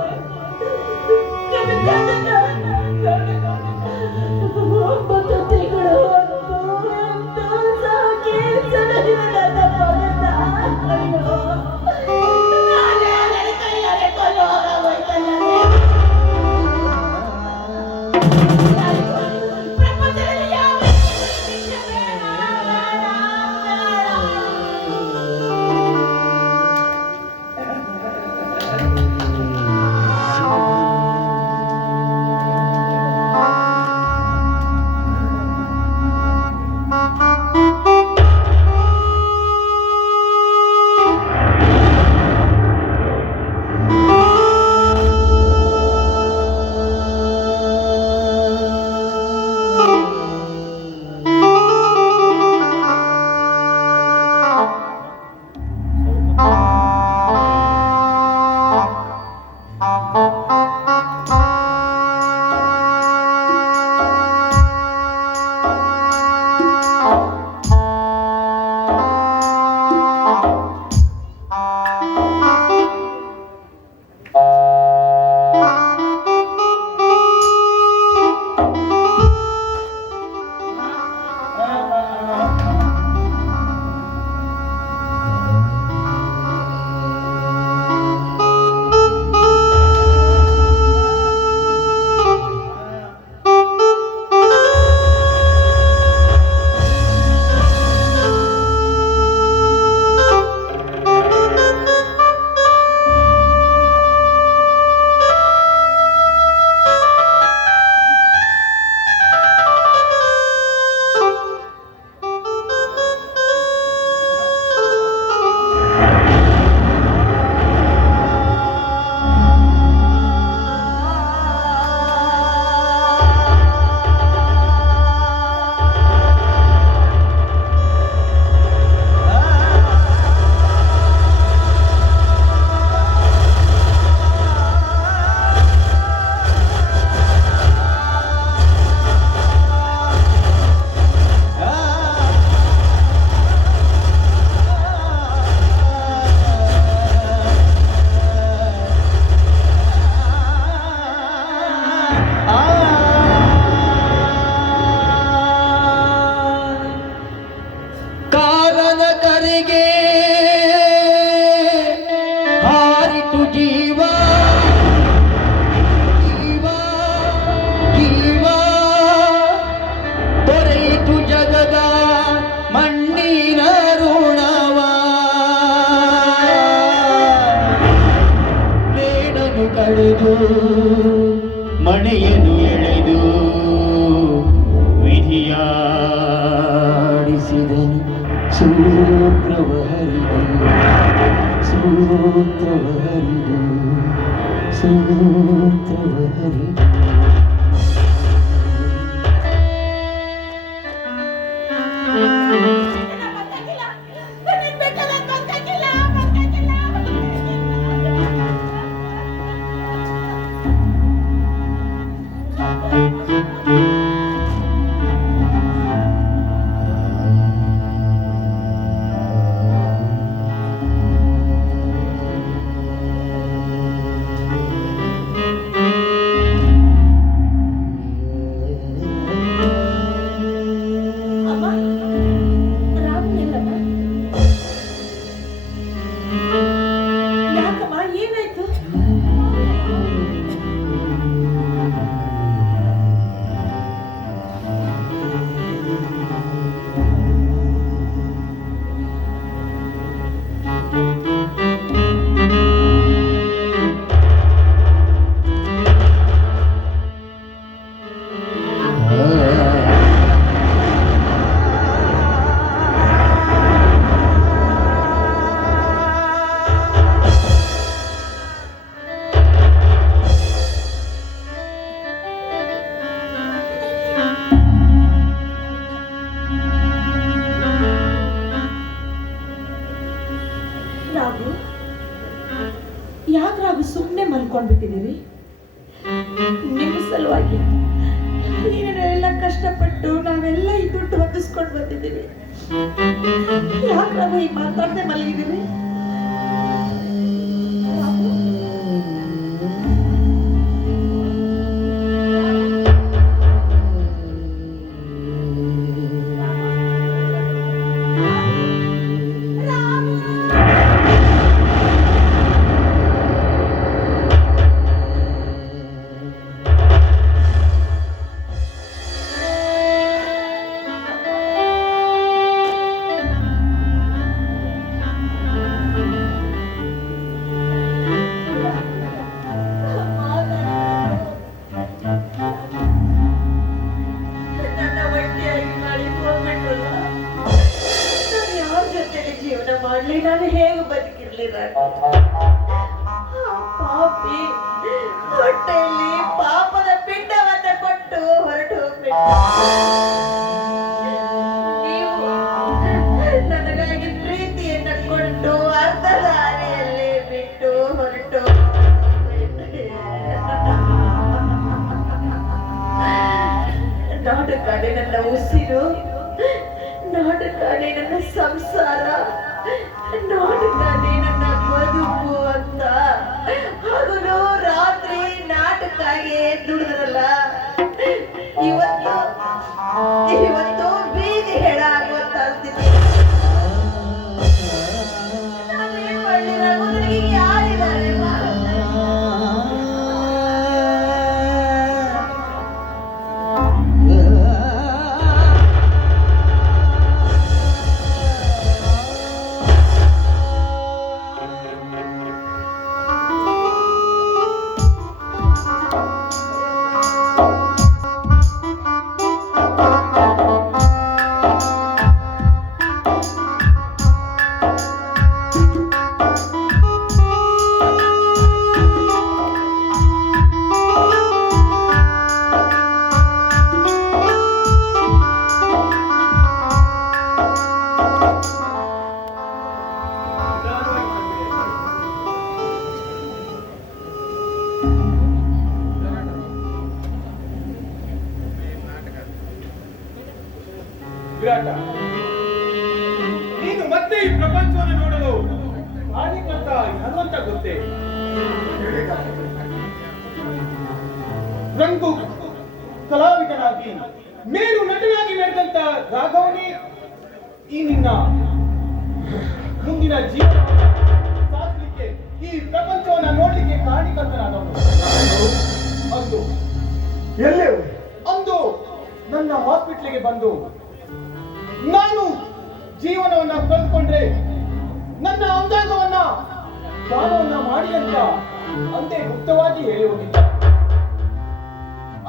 ಒಂಬತ್ತು ತಿಂಗಳು ಸಾಕಿ ಸಲಹಿದ ನನ್ನ ಮಗನ. ಅಯ್ಯೋ, ನಾನೇ ಕಣ್ಣಿಗೆ ಹಾರಿತು ಜೀವ ಜೀವ ಜೀವ ದೊರೆಯಿತು ಜಗದ ಮಣ್ಣಿನ ಋಣವ ಬೇಡನು ಕಳೆದು ಮಣೆಯನ್ನು ಎಳೆದು ವಿಧಿಯಾಡಿಸಿದನು ಸೂತ್ರವ ಹರಿದು ಸೂತ್ರವ ಹರಿದು ಸೂತ್ರವ ಹರಿದು ಅಮ್ಮ ರಾಮು ಎಲ್ಲಮ್ಮ? ಯಾಕಮ್ಮ ಏನಾಯ್ತು? ರಾಘು ಯಾಕೆ ರಾಘು ಸುಮ್ಮನೆ ಮಲ್ಕೊಂಡ್ಬಿಟ್ಟಿದ್ದೀರಿ? ನಿಮ್ಮ ಸಲುವಾಗಿ ನೀನೆಲ್ಲ ಕಷ್ಟಪಟ್ಟು ನಾವೆಲ್ಲ ಈ ದುಡ್ಡು ಹೊಂದಿಸ್ಕೊಂಡು ಬಂದಿದ್ದೀವಿ. ಯಾಕೆ ರಾಘು ಈಗ ಮಾತಾಡದೆ ಮಲಗಿದ್ದೀರಿ? ನನ್ನ ಒಂಟಿಯಾಗಿ ಮಾಡಿ ಹೋಗ್ಬಿಟ್ರಲ್ಲ. ನಾನು ಯಾರ ಜೊತೆಲಿ ಜೀವನ ಮಾಡ್ಲಿ? ನಾನು ಹೇಗೆ ಬದುಕಿರ್ಲಿ? ಪಾಪಿ ಹೊಟ್ಟೆಯಲ್ಲಿ ಪಾಪದ ಪಿಂಡವನ್ನ ಕೊಟ್ಟು ಹೊರಟು ಹೋಗ್ಬಿಟ್ಟು ನೀವು ನನಗಾಗಿ ಪ್ರೀತಿಯನ್ನ ಕೊಟ್ಟು ಅರ್ಧ ದಾರಿಯಲ್ಲಿ ಬಿಟ್ಟು ಹೊರಟು ನಾಟಕಾಡೆ ನನ್ನ ಉಸಿರು, ನಾಟಕಾಡೆ ನನ್ನ ಸಂಸಾರ, ನಾಟಕಾಡೆ ನನ್ನ ಬದುಕು ಅಂತ ಹಗಲು ರಾತ್ರಿ ನಾಟಕಾಗೆ ದುಡಿದ್ರಲ್ಲ. ಇವತ್ತು ಇವತ್ತು ಬೀದಿ ಹೆಣ ಆಗುವಂತ ಸ್ಥಿತಿ. ನಾನೇನ್ ಮಾಡ್ಲಿ ರಘು? ನನಗೆ ಯಾರಿದ್ದಾರೆ? ವಿರಾಟ, ನೀನು ಮತ್ತೆ ಈ ಪ್ರಪಂಚವನ್ನು ನೋಡಲು ಆದಿಕರ್ತ ಹನುಮಂತ ಗೊತ್ತೇ? ರಂಗು ಕಲಾವಿದನಾಗಿ ಮೇರು ನಟನಾಗಿ ನಡೆದಂತ ರಾಘವನೇ ಈ ನಿನ್ನ ಮುಂದಿನ ಜೀವನವನ್ನು ಸಾಧಿಸಲಿಕ್ಕೆ ಈ ಪ್ರಪಂಚವನ್ನ ನೋಡ್ಲಿಕ್ಕೆ ಕಾರಣಕರ್ತನಾದವನು ಅಂದು ಎಲ್ಲಿ ಅಂದು ನನ್ನ ಹಾಸ್ಪಿಟ್ಲಿಗೆ ಬಂದು ನಾನು ಜೀವನವನ್ನ ಕಳ್ಕೊಂಡ್ರೆ ನನ್ನ ಅಂಗಾಂಗವನ್ನ ದಾನವನ್ನ ಮಾಡಿ ಅಂತ ಅಂದೇ ಗುಪ್ತವಾಗಿ ಹೇಳಿ ಹೋಗಿದ್ದ.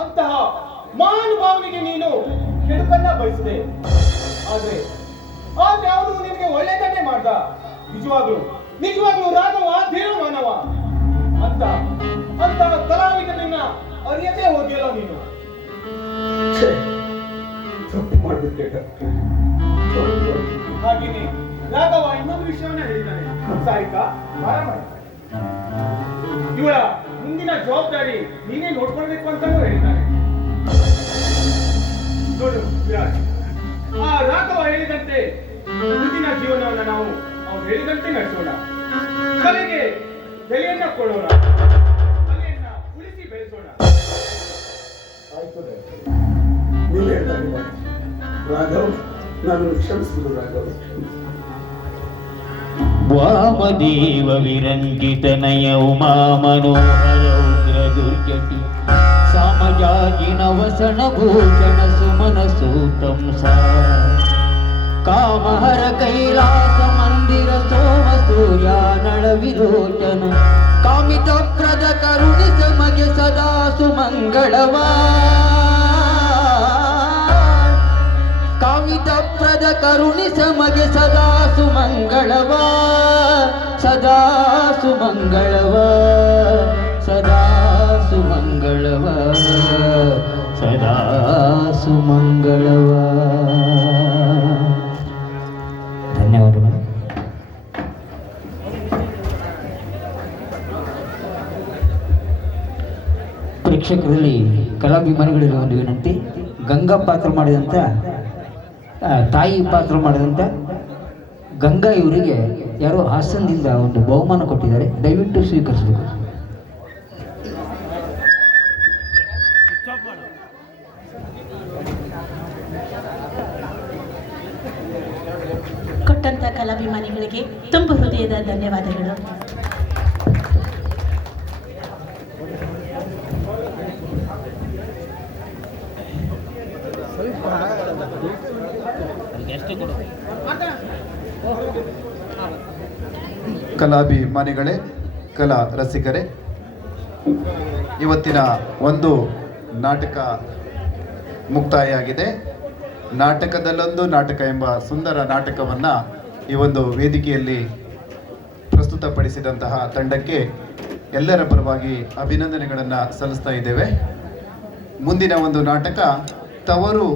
ಅಂತಹ ಮಹಾನುಭಾವನಿಗೆ ನೀನು ಕೆಡುಕನ್ನ ಬಯಸಿದೆ. ಆದ್ರೆ ಅವನು ನಿನಗೆ ಒಳ್ಳೆಯದನ್ನೇ ಮಾಡ್ದ. ನಿಜವಾಗ್ಲೂ ರಾಘವ ದೇವ ಮಾನವ ಅಂತ ಕಲಾವಿದನನ್ನ ಅರಿಯದೇ ಹೋಗಿಯಲ್ಲ ನೀನು. ತಪ್ಪು ಮಾಡ್ಬಿಟ್ಟೆ ಡಾಕ್ಟರ್. ಹಾಗೇನೆ ರಾಘವ ಇನ್ನೊಂದು ವಿಷಯವನ್ನ ಹೇಳಿದ್ದಾನೆ. ಸಾರಿಕಾ ಆರಾಮ, ಇವಳ ಮುಂದಿನ ಜವಾಬ್ದಾರಿ ನೀನೇ ನೋಡ್ಕೊಳ್ಬೇಕು ಅಂತಾನೂ ಹೇಳಿದ್ದಾನೆ. ನೋಡು ವಿರಾಜ್, ಆ ರಾಘವ ಹೇಳಿದಂತೆ ಮುಂದಿನ ಜೀವನವನ್ನ ನಾವು ಅವ್ರು ಹೇಳಿದಂತೆ ನಡೆಸೋಣ. ಕಲೆಗೆ ಬೆಲೆಯನ್ನ ಕೊಡೋಣ, ಕಲೆಯನ್ನ ಉಳಿಸಿ ಬೆಳೆಸೋಣ. ಆಯ್ತು ನೀನು ಹೇಳ್ದಾಗ ರಾಘವ್, ನಾನು ಕ್ಷಮಿಸ್ಬಿಡು ರಾಘವ್. ವಾಮದೇವ ವಿರಂಜಿತನಯ ಉಮಾ ಮನೋಹರ ಉಗ್ರ ದುರ್ಜಟಿ ಸಾಮಜಾಜಿನ ವಸನ ಭೂಷಣ ಸುಮನ ಸೂತಂ ಕಾಮಹರ ಕೈಲಾಸ ಮಂದಿರ ಸೋಮ ಸೂರ್ಯ ನಳ ವಿರೋಚನ ಕಾಮಿತ ಪ್ರದ ಕರುಣಿಸ ಮಗೆ ಸದಾ ಸುಮಂಗಳವಾ ಕಾಮಿತ ಪ್ರದ ಕರುಣಿಸ ಮಗೆ ಸದಾ ಸುಮಂಗಳವಾ ಸದಾ ಸುಮಂಗಳವಾ ಸದಾ ಸುಮಂಗಳವಾ ಸದಾ ಸುಮಂಗಳವಾ. ಧನ್ಯವಾದಗಳು. ಪ್ರೇಕ್ಷಕರಲ್ಲಿ ಕಲಾಭಿಮಾನಿಗಳಲ್ಲಿ ಒಂದು ವಿನಂತಿ, ಗಂಗಾ ಪಾತ್ರ ಮಾಡಿದಂಥ ತಾಯಿ ಪಾತ್ರ ಮಾಡಿದಂಥ ಗಂಗಾ ಇವರಿಗೆ ಯಾರೋ ಹಾಸನದಿಂದ ಒಂದು ಬಹುಮಾನ ಕೊಟ್ಟಿದ್ದಾರೆ, ದಯವಿಟ್ಟು ಸ್ವೀಕರಿಸಬೇಕು. ಕೊಟ್ಟಂತ ಕಲಾಭಿಮಾನಿಗಳಿಗೆ ತುಂಬ ಹೃದಯದ ಧನ್ಯವಾದಗಳು. ಕಲಾಭಿಮಾನಿಗಳೇ, ಕಲಾ ರಸಿಕರೇ, ಇವತ್ತಿನ ಒಂದು ನಾಟಕ ಮುಕ್ತಾಯ ಆಗಿದೆ. ನಾಟಕದಲ್ಲೊಂದು ನಾಟಕ ಎಂಬ ಸುಂದರ ನಾಟಕವನ್ನು ಈ ಒಂದು ವೇದಿಕೆಯಲ್ಲಿ ಪ್ರಸ್ತುತಪಡಿಸಿದಂತಹ ತಂಡಕ್ಕೆ ಎಲ್ಲರ ಪರವಾಗಿ ಅಭಿನಂದನೆಗಳನ್ನು ಸಲ್ಲಿಸ್ತಾ ಇದ್ದೇವೆ. ಮುಂದಿನ ಒಂದು ನಾಟಕ ತವರು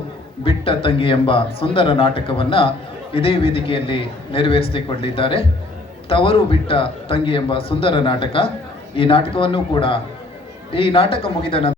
ಬಿಟ್ಟ ತಂಗಿ ಎಂಬ ಸುಂದರ ನಾಟಕವನ್ನು ಇದೇ ವೇದಿಕೆಯಲ್ಲಿ ನೆರವೇರಿಸಿಕೊಡಲಿದ್ದಾರೆ. ತವರು ಬಿಟ್ಟ ತಂಗಿ ಎಂಬ ಸುಂದರ ನಾಟಕ. ಈ ನಾಟಕವನ್ನು ಕೂಡ ಈ ನಾಟಕ ಮುಗಿದ ನಂತರ